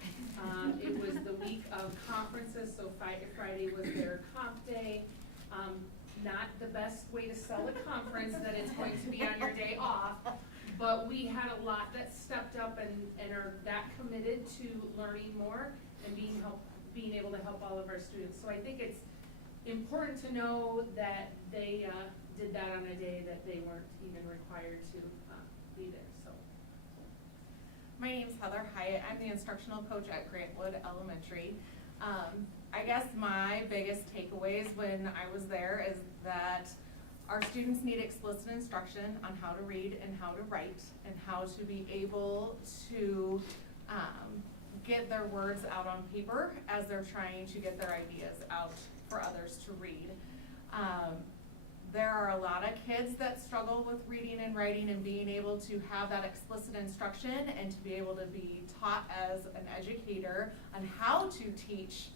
It was the week of conferences, so Friday was their comp day. Not the best way to sell a conference that it's going to be on your day off, but we had a lot that stepped up and are that committed to learning more and being able to help all of our students. So I think it's important to know that they did that on a day that they weren't even required to be there. So, my name is Heather Hyatt. I'm the instructional coach at Grantwood Elementary. I guess my biggest takeaways when I was there is that our students need explicit instruction on how to read and how to write and how to be able to get their words out on paper as they're trying to get their ideas out for others to read. There are a lot of kids that struggle with reading and writing and being able to have that explicit instruction and to be able to be taught as an educator on how to teach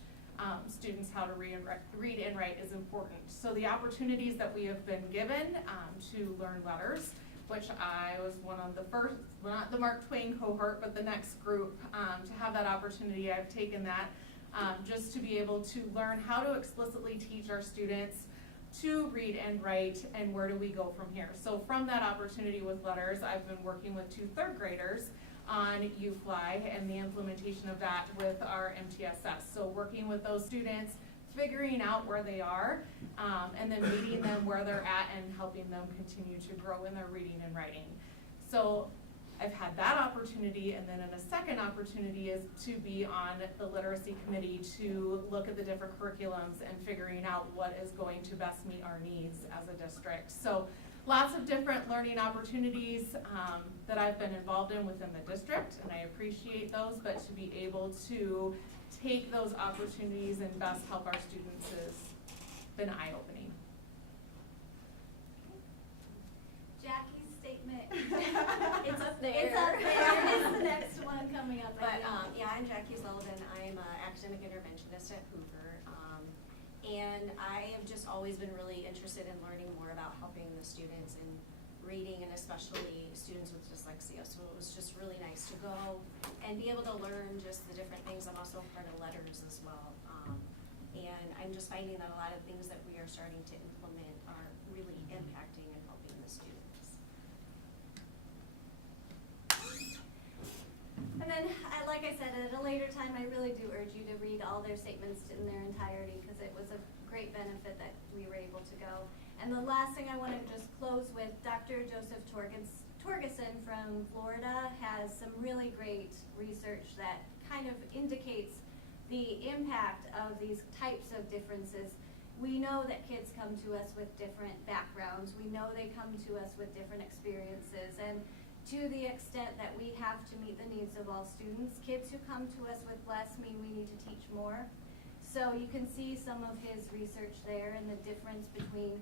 students how to read and write is important. So the opportunities that we have been given to learn letters, which I was one of the first, well, not the Mark Twain cohort, but the next group to have that opportunity. I've taken that just to be able to learn how to explicitly teach our students to read and write, and where do we go from here. So from that opportunity with letters, I've been working with 2 third graders on UFly and the implementation of that with our MTSS. So working with those students, figuring out where they are, and then meeting them where they're at and helping them continue to grow in their reading and writing. So I've had that opportunity, and then a second opportunity is to be on the literacy committee to look at the different curriculums and figuring out what is going to best meet our needs as a district. So lots of different learning opportunities that I've been involved in within the district, and I appreciate those, but to be able to take those opportunities and best help our students has been eye-opening. Jackie's statement. It's up there. It's up there. It's the next one coming up. But yeah, I'm Jackie Sullivan. I'm an academic interventionist at Hoover. And I have just always been really interested in learning more about helping the students in reading, and especially students with dyslexia. So it was just really nice to go and be able to learn just the different things. I'm also part of letters as well. And I'm just finding that a lot of things that we are starting to implement are really impacting and helping the students. And then, like I said, at a later time, I really do urge you to read all their statements in their entirety because it was a great benefit that we were able to go. And the last thing I want to just close with, Dr. Joseph Torgerson from Florida has some really great research that kind of indicates the impact of these types of differences. We know that kids come to us with different backgrounds. We know they come to us with different experiences. And to the extent that we have to meet the needs of all students, kids who come to us with less mean we need to teach more. So you can see some of his research there and the difference between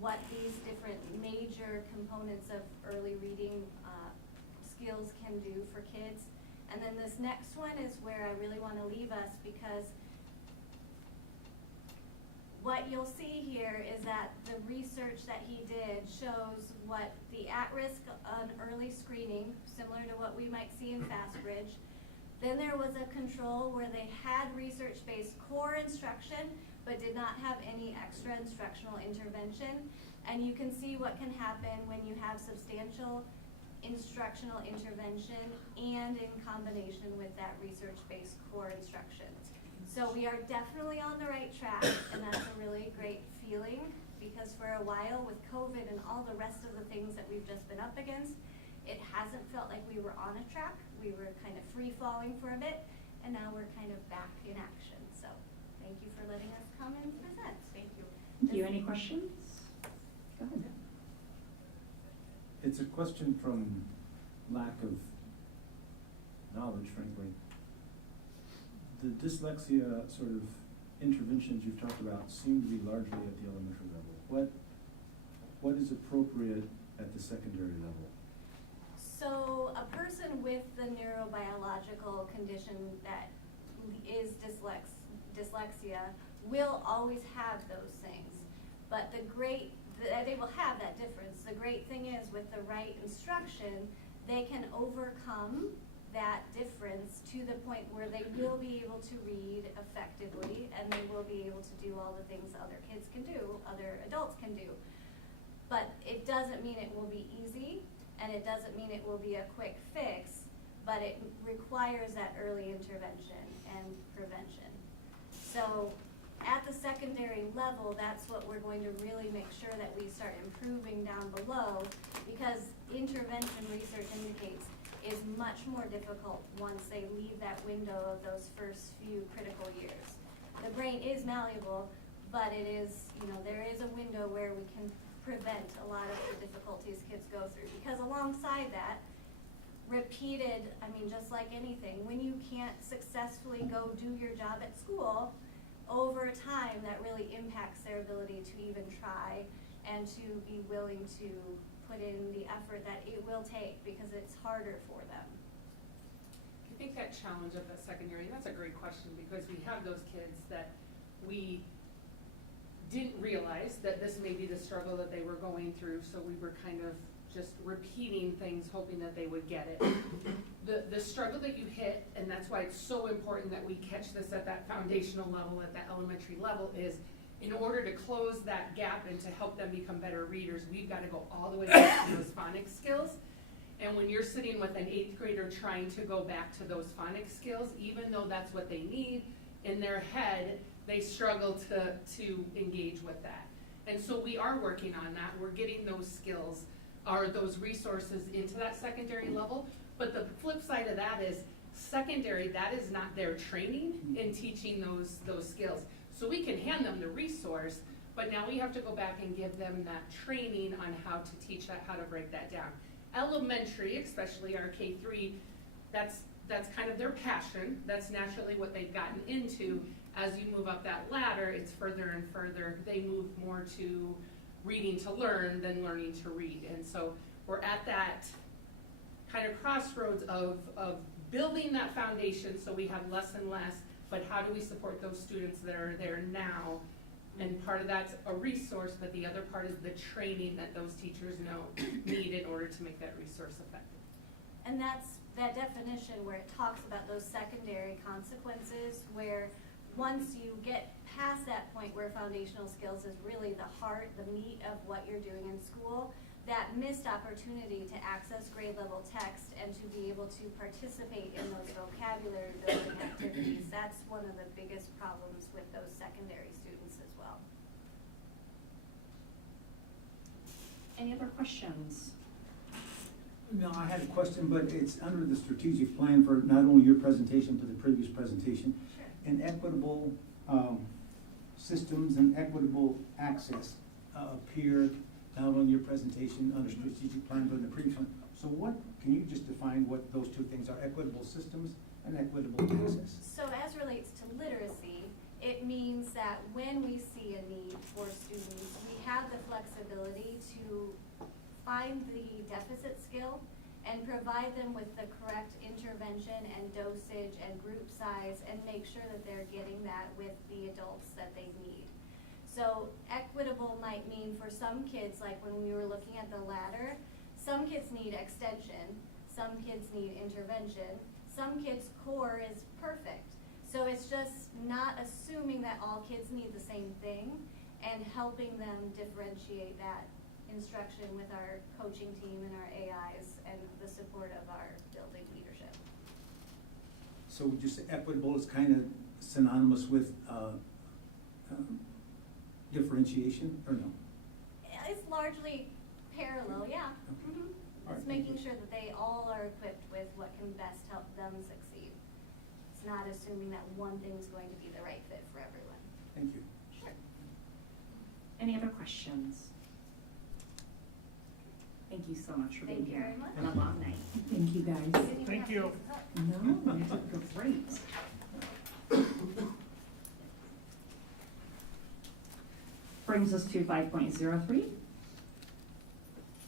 what these different major components of early reading skills can do for kids. And then this next one is where I really want to leave us, because what you'll see here is that the research that he did shows what the at-risk on early screening, similar to what we might see in FastBridge. Then there was a control where they had research-based core instruction, but did not have any extra instructional intervention. And you can see what can happen when you have substantial instructional intervention and in combination with that research-based core instruction. So we are definitely on the right track, and that's a really great feeling, because for a while with COVID and all the rest of the things that we've just been up against, it hasn't felt like we were on a track. We were kind of free-falling for a bit, and now we're kind of back in action. So thank you for letting us come and present. Thank you. Thank you. Any questions? Go ahead. It's a question from lack of knowledge, frankly. The dyslexia sort of interventions you've talked about seem to be largely at the elementary level. What is appropriate at the secondary level? So a person with the neurobiological condition that is dyslexia will always have those things. But they will have that difference. The great thing is, with the right instruction, they can overcome that difference to the point where they will be able to read effectively, and they will be able to do all the things other kids can do, other adults can do. But it doesn't mean it will be easy, and it doesn't mean it will be a quick fix, but it requires that early intervention and prevention. So at the secondary level, that's what we're going to really make sure that we start improving down below, because intervention research indicates is much more difficult once they leave that window of those first few critical years. The brain is malleable, but it is, there is a window where we can prevent a lot of the difficulties kids go through. Because alongside that, repeated, just like anything, when you can't successfully go do your job at school, over time that really impacts their ability to even try and to be willing to put in the effort that it will take, because it's harder for them. I think that challenge of the secondary, and that's a great question, because we have those kids that we didn't realize that this may be the struggle that they were going through, so we were kind of just repeating things, hoping that they would get it. The struggle that you hit, and that's why it's so important that we catch this at that foundational level, at that elementary level, is in order to close that gap and to help them become better readers, we've got to go all the way back to those phonics skills. And when you're sitting with an 8th grader trying to go back to those phonics skills, even though that's what they need, in their head, they struggle to engage with that. And so we are working on that. We're getting those skills, or those resources, into that secondary level. But the flip side of that is secondary, that is not their training in teaching those skills. So we can hand them the resource, but now we have to go back and give them that training on how to teach that, how to break that down. Elementary, especially our K3, that's kind of their passion. That's naturally what they've gotten into. As you move up that ladder, it's further and further. They move more to reading to learn than learning to read. And so we're at that kind of crossroads of building that foundation so we have less and less, but how do we support those students that are there now? And part of that's a resource, but the other part is the training that those teachers need in order to make that resource effective. And that's that definition where it talks about those secondary consequences, where once you get past that point where foundational skills is really the heart, the meat of what you're doing in school, that missed opportunity to access grade level text and to be able to participate in those vocabulary building activities, that's one of the biggest problems with those secondary students as well. Any other questions? No, I had a question, but it's under the strategic plan for not only your presentation, but the previous presentation. Sure. And equitable systems and equitable access appear not only in your presentation under strategic plan, but in the previous one. So what, can you just define what those two things are, equitable systems and equitable access? So as relates to literacy, it means that when we see a need for students, we have the flexibility to find the deficit skill and provide them with the correct intervention and dosage and group size and make sure that they're getting that with the adults that they need. So equitable might mean for some kids, like when we were looking at the ladder, some kids need extension, some kids need intervention, some kids' core is perfect. So it's just not assuming that all kids need the same thing and helping them differentiate that instruction with our coaching team and our AIs and the support of our building leadership. So would you say equitable is kind of synonymous with differentiation, or no? It's largely parallel, yeah. Mm-hmm. All right, It's thank making you. sure that they all are equipped with what can best help them succeed. It's not assuming that one thing is going to be the right fit for everyone. Thank you. Sure. Any other questions? Thank you so much for being Thank you here. very much. And a long night. Thank you, guys. Didn't even Thank have to you. use the cup. No, you did great. Brings us to 5.03.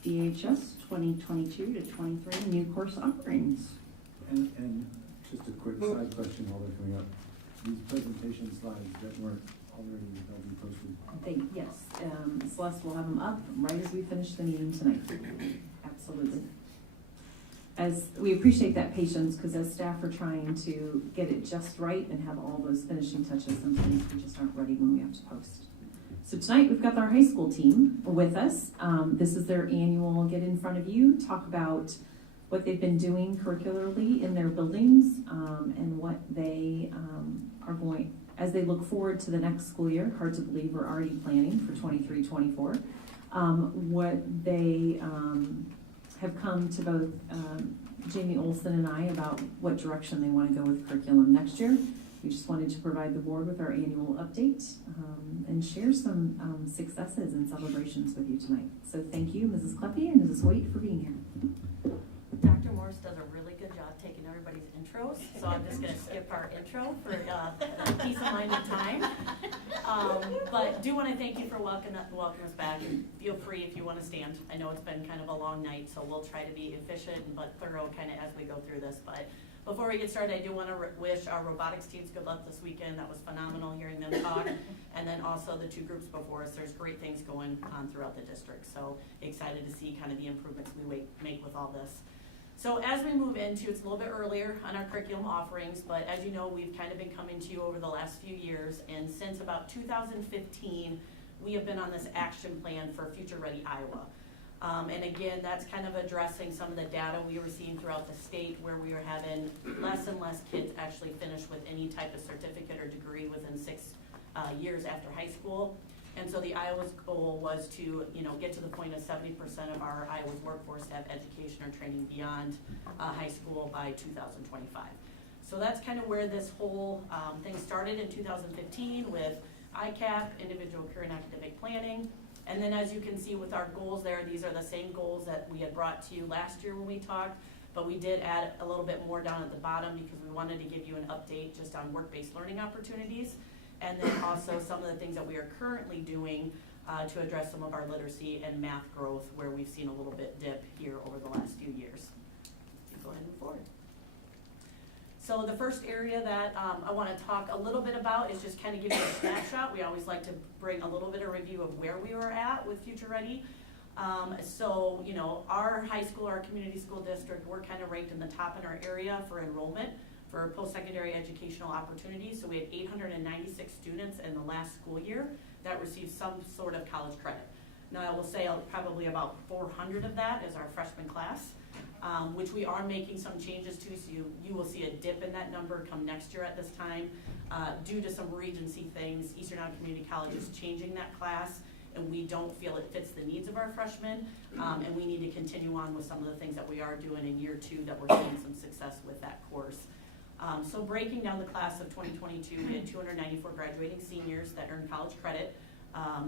DHS 2022 to 23 new course offerings. And just a quick side question while they're coming up. These presentation slides that weren't already, they'll be posted. Yes, Celeste will have them up right as we finish the meeting tonight. Absolutely. As we appreciate that patience, because as staff are trying to get it just right and have all those finishing touches, sometimes we just aren't ready when we have to post. So tonight we've got our high school team with us. This is their annual get in front of you, talk about what they've been doing curricularly in their buildings and what they are going, as they look forward to the next school year. Hard to believe we're already planning for 23-24. What they have come to both Jamie Olson and I about what direction they want to go with curriculum next year. We just wanted to provide the board with our annual update and share some successes and celebrations with you tonight. So thank you, Mrs. Kleppe and Mrs. Hoyt, for being here. Dr. Morse does a really good job taking everybody's intros, so I'm just going to skip our intro for peace of mind and time. But do want to thank you for welcoming us back. And feel free if you want to stand. I know it's been kind of a long night, so we'll try to be efficient but thorough kind of as we go through this. But before we get started, I do want to wish our robotics teams good luck this weekend. That was phenomenal hearing them talk. And then also the two groups before us, there's great things going on throughout the district. So excited to see kind of the improvements we make with all this. So as we move into, it's a little bit earlier on our curriculum offerings, but as you know, we've kind of been coming to you over the last few years. And since about 2015, we have been on this action plan for Future Ready Iowa. And again, that's kind of addressing some of the data we were seeing throughout the state where we were having less and less kids actually finish with any type of certificate or degree within 6 years after high school. And so the Iowa's goal was to, get to the point of 70% of our Iowa's workforce to have education or training beyond high school by 2025. So that's kind of where this whole thing started in 2015 with ICAP, Individual Career and Academic Planning. And then as you can see with our goals there, these are the same goals that we had brought to you last year when we talked, but we did add a little bit more down at the bottom because we wanted to give you an update just on work-based learning opportunities. And then also some of the things that we are currently doing to address some of our literacy and math growth where we've seen a little bit dip here over the last few years. Go ahead and move forward. So the first area that I want to talk a little bit about is just kind of give you a snapshot. We always like to bring a little bit of review of where we were at with Future Ready. So, our high school, our community school district, we're kind of ranked in the top in our area for enrollment for post-secondary educational opportunities. So we had 896 students in the last school year that received some sort of college credit. Now I will say probably about 400 of that is our freshman class, which we are making some changes to. So you will see a dip in that number come next year at this time due to some Regency things. Eastern Iowa Community College is changing that class and we don't feel it fits the needs of our freshmen, and we need to continue on with some of the things that we are doing in year 2 that we're seeing some success with that course. So breaking down the class of 2022, we had 294 graduating seniors that earned college credit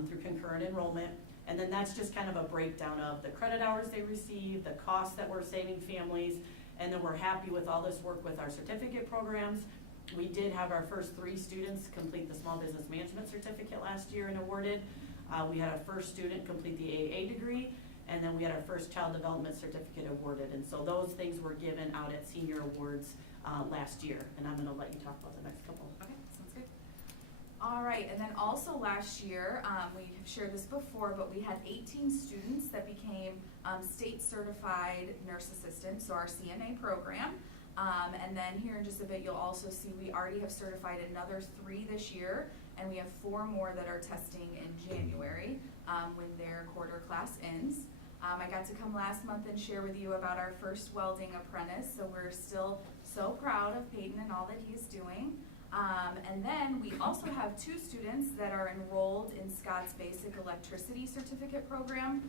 through concurrent enrollment. And then that's just kind of a breakdown of the credit hours they received, the costs that we're saving families, and then we're happy with all this work with our certificate programs. We did have our first 3 students complete the Small Business Management Certificate last year and awarded. We had our first student complete the AA degree, and then we had our first Child Development Certificate awarded. And so those things were given out at senior awards last year. And I'm gonna let you talk about the next couple. Okay, sounds good. All right, and then also last year, we have shared this before, but we had 18 students that became state certified nurse assistants, so our CNA program. And then here in just a bit, you'll also see we already have certified another 3 this year, and we have 4 more that are testing in January when their quarter class ends. I got to come last month and share with you about our first welding apprentice, so we're still so proud of Peyton and all that he's doing. And then we also have 2 students that are enrolled in Scott's Basic Electricity Certificate Program.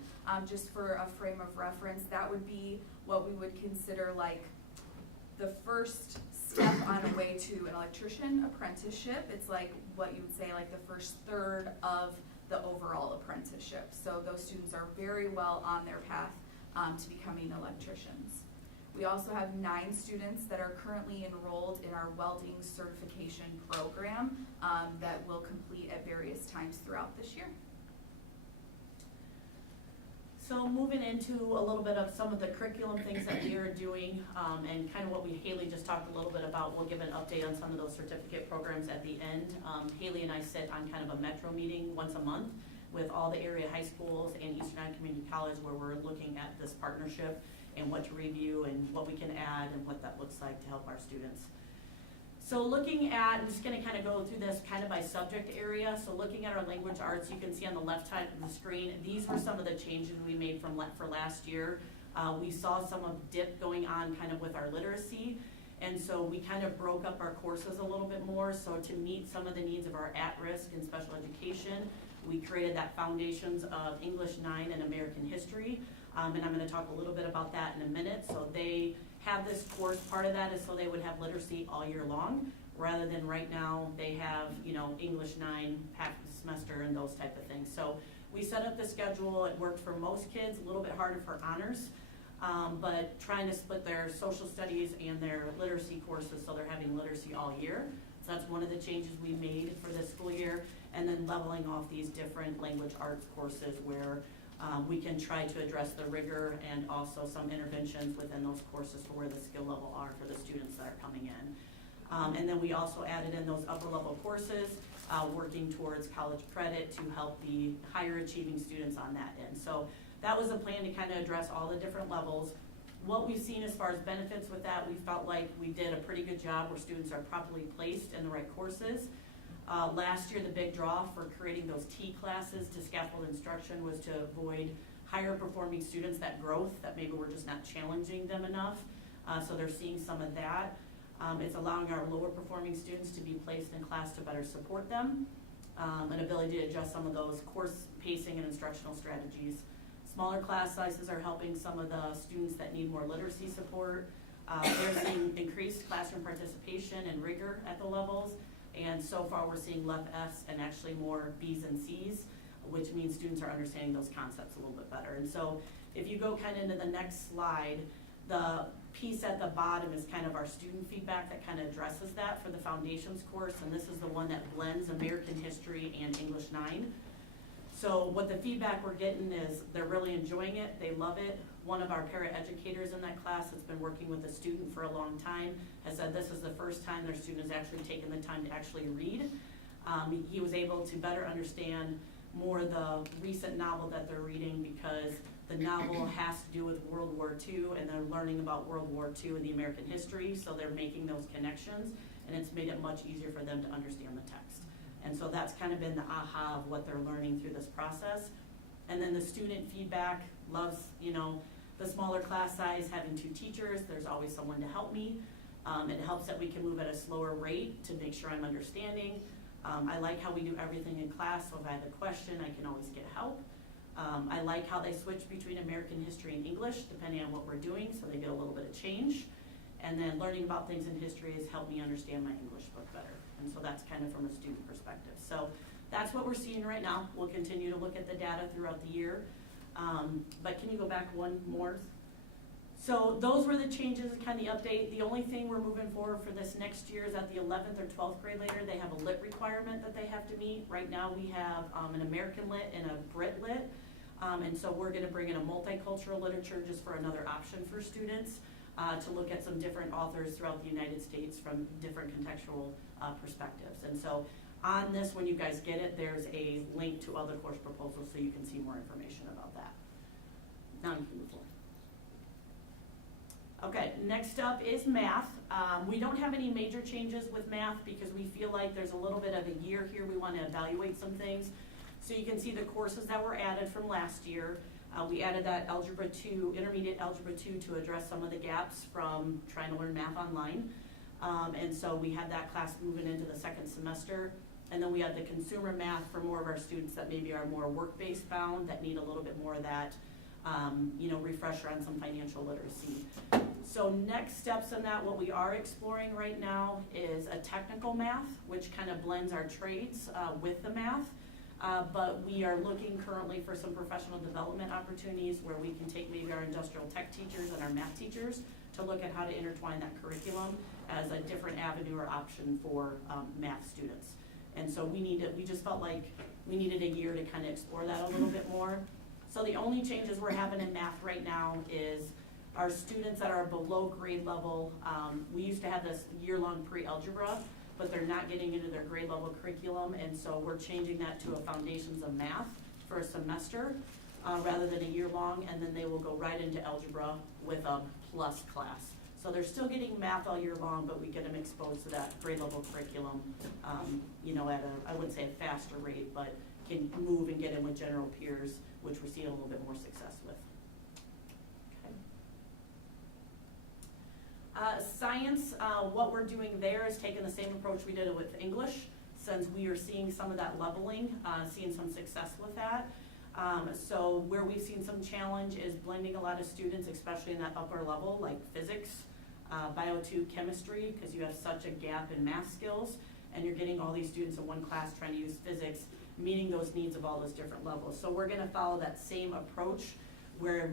Just for a frame of reference, that would be what we would consider like the first step on the way to an electrician apprenticeship. It's like what you would say like the first third of the overall apprenticeship. So those students are very well on their path to becoming electricians. We also have 9 students that are currently enrolled in our welding certification program that will complete at various times throughout this year. So moving into a little bit of some of the curriculum things that we are doing, and kind of what Haley just talked a little bit about. We'll give an update on some of those certificate programs at the end. Haley and I sit on kind of a metro meeting once a month with all the area high schools and Eastern Iowa Community College, where we're looking at this partnership and what to review and what we can add and what that looks like to help our students. So looking at, I'm just gonna kind of go through this kind of by subject area. So looking at our language arts, you can see on the left side of the screen, these were some of the changes we made for last year. We saw some of dip going on kind of with our literacy. And so we kind of broke up our courses a little bit more. So to meet some of the needs of our at-risk and special education, we created that Foundations of English 9 and American History. And I'm gonna talk a little bit about that in a minute. So they have this course, part of that is so they would have literacy all year long, rather than right now they have, you know, English 9 half the semester and those type of things. So we set up the schedule. It worked for most kids, a little bit harder for honors, but trying to split their social studies and their literacy courses so they're having literacy all year. So that's one of the changes we made for this school year. And then leveling off these different language arts courses where we can try to address the rigor and also some interventions within those courses for where the skill level are for the students that are coming in. And then we also added in those upper level courses, working towards college credit to help the higher achieving students on that end. So that was a plan to kind of address all the different levels. What we've seen as far as benefits with that, we felt like we did a pretty good job where students are properly placed in the right courses. Last year, the big draw for creating those T classes to scaffold instruction was to avoid higher performing students, that growth, that maybe we're just not challenging them enough. So they're seeing some of that. It's allowing our lower performing students to be placed in class to better support them. An ability to adjust some of those course pacing and instructional strategies. Smaller class sizes are helping some of the students that need more literacy support. They're seeing increased classroom participation and rigor at the levels. And so far we're seeing less F's and actually more B's and C's, which means students are understanding those concepts a little bit better. And so if you go kind of into the next slide, the piece at the bottom is kind of our student feedback that kind of addresses that for the foundations course. And this is the one that blends American history and English 9. So what the feedback we're getting is they're really enjoying it. They love it. One of our paraeducators in that class that's been working with a student for a long time has said this is the first time their student has actually taken the time to actually read. He was able to better understand more the recent novel that they're reading because the novel has to do with World War II and they're learning about World War II and the American history, so they're making those connections and it's made it much easier for them to understand the text. And so that's kind of been the aha of what they're learning through this process. And then the student feedback loves, you know, the smaller class size, having 2 teachers, there's always someone to help me. It helps that we can move at a slower rate to make sure I'm understanding. I like how we do everything in class, so if I have a question, I can always get help. I like how they switch between American history and English, depending on what we're doing, so they get a little bit of change. And then learning about things in history has helped me understand my English book better. And so that's kind of from a student perspective. So that's what we're seeing right now. We'll continue to look at the data throughout the year. But can you go back one more? So those were the changes, kind of the update. The only thing we're moving forward for this next year is at the 11th or 12th grade later, they have a lit requirement that they have to meet. Right now we have an American lit and a Brit lit. And so we're gonna bring in a multicultural literature just for another option for students to look at some different authors throughout the United States from different contextual perspectives. And so on this, when you guys get it, there's a link to other course proposals so you can see more information about that. Now you can move forward. Okay, next up is math. We don't have any major changes with math because we feel like there's a little bit of a year here. We want to evaluate some things. So you can see the courses that were added from last year. We added that Algebra 2, Intermediate Algebra 2 to address some of the gaps from trying to learn math online. And so we had that class moving into the second semester. And then we had the consumer math for more of our students that maybe are more work-based bound, that need a little bit more of that refresher on some financial literacy. So next steps in that, what we are exploring right now is a technical math, which kind of blends our trades with the math. But we are looking currently for some professional development opportunities where we can take maybe our industrial tech teachers and our math teachers to look at how to intertwine that curriculum as a different avenue or option for math students. And so we just felt like we needed a year to kind of explore that a little bit more. So the only changes we're having in math right now is our students that are below grade level. We used to have this year-long pre-algebra, but they're not getting into their grade level curriculum, and so we're changing that to a foundations of math for a semester rather than a year-long, and then they will go right into algebra with a plus class. So they're still getting math all year long, but we get them exposed to that grade level curriculum, at I wouldn't say a faster rate, but can move and get in with general peers, which we see a little bit more success with. Okay. Science, what we're doing there is taking the same approach we did with English, since we are seeing some of that leveling, seeing some success with that. So where we've seen some challenge is blending a lot of students, especially in that upper level, like physics, Bio 2, chemistry, because you have such a gap in math skills, and you're getting all these students in one class trying to use physics, meeting those needs of all those different levels. So we're gonna follow that same approach where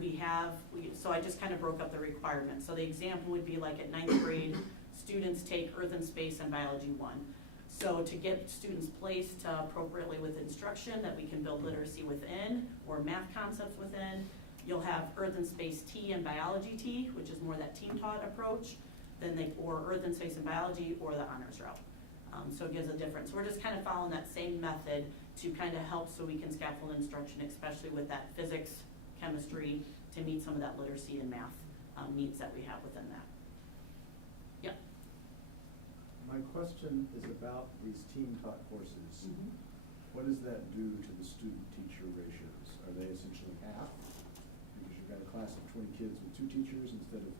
so I just kind of broke up the requirements. So the example would be like at 9th grade, students take Earth and Space and Biology 1. So to get students placed appropriately with instruction that we can build literacy within or math concepts within, you'll have Earth and Space T and Biology T, which is more that team taught approach, or Earth and Space and Biology or the honors route. So it gives a difference. We're just kind of following that same method to kind of help so we can scaffold instruction, especially with that physics, chemistry, to meet some of that literacy and math needs that we have within that. Yep. My question is about these team taught courses. Mm-hmm. What does that do to the student-teacher ratios? Are they essentially half? Because you've got a class of 20 kids with 2 teachers instead of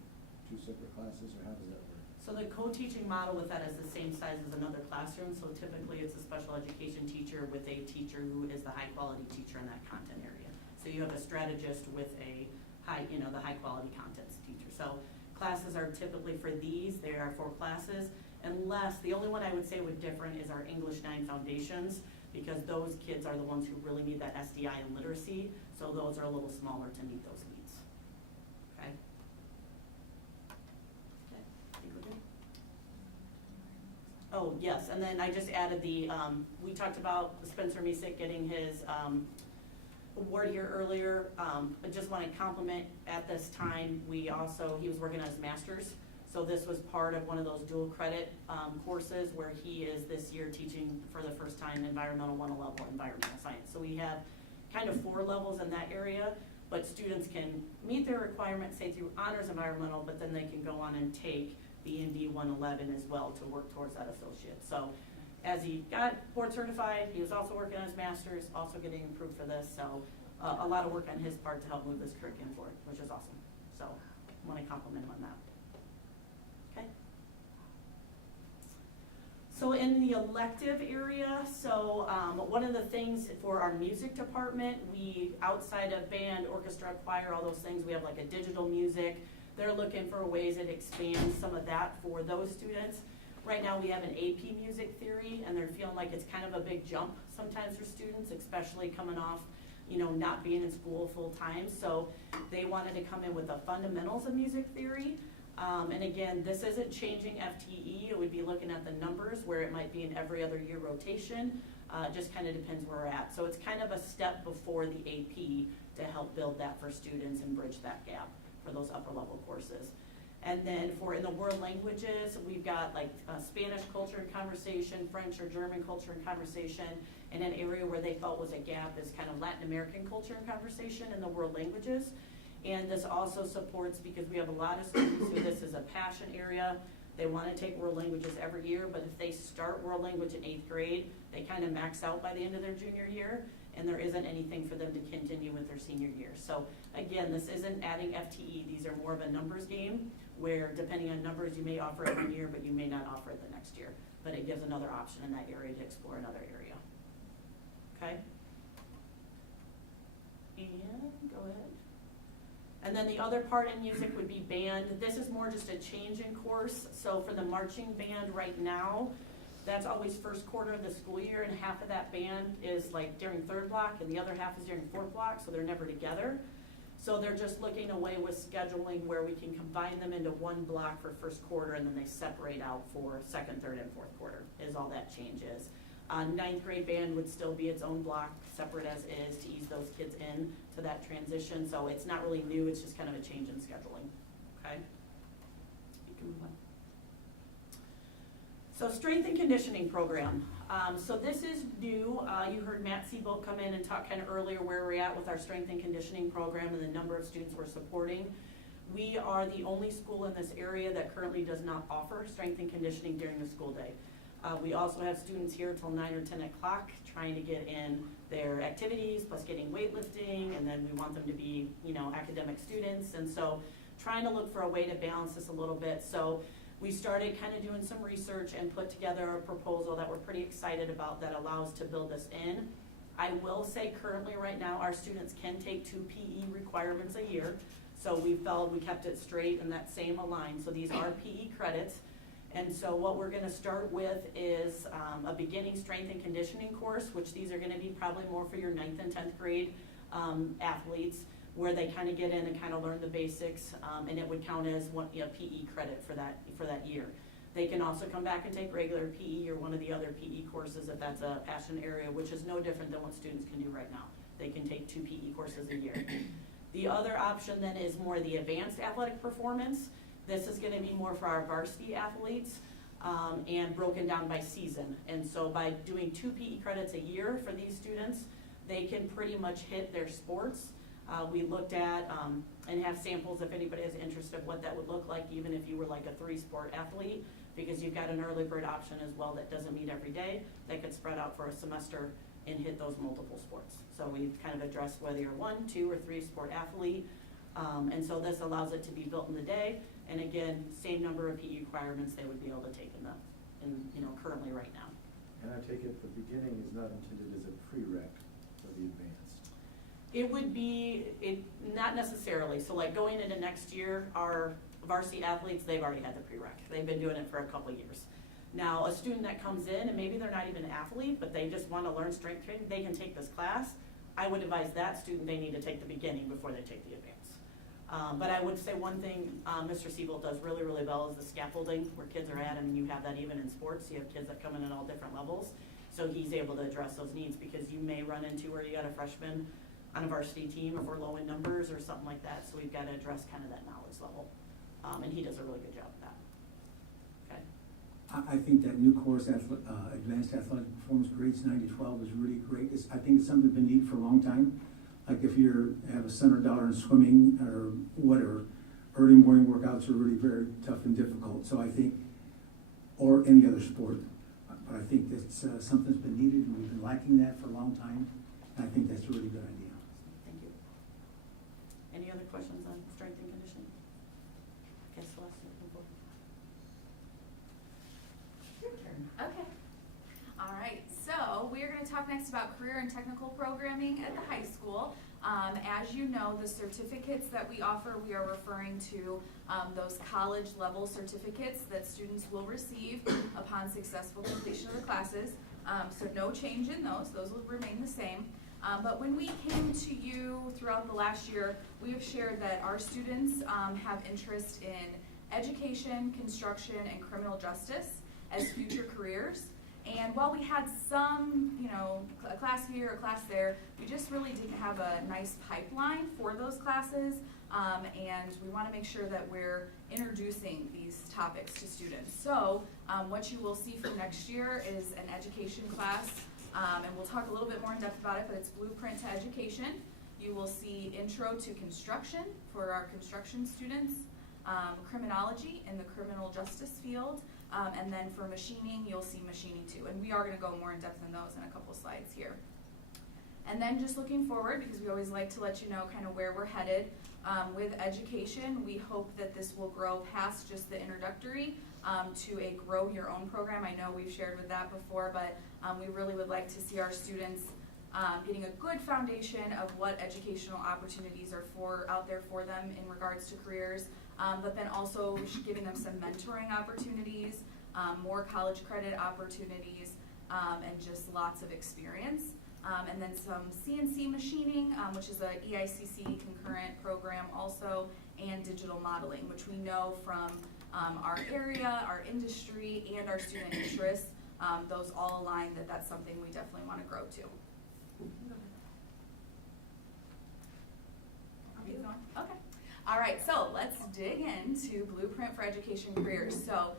2 separate classes, or how does that work? So the co-teaching model with that is the same size as another classroom. So typically it's a special education teacher with a teacher who is the high-quality teacher in that content area. So you have a strategist with the high-quality contents teacher. So classes are typically for these. There are 4 classes. Unless, the only one I would say would different is our English 9 Foundations, because those kids are the ones who really need that SDI and literacy, so those are a little smaller to meet those needs. Okay? Okay, I think we're good. Oh, yes, and then I just added we talked about Spencer Misek getting his award here earlier. I just want to compliment at this time, he was working on his master's. So this was part of one of those dual credit courses where he is this year teaching for the first time environmental 1 level, environmental science. So we have kind of 4 levels in that area, but students can meet their requirements, say through honors environmental, but then they can go on and take the ND 111 as well to work towards that associate. So as he got board certified, he was also working on his master's, also getting approved for this. So a lot of work on his part to help move this curriculum forward, which is awesome. So I want to compliment him on that. So in the elective area, one of the things for our music department, we, outside of band, orchestra, choir, all those things, we have like a digital music. They're looking for ways that expand some of that for those students. Right now we have an AP music theory, and they're feeling like it's kind of a big jump sometimes for students, especially coming off, not being in school full time. So they wanted to come in with the fundamentals of music theory. And again, this isn't changing FTE. It would be looking at the numbers where it might be an every other year rotation. Just kind of depends where we're at. So it's kind of a step before the AP to help build that for students and bridge that gap for those upper level courses. And then in the world languages, we've got like Spanish culture and conversation, French or German culture and conversation, and an area where they felt was a gap is kind of Latin American culture and conversation in the world languages. And this also supports, because we have a lot of students who this is a passion area. They want to take world languages every year, but if they start world language in 8th grade, they kind of max out by the end of their junior year, and there isn't anything for them to continue with their senior year. So again, this isn't adding FTE. These are more of a numbers game, where depending on numbers, you may offer it 1 year, but you may not offer it the next year. But it gives another option in that area to explore another area. Okay? And go ahead. And then the other part in music would be band. This is more just a change in course. So for the marching band right now, that's always first quarter of the school year, and half of that band is like during 3rd block, and the other half is during 4th block, so they're never together. So they're just looking away with scheduling where we can combine them into one block for first quarter, and then they separate out for 2nd, 3rd, and 4th quarter is all that change is. 9th grade band would still be its own block, separate as is, to ease those kids in to that transition. So it's not really new, it's just kind of a change in scheduling, okay? You can move on. So strength and conditioning program. So this is new. You heard Matt Siebold come in and talk kind of earlier where we're at with our strength and conditioning program and the number of students we're supporting. We are the only school in this area that currently does not offer strength and conditioning during the school day. We also have students here till 9 or 10 o'clock trying to get in their activities, plus getting weightlifting, and then we want them to be, academic students. And so trying to look for a way to balance this a little bit. So we started kind of doing some research and put together a proposal that we're pretty excited about that allows to build this in. I will say currently right now our students can take 2 PE requirements a year. So we kept it straight in that same align. So these are PE credits. And so what we're going to start with is a beginning strength and conditioning course, which these are going to be probably more for your 9th and 10th grade athletes, where they kind of get in and kind of learn the basics, and it would count as one PE credit for that year. They can also come back and take regular PE or one of the other PE courses if that's a passion area, which is no different than what students can do right now. They can take 2 PE courses a year. The other option then is more the advanced athletic performance. This is going to be more for our varsity athletes and broken down by season. And so by doing 2 PE credits a year for these students, they can pretty much hit their sports. We looked at and have samples if anybody has interest of what that would look like, even if you were like a 3-sport athlete, because you've got an early bird option as well that doesn't meet every day, that could spread out for a semester and hit those multiple sports. So we've kind of addressed whether you're 1, 2, or 3-sport athlete. And so this allows it to be built in the day. And again, same number of PE requirements they would be able to take currently right now. And I take it the beginning is not intended as a prereq for the advanced. It would be, not necessarily. So like going into next year, our varsity athletes, they've already had the prereq. They've been doing it for a couple years. Now, a student that comes in and maybe they're not even an athlete, but they just want to learn strength training, they can take this class. I would advise that student they need to take the beginning before they take the advanced. But I would say one thing Mr. Siebold does really, really well is the scaffolding where kids are at. I mean, you have that even in sports. You have kids that come in at all different levels. So he's able to address those needs, because you may run into where you got a freshman on a varsity team if we're low in numbers or something like that. So we've got to address kind of that knowledge level. And he does a really good job of that. Okay. I think that new course, Advanced Athletic Performance Grades 9 to 12, is really great. I think it's something that's been needed for a long time. Like if you have a son or daughter in swimming or whatever, early morning workouts are really very tough and difficult. So I think, or any other sport, but I think that's something that's been needed, and we've been lacking that for a long time. And I think that's a really good idea. Thank you. Any other questions on strength and conditioning? Okay, Celeste, you can go. Your turn. Okay. next about career and technical programming at the high school. As you know, the certificates that we offer, we are referring to those college level certificates that students will receive upon successful completion of the classes. So no change in those will remain the same. But when we came to you throughout the last year, we have shared that our students have interest in education, construction, and criminal justice as future careers. And while we had some, a class here, a class there, we just really didn't have a nice pipeline for those classes. And we want to make sure that we're introducing these topics to students. So what you will see for next year is an education class, and we'll talk a little bit more in depth about it, but it's Blueprint to Education. You will see Intro to Construction for our construction students, criminology in the criminal justice field, and then for machining, you'll see machining 2. And we are going to go more in depth in those in a couple slides here. And then just looking forward, because we always like to let you know kind of where we're headed with education, we hope that this will grow past just the introductory to a grow your own program. I know we've shared with that before, but we really would like to see our students getting a good foundation of what educational opportunities are out there for them in regards to careers, but then also giving them some mentoring opportunities, more college credit opportunities, and just lots of experience. And then some CNC machining, which is a EICC concurrent program also, and digital modeling, which we know from our area, our industry, and our student interests, those all align that that's something we definitely want to grow to. Okay. All right, so let's dig into Blueprint for Education Careers. So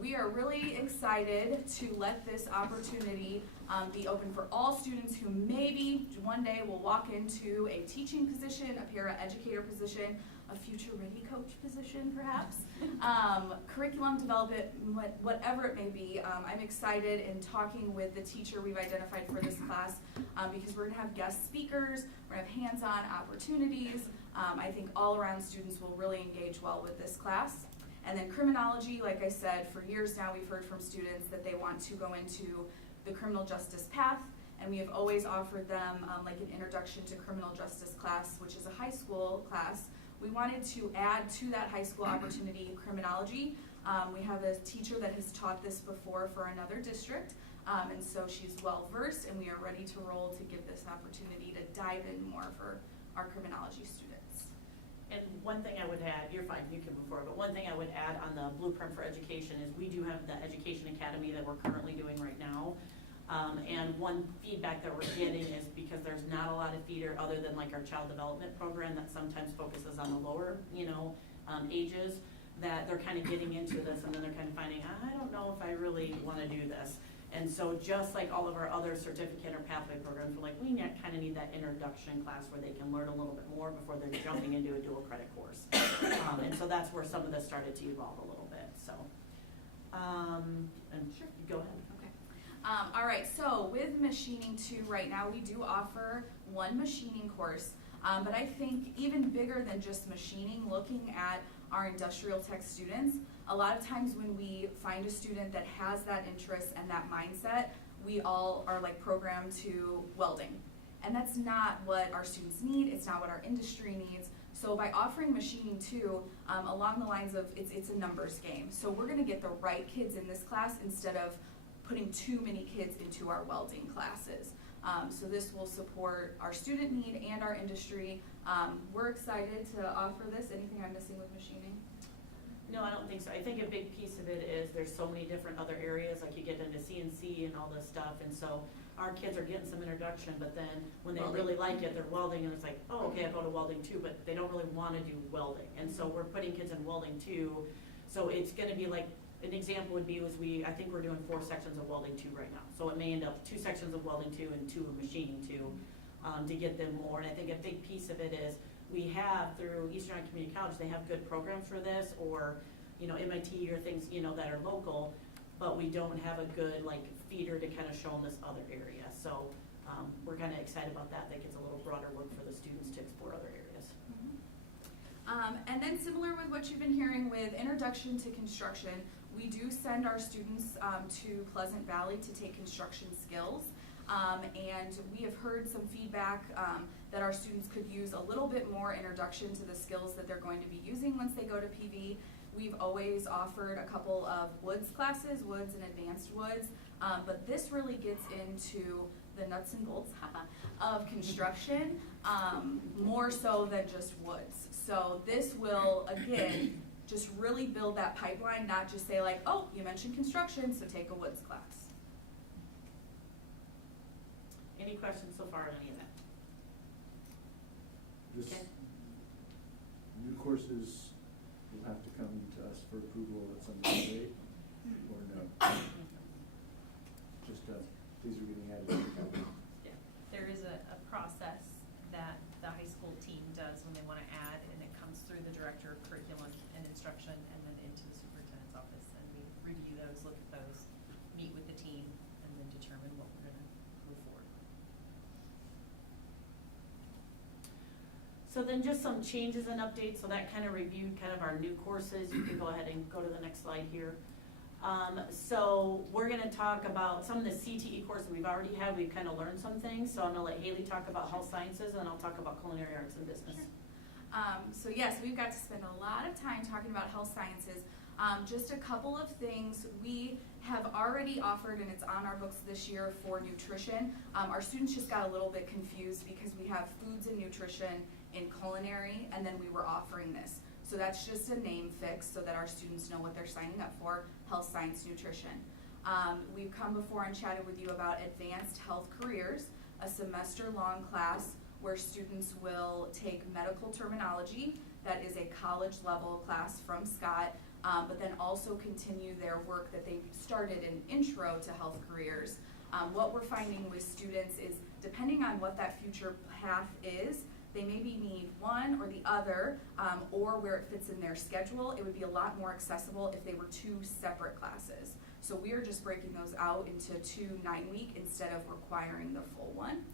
we are really excited to let this opportunity be open for all students who maybe one day will walk into a teaching position, a para-educator position, a future ready coach position perhaps, curriculum development, whatever it may be. I'm excited in talking with the teacher we've identified for this class because we're going to have guest speakers, we're going to have hands-on opportunities. I think all around students will really engage well with this class. And then criminology, like I said, for years now we've heard from students that they want to go into the criminal justice path, and we have always offered them like an introduction to criminal justice class, which is a high school class. We wanted to add to that high school opportunity criminology. We have a teacher that has taught this before for another district, and so she's well versed, and we are ready to roll to give this opportunity to dive in more for our criminology students. And one thing I would add, you're fine, you can move forward, but one thing I would add on the Blueprint for Education is we do have the Education Academy that we're currently doing right now. And one feedback that we're getting is because there's not a lot of feeder other than like our child development program that sometimes focuses on the lower, ages, that they're kind of getting into this and then they're kind of finding, I don't know if I really want to do this. And so just like all of our other certificate or pathway programs, we're like, we kind of need that introduction class where they can learn a little bit more before they're jumping into a dual credit course. And so that's where some of this started to evolve a little bit. So, and sure, go ahead. Okay. All right, so with machining 2 right now, we do offer one machining course, but I think even bigger than just machining, looking at our industrial tech students, a lot of times when we find a student that has that interest and that mindset, we all are like programmed to welding. And that's not what our students need, it's not what our industry needs. So by offering machining 2, along the lines of it's a numbers game. So we're gonna get the right kids in this class instead of putting too many kids into our welding classes. So this will support our student need and our industry. We're excited to offer this. Anything I'm missing with machining? No, I don't think so. I think a big piece of it is there's so many different other areas, like you get into CNC and all this stuff, and so our kids are getting some introduction, but then when they really like it, they're welding, and it's like, oh, okay, I'll go to welding 2, but they don't really want to do welding. And so we're putting kids in welding 2, so it's going to be like, an example would be I think we're doing 4 sections of welding 2 right now. So it may end up 2 sections of welding 2 and 2 of machining 2 to get them more. And I think a big piece of it is we have through Eastern Iowa Community College, they have good programs for this, or MIT or things that are local, but we don't have a good like feeder to kind of show them this other area. So we're kind of excited about that. That gets a little broader look for the students to explore other areas. And then similar with what you've been hearing with Introduction to Construction, we do send our students to Pleasant Valley to take construction skills. And we have heard some feedback that our students could use a little bit more introduction to the skills that they're going to be using once they go to PV. We've always offered a couple of woods classes, woods and advanced woods, but this really gets into the nuts and bolts of construction, more so than just woods. So this will, again, just really build that pipeline, not just say like, oh, you mentioned construction, so take a woods class. Any questions so far on any of that? This Okay. new courses will have to come to us for approval at some later date, or no? Just, these are getting added. Yeah, there is a process that the high school team does when they want to add, and it comes through the director of curriculum and instruction and then into the superintendent's office, and we review those, look at those, meet with the team, and then determine what we're going to move forward. So then just some changes and updates, so that kind of reviewed kind of our new courses. You can go ahead and go to the next slide here. So we're gonna talk about some of the CTE courses we've already had. We've kind of learned some things, so I'm gonna let Haley talk about health sciences, and I'll talk about culinary arts and business. So yes, we've got to spend a lot of time talking about health sciences. Just a couple of things we have already offered, and it's on our books this year for nutrition. Our students just got a little bit confused because we have foods and nutrition in culinary, and then we were offering this. So that's just a name fix so that our students know what they're signing up for, health science nutrition. We've come before and chatted with you about advanced health careers, a semester-long class where students will take medical terminology, that is a college level class from Scott, but then also continue their work that they started in intro to health careers. What we're finding with students is, depending on what that future path is, they maybe need one or the other, or where it fits in their schedule. It would be a lot more accessible if they were two separate classes. So we are just breaking those out into 2 9-week instead of requiring the full one.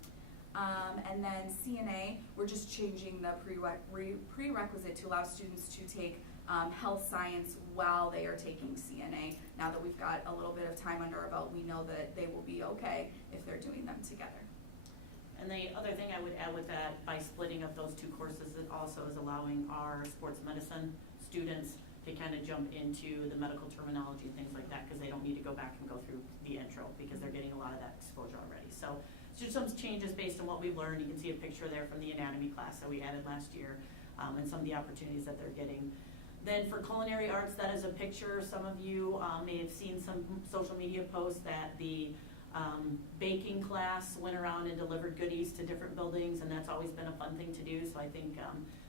And then CNA, we're just changing the prerequisite to allow students to take health science while they are taking CNA. Now that we've got a little bit of time under our belt, we know that they will be okay if they're doing them together. And the other thing I would add with that, by splitting up those 2 courses, it also is allowing our sports medicine students to kind of jump into the medical terminology and things like that, because they don't need to go back and go through the intro, because they're getting a lot of that exposure already. So it's just some changes based on what we've learned. You can see a picture there from the anatomy class that we added last year, and some of the opportunities that they're getting. Then for culinary arts, that is a picture. Some of you may have seen some social media posts that the baking class went around and delivered goodies to different buildings, and that's always been a fun thing to do. So I think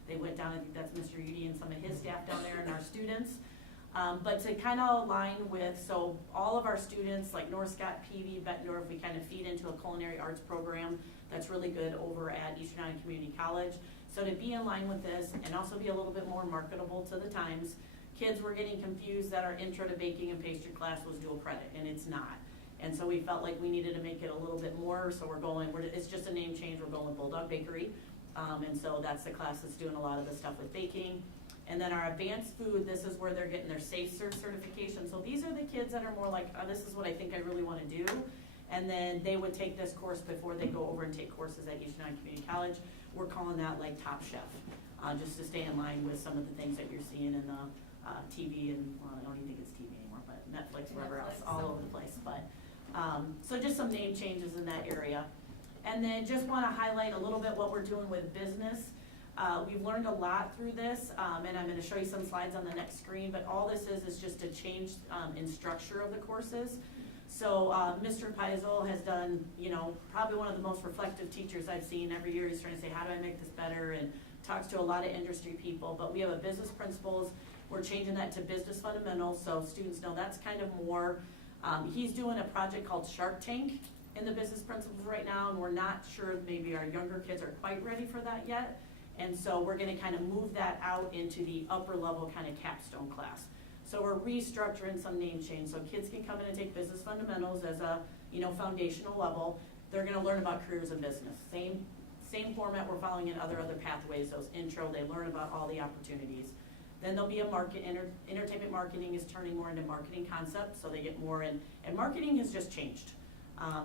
they went down, I think that's Mr. Udy and some of his staff down there and our students. But to kind of align with, so all of our students, like North Scott, PV, Bett, we kind of feed into a culinary arts program that's really good over at Eastern Iowa Community College. So to be in line with this and also be a little bit more marketable to the times, kids were getting confused that our intro to baking and pastry class was dual credit, and it's not. And so we felt like we needed to make it a little bit more, so it's just a name change, we're going with Bulldog Bakery. And so that's the class that's doing a lot of the stuff with baking. And then our advanced food, this is where they're getting their Safe Serve certification. So these are the kids that are more like, oh, this is what I think I really want to do. And then they would take this course before they go over and take courses at Eastern Iowa Community College. We're calling that like Top Chef, just to stay in line with some of the things that you're seeing in the TV, and well, I don't even think it's TV anymore, but Netflix, wherever else, all over the place. But so just some name changes in that area. And then just want to highlight a little bit what we're doing with business. We've learned a lot through this, and I'm going to show you some slides on the next screen, but all this is just a change in structure of the courses. So Mr. Paizel has done, probably one of the most reflective teachers I've seen. Every year he's trying to say, how do I make this better? And talks to a lot of industry people. But we have a business principles. We're changing that to business fundamentals, so students know that's kind of more. He's doing a project called Shark Tank in the business principles right now, and we're not sure maybe our younger kids are quite ready for that yet. And so we're going to kind of move that out into the upper level kind of capstone class. So we're restructuring some name change, so kids can come in and take business fundamentals as a foundational level. They're going to learn about careers in business. Same format we're following in other pathways. Those intro, they learn about all the opportunities. Then there'll be a entertainment marketing is turning more into marketing concepts, so they get more in. And marketing has just changed.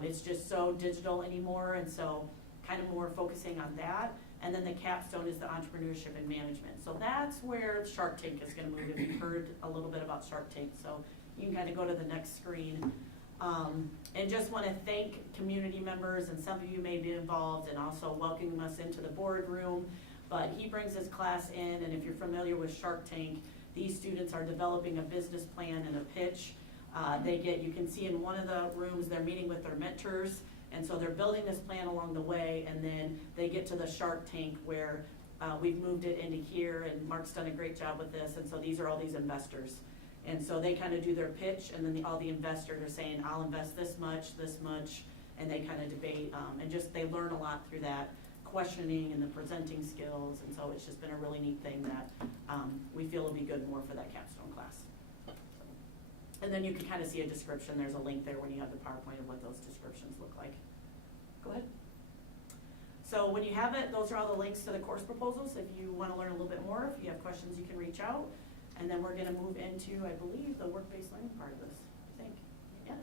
It's just so digital anymore, and so kind of more focusing on that. And then the capstone is the entrepreneurship and management. So that's where Shark Tank is gonna move, if you've heard a little bit about Shark Tank. So you can kind of go to the next screen. And just want to thank community members, and some of you may be involved, and also welcoming us into the boardroom. But he brings his class in, and if you're familiar with Shark Tank, these students are developing a business plan and a pitch. You can see in one of the rooms, they're meeting with their mentors, and so they're building this plan along the way, and then they get to the Shark Tank where we've moved it into here, and Mark's done a great job with this, and so these are all these investors. And so they kind of do their pitch, and then all the investors are saying, I'll invest this much, and they kind of debate, and just they learn a lot through that questioning and the presenting skills, and so it's just been a really neat thing that we feel will be good more for that capstone class. And then you can kind of see a description. There's a link there when you have the PowerPoint of what those descriptions look like. Go ahead. So when you have it, those are all the links to the course proposals. If you want to learn a little bit more, if you have questions, you can reach out. And then we're going to move into, I believe, the work-based learning part of this, I think. Yes?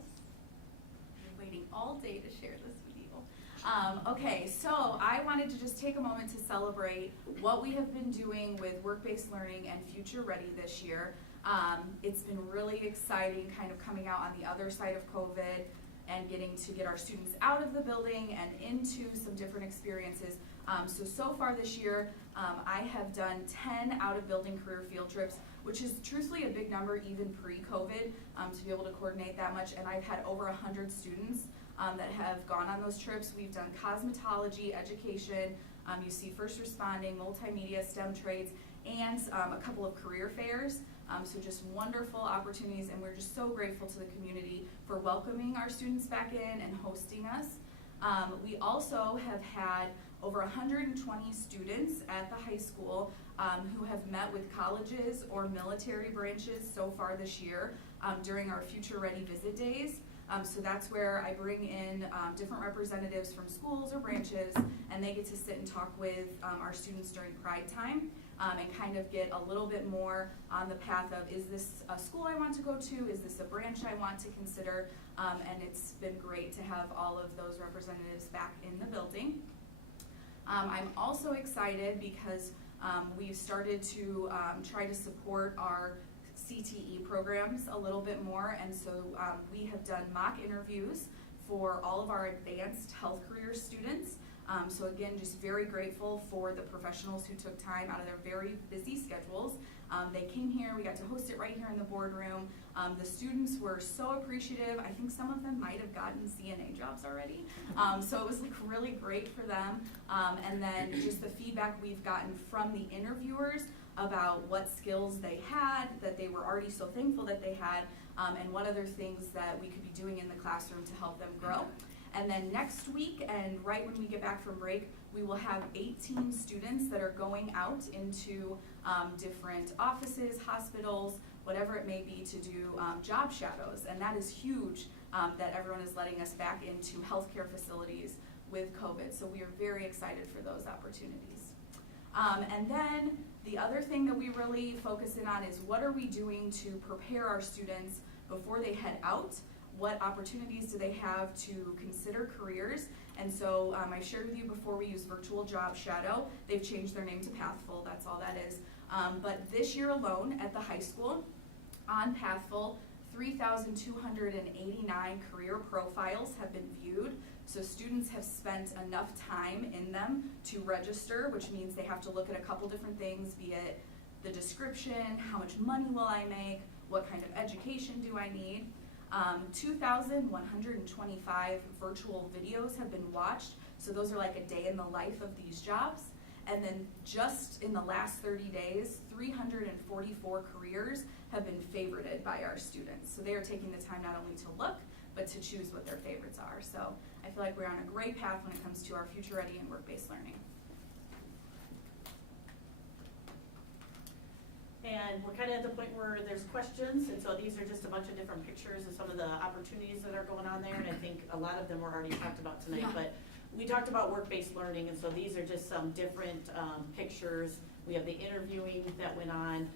I've been waiting all day to share this with you. Okay, so I wanted to just take a moment to celebrate what we have been doing with work-based learning and Future Ready this year. It's been really exciting kind of coming out on the other side of COVID and getting to get our students out of the building and into some different experiences. So far this year, I have done 10 out-of-building career field trips, which is truthfully a big number even pre-COVID, to be able to coordinate that much. And I've had over 100 students that have gone on those trips. We've done cosmetology, education, you see first responding, multimedia, STEM trades, and a couple of career fairs. So just wonderful opportunities, and we're just so grateful to the community for welcoming our students back in and hosting us. We also have had over 120 students at the high school who have met with colleges or military branches so far this year during our Future Ready visit days. So that's where I bring in different representatives from schools or branches, and they get to sit and talk with our students during Pride time and kind of get a little bit more on the path of, is this a school I want to go to? Is this a branch I want to consider? And it's been great to have all of those representatives back in the building. I'm also excited because we've started to try to support our CTE programs a little bit more, and so we have done mock interviews for all of our advanced health career students. So again, just very grateful for the professionals who took time out of their very busy schedules. They came here, we got to host it right here in the boardroom. The students were so appreciative. I think some of them might have gotten CNA jobs already. So it was like really great for them. And then just the feedback we've gotten from the interviewers about what skills they had, that they were already so thankful that they had, and what other things that we could be doing in the classroom to help them grow. And then next week, and right when we get back from break, we will have 18 students that are going out into different offices, hospitals, whatever it may be, to do job shadows. And that is huge that everyone is letting us back into healthcare facilities with COVID. So we are very excited for those opportunities. And then the other thing that we really focus in on is what are we doing to prepare our students before they head out? What opportunities do they have to consider careers? And so I shared with you before, we use Virtual Job Shadow. They've changed their name to Pathful, that's all that is. But this year alone at the high school, on Pathful, 3,289 career profiles have been viewed. So students have spent enough time in them to register, which means they have to look at a couple different things, be it the description, how much money will I make, what kind of education do I need. 2,125 virtual videos have been watched. So those are like a day in the life of these jobs. And then just in the last 30 days, 344 careers have been favorited by our students. So they are taking the time not only to look, but to choose what their favorites are. So I feel like we're on a great path when it comes to our Future Ready and work-based learning. And we're kind of at the point where there's questions, and so these are just a bunch of different pictures of some of the opportunities that are going on there, and I think a lot of them were already talked about tonight, but we talked about work-based learning, and so these are just some different pictures. We have the interviewing that went on.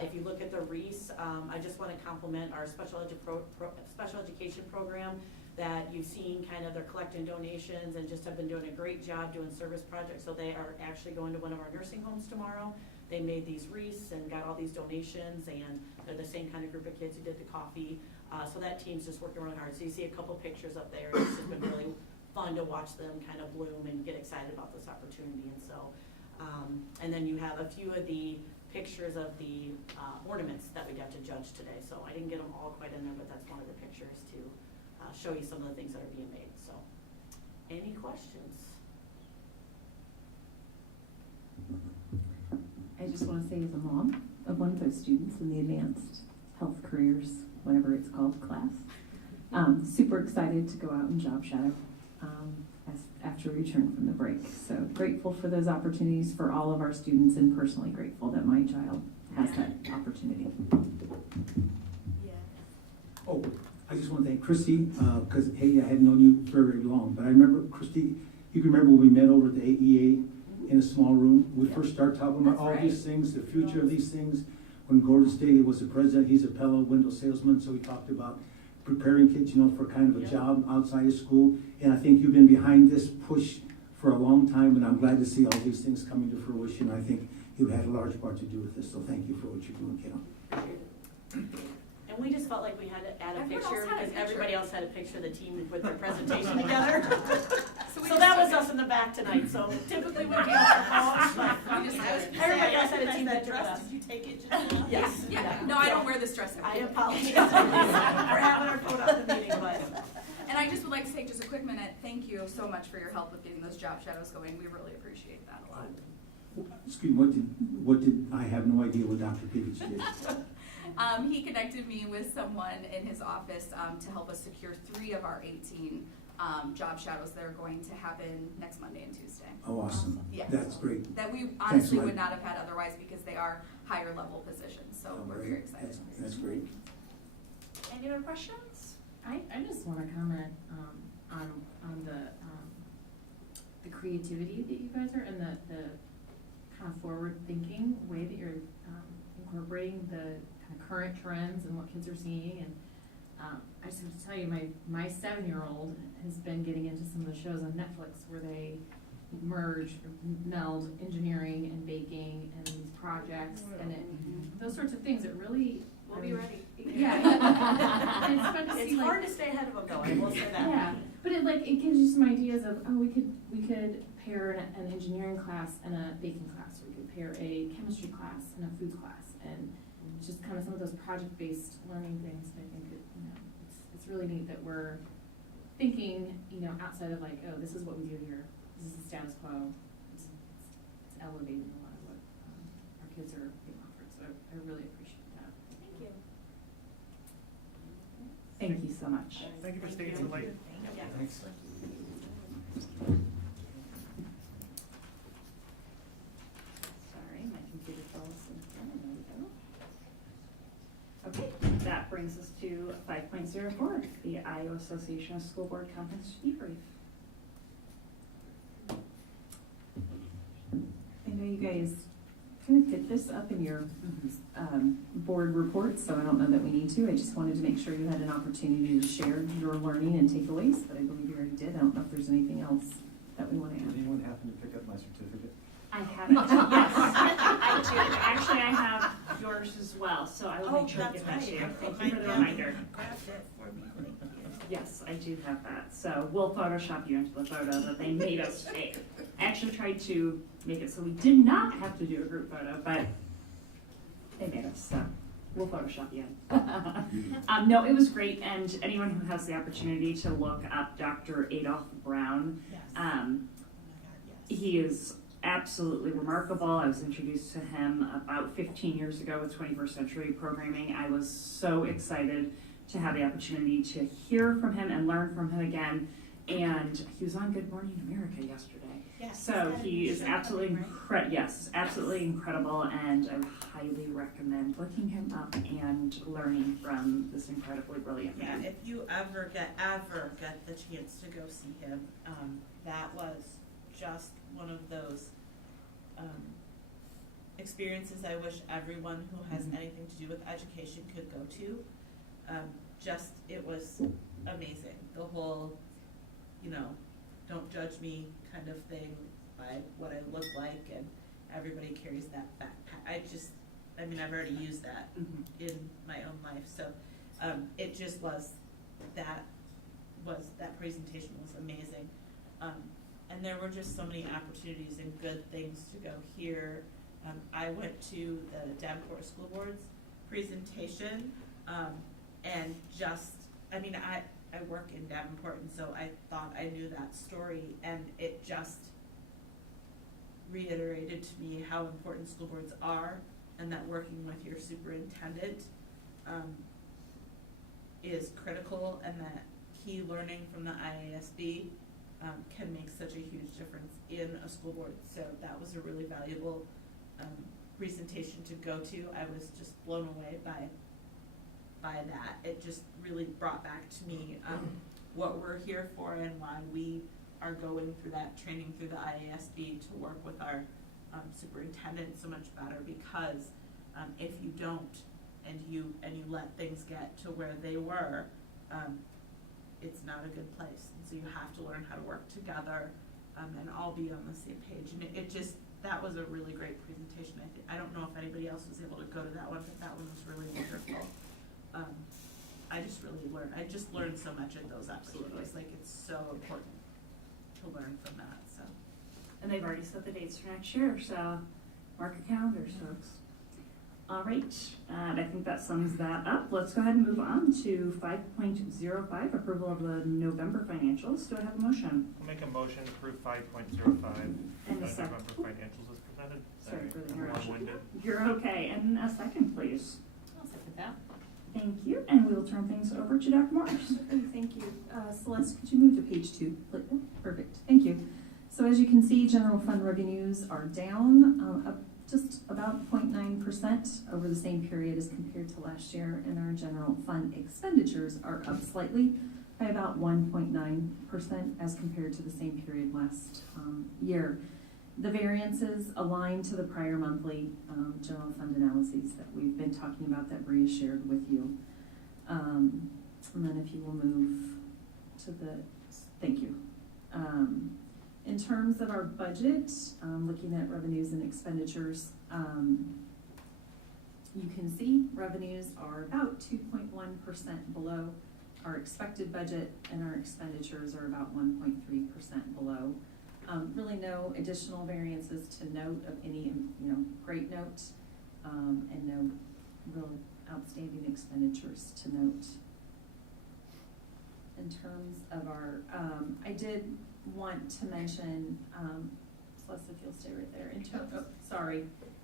If you look at the Reese, I just want to compliment our special education program that you've seen kind of they're collecting donations and just have been doing a great job doing service projects. So they are actually going to one of our nursing homes tomorrow. They made these wreaths and got all these donations, and they're the same kind of group of kids who did the coffee. So that team's just working really hard. So you see a couple pictures up there. It's just been really fun to watch them kind of bloom and get excited about this opportunity. And so, and then you have a few of the pictures of the ornaments that we got to judge today. So I didn't get them all quite in there, but that's one of the pictures to show you some of the things that are being made. So, any questions? I just want to say, as a mom of one of those students in the advanced health careers, whatever it's called, class, super excited to go out and job shadow after we return from the break. So grateful for those opportunities for all of our students, and personally grateful that my child has that opportunity. Oh, I just want to thank Christy, because, hey, I hadn't known you very, very long, but I remember, Christy, you can remember when we met over at the AEA in a small room. We first started talking about all these things, the future of these things. When Gordon Staley was the president, he's a Pella window salesman, so we talked about preparing kids, for kind of a job outside of school. And I think you've been behind this push for a long time, and I'm glad to see all these things coming to fruition. I think you've had a large part to do with this, so thank you for what you're doing, Kayla. And we just felt like we had to add a picture because everybody else had a picture of the team with their presentation together. So that was us in the back tonight. So typically we'd be off the phone, but everybody else had a team that dress. Did you take it, Janelle? Yes. Yeah. No, I don't wear this dress every I day. apologize for having our phone out the meeting, but. And I just would like to take just a quick minute. Thank you so much for your help with getting those job shadows going. We really appreciate that a lot. Excuse me, what did, I have no idea what Dr. Pivich did. He connected me with someone in his office to help us secure 3 of our 18 job shadows that are going to happen next Monday and Tuesday. Oh, awesome. Yeah. That's great. That we honestly Mike. would not have had otherwise because they are higher level positions. So we're very excited. That's great. Any other questions? I just want to comment on the creativity that you guys are, and the kind of forward thinking way that you're incorporating the kind of current trends and what kids are seeing. And I just have to tell you, my 7-year-old has been getting into some of the shows on Netflix where they meld engineering and baking and these projects and those sorts of things that really. We'll be ready. Yeah. And it's fun to see, it's hard to stay ahead of them though, I will say that. Yeah, but it gives you some ideas of, we could pair an engineering class and a baking class, or we could pair a chemistry class and a food class, and just kind of some of those project-based learning things that I think it's really neat that we're thinking, outside of like, oh, this is what we do here, this is the status quo. It's elevating a lot of what our kids are being offered, so I really appreciate that. Thank you. Thank you so much. Thank you for staying so late. Thanks. Sorry, my computer fell asleep. There we go. Okay, that brings us to 5.04, the Iowa Association of School Board Conference debrief. I know you guys kind of did this up in your board reports, so I don't know that we need to. I just wanted to make sure you had an opportunity to share your learning and takeaways, but I believe you already did. I don't know if there's anything else that we want to Did add. anyone happen to pick up my certificate? I haven't, yes. I do. Actually, I have yours as well, so I will make sure to get that to you. Thank you for the reminder. Grabbed it for me, thank you. Yes, I do have that. So we'll Photoshop you into the photo that they made us take. I actually tried to make it so we did not have to do a group photo, but they made us, so we'll Photoshop you in. No, it was great, and anyone who has the opportunity to look up Dr. Adolph Brown, he is absolutely remarkable. I was introduced to him about 15 years ago with 21st Century Programming. I was so excited to have the opportunity to hear from him and learn from him again. And he was on Good Morning America yesterday. Yes, so he is absolutely absolutely incredible, and I would highly recommend looking him up and learning from this incredibly brilliant man. Yeah, if you ever get the chance to go see him, that was just one of those experiences I wish everyone who has anything to do with education could go to. It was amazing. The whole, don't judge me kind of thing by what I look like, and everybody carries that backpack. I've already used that in my own life. So it just was that presentation was amazing. And there were just so many opportunities and good things to go here. I went to the Davenport School Board's presentation, and I work in Davenport, and so I thought I knew that story, and it just reiterated to me how important school boards are, and that working with your superintendent is critical, and that key learning from the IASB can make such a huge difference in a school board. So that was a really valuable presentation to go to. I was just blown away by that. It just really brought back to me what we're here for and why we are going through that training through the IASB to work with our superintendent so much better, because if you don't and you let things get to where they were, it's not a good place. And so you have to learn how to work together and all be on the same page. And that was a really great presentation. I don't know if anybody else was able to go to that one, but that one was really wonderful. I just learned so much at those opportunities. Like, it's so important to learn from that. So. And they've already set the dates for next year, so mark your calendars, folks. All right, and I think that sums that up. Let's go ahead and move on to 5.05, approval of the November financials. Do I have a motion? I'll make a motion to approve 5.05. And a second. November financials as presented. Sorry for the I'm interruption. long-winded. You're okay, and a second, please. I'll second that. Thank you, and we will turn things over to Dr. Morris. Okay, thank you. Celeste, could you move to page 2, please? Perfect, thank you. So as you can see, general fund revenues are down up just about 0.9% over the same period as compared to last year, and our general fund expenditures are up slightly by about 1.9% as compared to the same period last year. The variances align to the prior monthly general fund analyses that we've been talking about that Bria shared with you. And then if you will move to thank you. In terms of our budget, looking at revenues and expenditures, you can see revenues are about 2.1% below our expected budget, and our expenditures are about 1.3% below. Really no additional variances to note of any, great note, and no real outstanding expenditures to note. In terms of our, I did want to mention, Celeste, if you'll stay right there.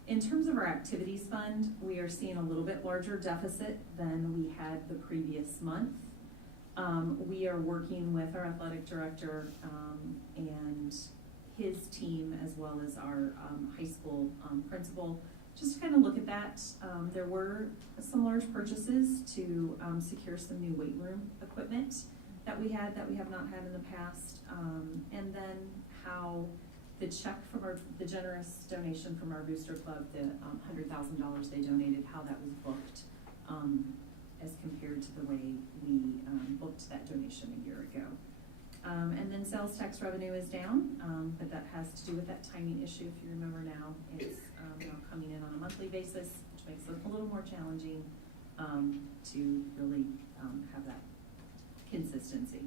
In terms of our activities fund, we are seeing a little bit larger deficit than we had the previous month. We are working with our athletic director and his team, as well as our high school principal, just to kind of look at that. There were some large purchases to secure some new weight room equipment that we have not had in the past, and then how the check from the generous donation from our booster club, the $100,000 they donated, how that was booked as compared to the way we booked that donation a year ago. And then sales tax revenue is down, but that has to do with that timing issue. If you remember now, it's now coming in on a monthly basis, which makes it a little more challenging to really have that consistency.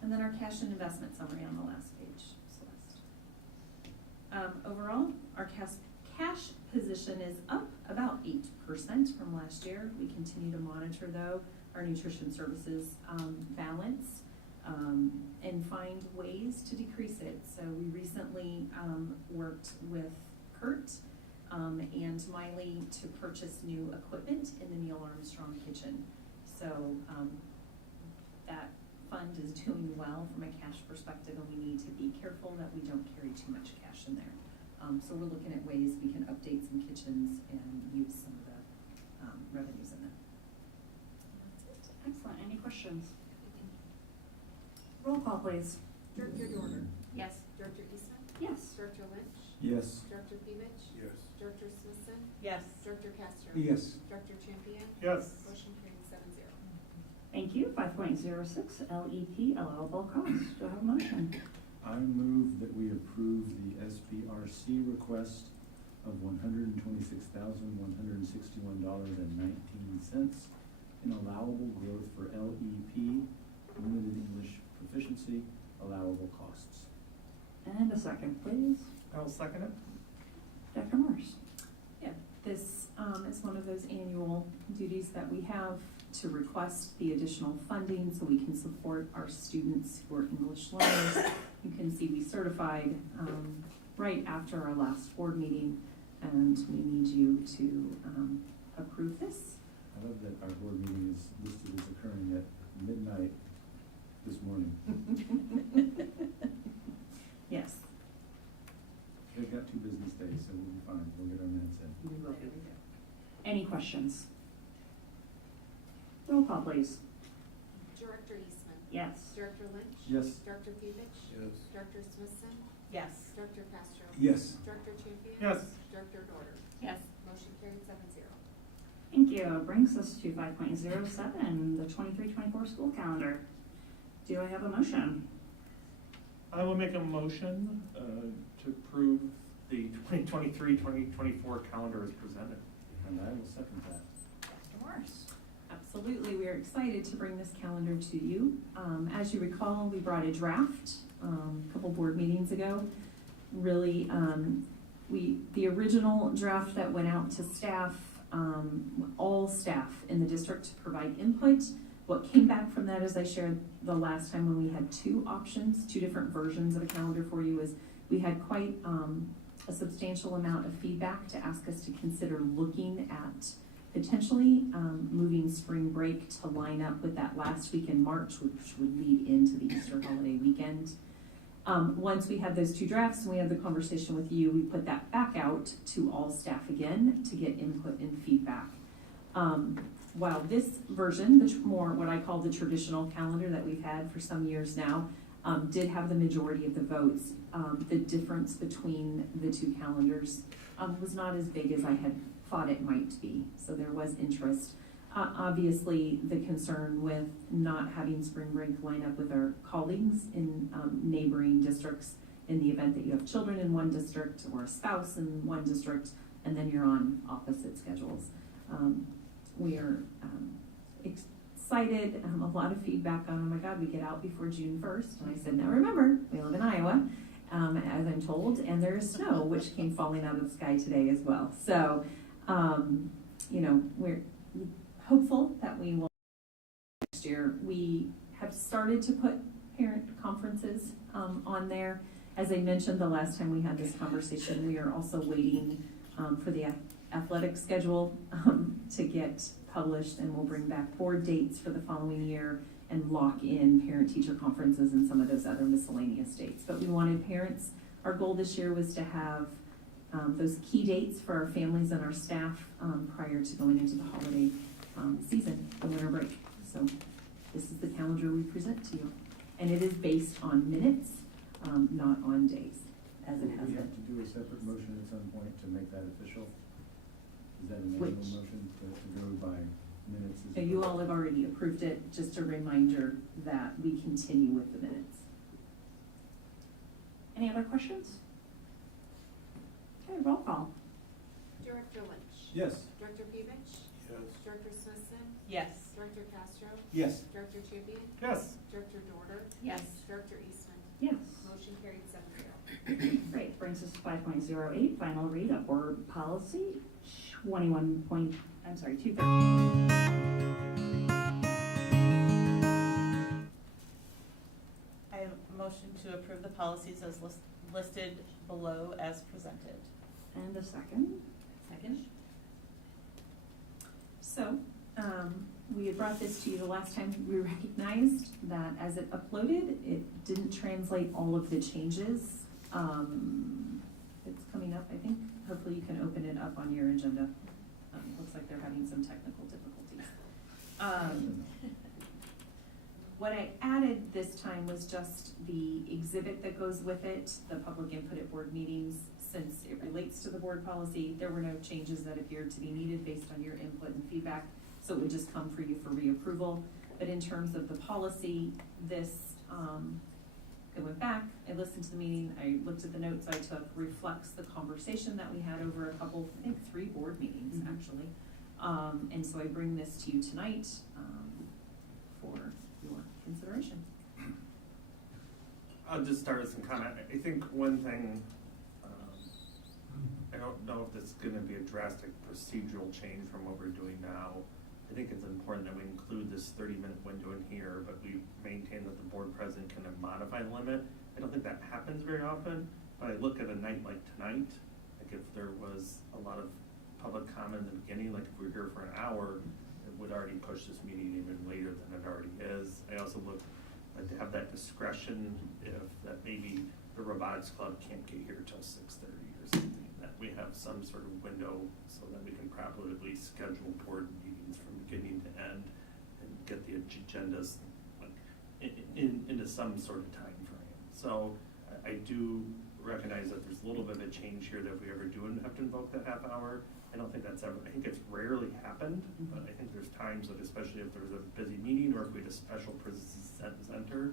And then our cash and investment summary on the last page, Celeste. Overall, our cash position is up about 8% from last year. We continue to monitor, though, our nutrition services balance and find ways to decrease it. So we recently worked with Kurt and Miley to purchase new equipment in the Neil Armstrong kitchen. So that fund is doing well from a cash perspective, and we need to be careful that we don't carry too much cash in there. So we're looking at ways we can update some kitchens and use some of the revenues in that. That's it. Excellent. Any questions? Roll call, please. Director Dorner? Yes. Director Eastman? Yes. Director Lynch? Yes. Director Pevich? Yes. Director Smithson? Yes. Director Castro? Yes. Director Champion? Yes. Motion carried 7-0. Thank you. 5.06, LEP, allowable costs. Do I have a motion? I move that we approve the SBRC request of $126,161.19 in allowable growth for LEP, limited English proficiency, allowable costs. And a second, please. I'll second it. Dr. Morse. Yeah, this is one of those annual duties that we have to request the additional funding so we can support our students who are English learners. You can see we certified right after our last board meeting, and we need you to approve this. I love that our board meeting is listed as occurring at midnight this morning. Yes. They've got 2 business days, so we'll be fine. We'll get our minutes in. We will do. Any questions? Roll call, please. Director Eastman? Yes. Director Lynch? Yes. Director Pevich? Yes. Director Smithson? Yes. Director Castro? Yes. Director Champion? Yes. Director Dorter? Yes. Motion carried 7-0. Thank you. Brings us to 5.07, the 23-24 school calendar. Do I have a motion? I will make a motion to approve the 2023-2024 calendar as presented. And I will second that. Dr. Morse. Absolutely, we are excited to bring this calendar to you. As you recall, we brought a draft a couple board meetings ago. Really, the original draft that went out to staff, all staff in the district to provide input. What came back from that, as I shared the last time when we had 2 options, 2 different versions of a calendar for you, is we had quite a substantial amount of feedback to ask us to consider looking at potentially moving spring break to line up with that last week in March, which would lead into the Easter holiday weekend. Once we had those 2 drafts and we had the conversation with you, we put that back out to all staff again to get input and feedback. While this version, the more what I call the traditional calendar that we've had for some years now, did have the majority of the votes, the difference between the 2 calendars was not as big as I had thought it might be. So there was interest. Obviously, the concern with not having spring break line up with our colleagues in neighboring districts in the event that you have children in one district or a spouse in one district, and then you're on opposite schedules. We are excited. A lot of feedback on, oh my God, we get out before June 1st. And I said, now remember, we live in Iowa, as I'm told, and there's snow, which came falling out of the sky today as well. So, you know, we're hopeful that we will next year. We have started to put parent conferences on there. As I mentioned the last time we had this conversation, we are also waiting for the athletic schedule to get published, and we'll bring back board dates for the following year and lock in parent-teacher conferences and some of those other miscellaneous dates. But we wanted parents, our goal this year was to have those key dates for our families and our staff prior to going into the holiday season, the winter break. So this is the calendar we present to you. And it is based on minutes, not on days, as it has We been. have to do a separate motion at some point to make that official. Is that an annual motion to go by minutes? So you all have already approved it, just a reminder that we continue with the minutes. Any other questions? Okay, roll call. Director Lynch? Yes. Director Pevich? Yes. Director Smithson? Yes. Director Castro? Yes. Director Champion? Yes. Director Dorter? Yes. Director Eastman? Yes. Motion carried 7-0. Great, brings us to 5.08, final read of board policy 230. I have a motion to approve the policies as listed below as presented. And a second. Second? So, we had brought this to you the last time. We recognized that as it uploaded, it didn't translate all of the changes. It's coming up, I think. Hopefully you can open it up on your agenda. Looks like they're having some technical difficulties. What I added this time was just the exhibit that goes with it, the public input at board meetings. since it relates to the board policy, there were no changes that appeared to be needed based on your input and feedback, so it would just come for you for reapproval. But in terms of the policy, this, I went back, I listened to the meeting, I looked at the notes I took, reflects the conversation that we had over a couple, I think 3 board meetings, actually. And so I bring this to you tonight, for your consideration. I'll just start with some comment. I think one thing, I don't know if this is gonna be a drastic procedural change from what we're doing now. I think it's important that we include this 30-minute window in here, but we maintain that the board president can modify the limit. I don't think that happens very often, but I look at a night like tonight, like if there was a lot of public comment in the beginning, like if we were here for an hour, it would already push this meeting even later than it already is. I also look like to have that discretion if that maybe the robotics club can't get here till 6:30 or something, that we have some sort of window so that we can properly schedule board meetings from beginning to end and get the agendas like into some sort of time frame. So I do recognize that there's a little bit of a change here that if we ever do have to invoke that half hour, I don't think that's ever, I think it's rarely happened, but I think there's times that, especially if there's a busy meeting or if we had a special presenter,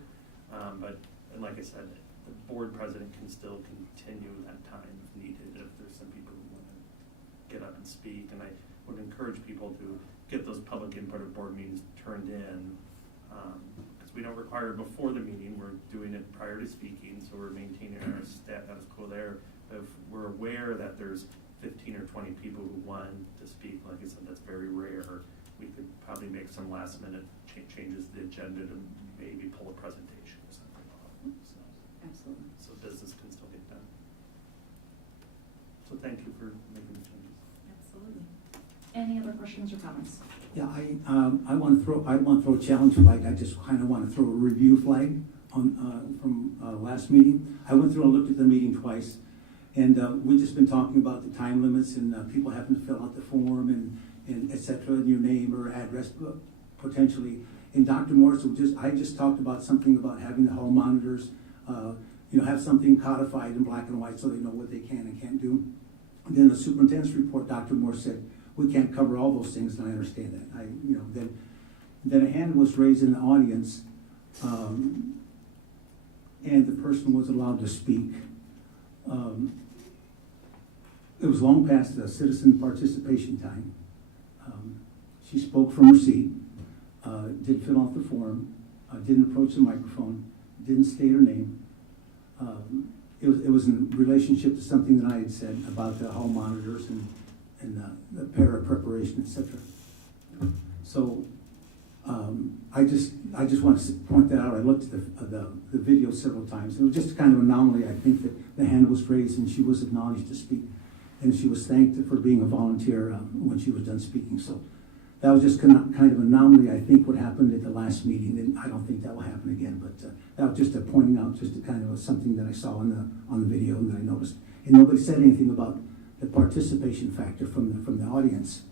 and like I said, the board president can still continue that time if needed, if there's some people who want to get up and speak, and I would encourage people to get those public input of board meetings turned in, because we don't require it before the meeting, we're doing it prior to speaking, so we're maintaining our status quo there. If we're aware that there's 15 or 20 people who want to speak, like I said, that's very rare. We could probably make some last minute changes to the agenda to maybe pull a presentation or something off. So, absolutely. So business can still get done. So thank you for making the changes. Absolutely. Any other questions or comments? Yeah, I want to throw a challenge flag. I just kind of want to throw a review flag on from last meeting. I went through and looked at the meeting twice, and we've just been talking about the time limits and people having to fill out the form and et cetera, and your name or address potentially. And Dr. Morris, I just talked about something about having the hall monitors, have something codified in black and white so they know what they can and can't do. And then the superintendent's report, Dr. Morris said, we can't cover all those things, and I understand that. Then a hand was raised in the audience, and the person was allowed to speak. It was long past the citizen participation time. She spoke from her seat, didn't fill out the form, didn't approach the microphone, didn't state her name. It was in relationship to something that I had said about the hall monitors and the para preparation, etc. So I just want to point that out. I looked at the video several times. It was just kind of an anomaly. I think that the hand was raised and she was acknowledged to speak, and she was thanked for being a volunteer when she was done speaking. So that was just kind of an anomaly. I think what happened at the last meeting, and I don't think that will happen again. But that was just pointing out just a kind of something that I saw on the video and that I noticed. And nobody said anything about the participation factor from the audience.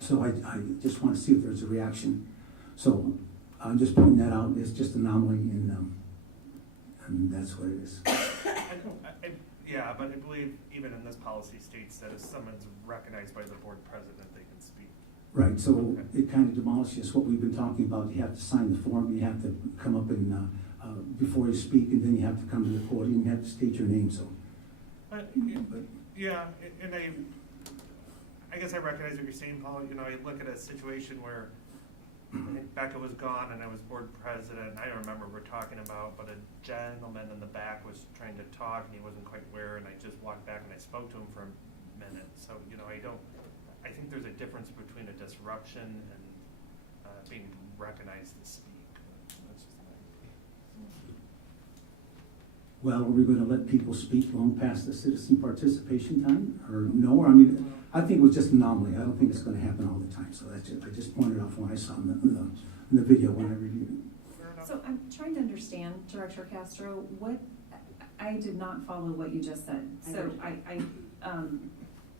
So I just want to see if there's a reaction. So I'm just pointing that out. It's just an anomaly, and that's what it is. Yeah, but I believe even in this policy states that if someone's recognized by the board president, they can speak. Right, so it kind of demolishes what we've been talking about. You have to sign the form, you have to come up and before you speak, and then you have to come to the podium, you have to state your name. So. Yeah, and I guess I recognize what you're saying, Paul. I look at a situation where I think Becca was gone and I was board president. I don't remember what we're talking about, but a gentleman in the back was trying to talk and he wasn't quite where, and I just walked back and I spoke to him for a minute. So, I think there's a difference between a disruption and being recognized to speak. That's just my opinion. Well, are we going to let people speak long past the citizen participation time, or no? I think it was just an anomaly. I don't think it's going to happen all the time. So I just pointed out from what I saw in the video when I reviewed it. So I'm trying to understand, Director Castro, I did not follow what you just said. So I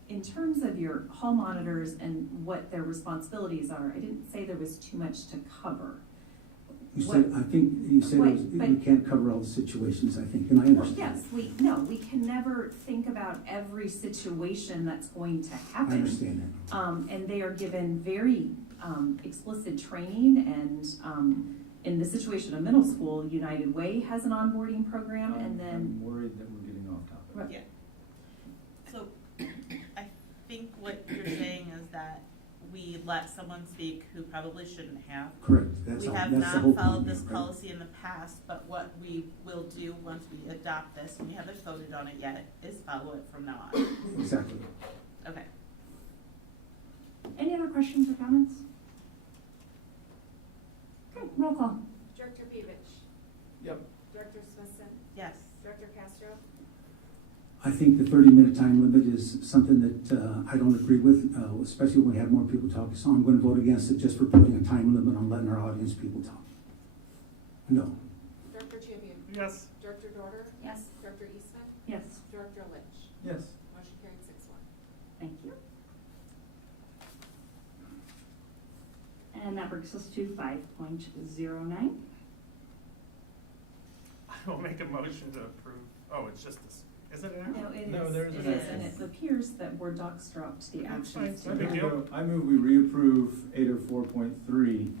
in terms of your hall monitors and what their responsibilities are, I didn't say there was too much to cover. You said, I think you said it was, But- you can't cover all the situations, I think, and I understand. Yes, we can never think about every situation that's going to happen. I understand that. And they are given very explicit training, and in the situation of middle school, United Way has an onboarding program, and then. I'm worried that we're getting off topic. Right. Yeah. So, I think what you're saying is that we let someone speak who probably shouldn't have. Correct, that's We all, have that's the whole not point. followed this right? policy in the past, but what we will do once we adopt this, and we haven't voted on it yet, is follow it from now on. Exactly. Okay. Any other questions or comments? Okay, roll call. Director Pevich. Yep. Director Smithson. Yes. Director Castro. I think the 30-minute time limit is something that I don't agree with, especially when we have more people talking. So I'm going to vote against it just for putting a time limit on letting our audience people talk. No. Director Champion. Yes. Director Dorder. Yes. Director Eastman. Yes. Director Lynch. Yes. Motion carried 6-1. Thank you. And that brings us to 5.09. I will make a motion to approve, oh, it's just this, is it an No, action? it No, is, there's it an is, action. and it appears that Board Docs dropped the That's fine. actions. No big deal. I move we reapprove 804.3,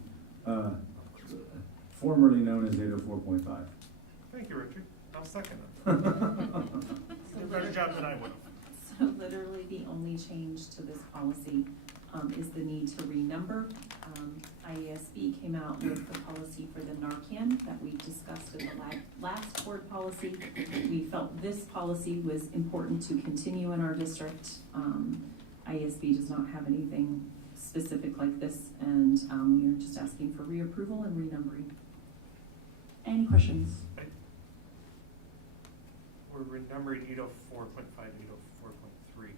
formerly known as 804.5. Thank you, Richard. I'll second it. You did a better job than I would have. So literally the only change to this policy is the need to renumber. IASB came out with the policy for the Narcan that we discussed in the last board policy. We felt this policy was important to continue in our district. IASB does not have anything specific like this, and we are just asking for reapproval and renumbering. Any questions? We're renumbering 804.5, 804.3.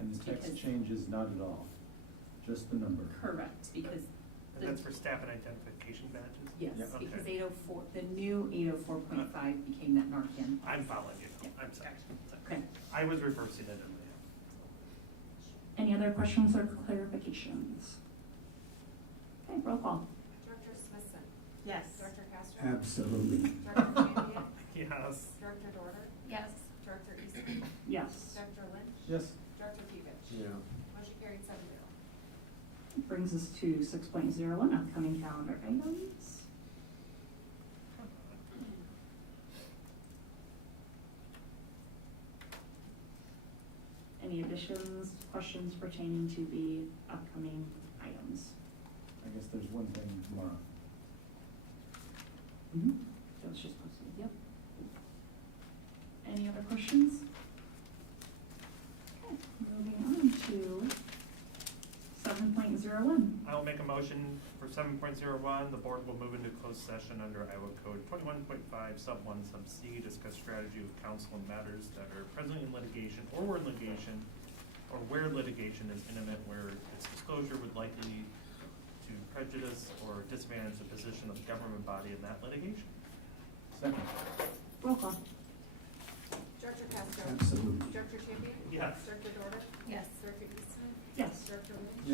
And the text Because- change is not at all, just the number. Correct, because And that's for staff and identification badges? yes, Yeah. Okay. because 804, the new 804.5 became that Narcan. I'm following you. Yeah. I'm sorry. Okay. I was reversing it in the. Any other questions or clarifications? Okay, roll call. Director Smithson. Yes. Director Castro. Absolutely. Director Champion. Yes. Director Dorder. Yes. Director Eastman. Yes. Director Lynch. Yes. Director Pevich. Yeah. Motion carried 7-0. Brings us to 6.01, upcoming calendar items. Any additions, questions pertaining to the upcoming items? I guess there's one thing tomorrow. So it's just posted, yep. Any other questions? Okay, moving on to 7.01. I will make a motion for 7.01. The board will move into closed session under Iowa Code 21.5, sub 1, sub C, discuss strategy with counsel on matters that are presently in litigation or were in litigation, or where litigation is imminent, where its disclosure would likely to prejudice or disadvantage the position of the government body in that litigation. Second. Roll call. Director Castro. Absolutely. Director Champion. Yes. Director Dorder. Yes. Director Eastman. Yes. Director Lynch.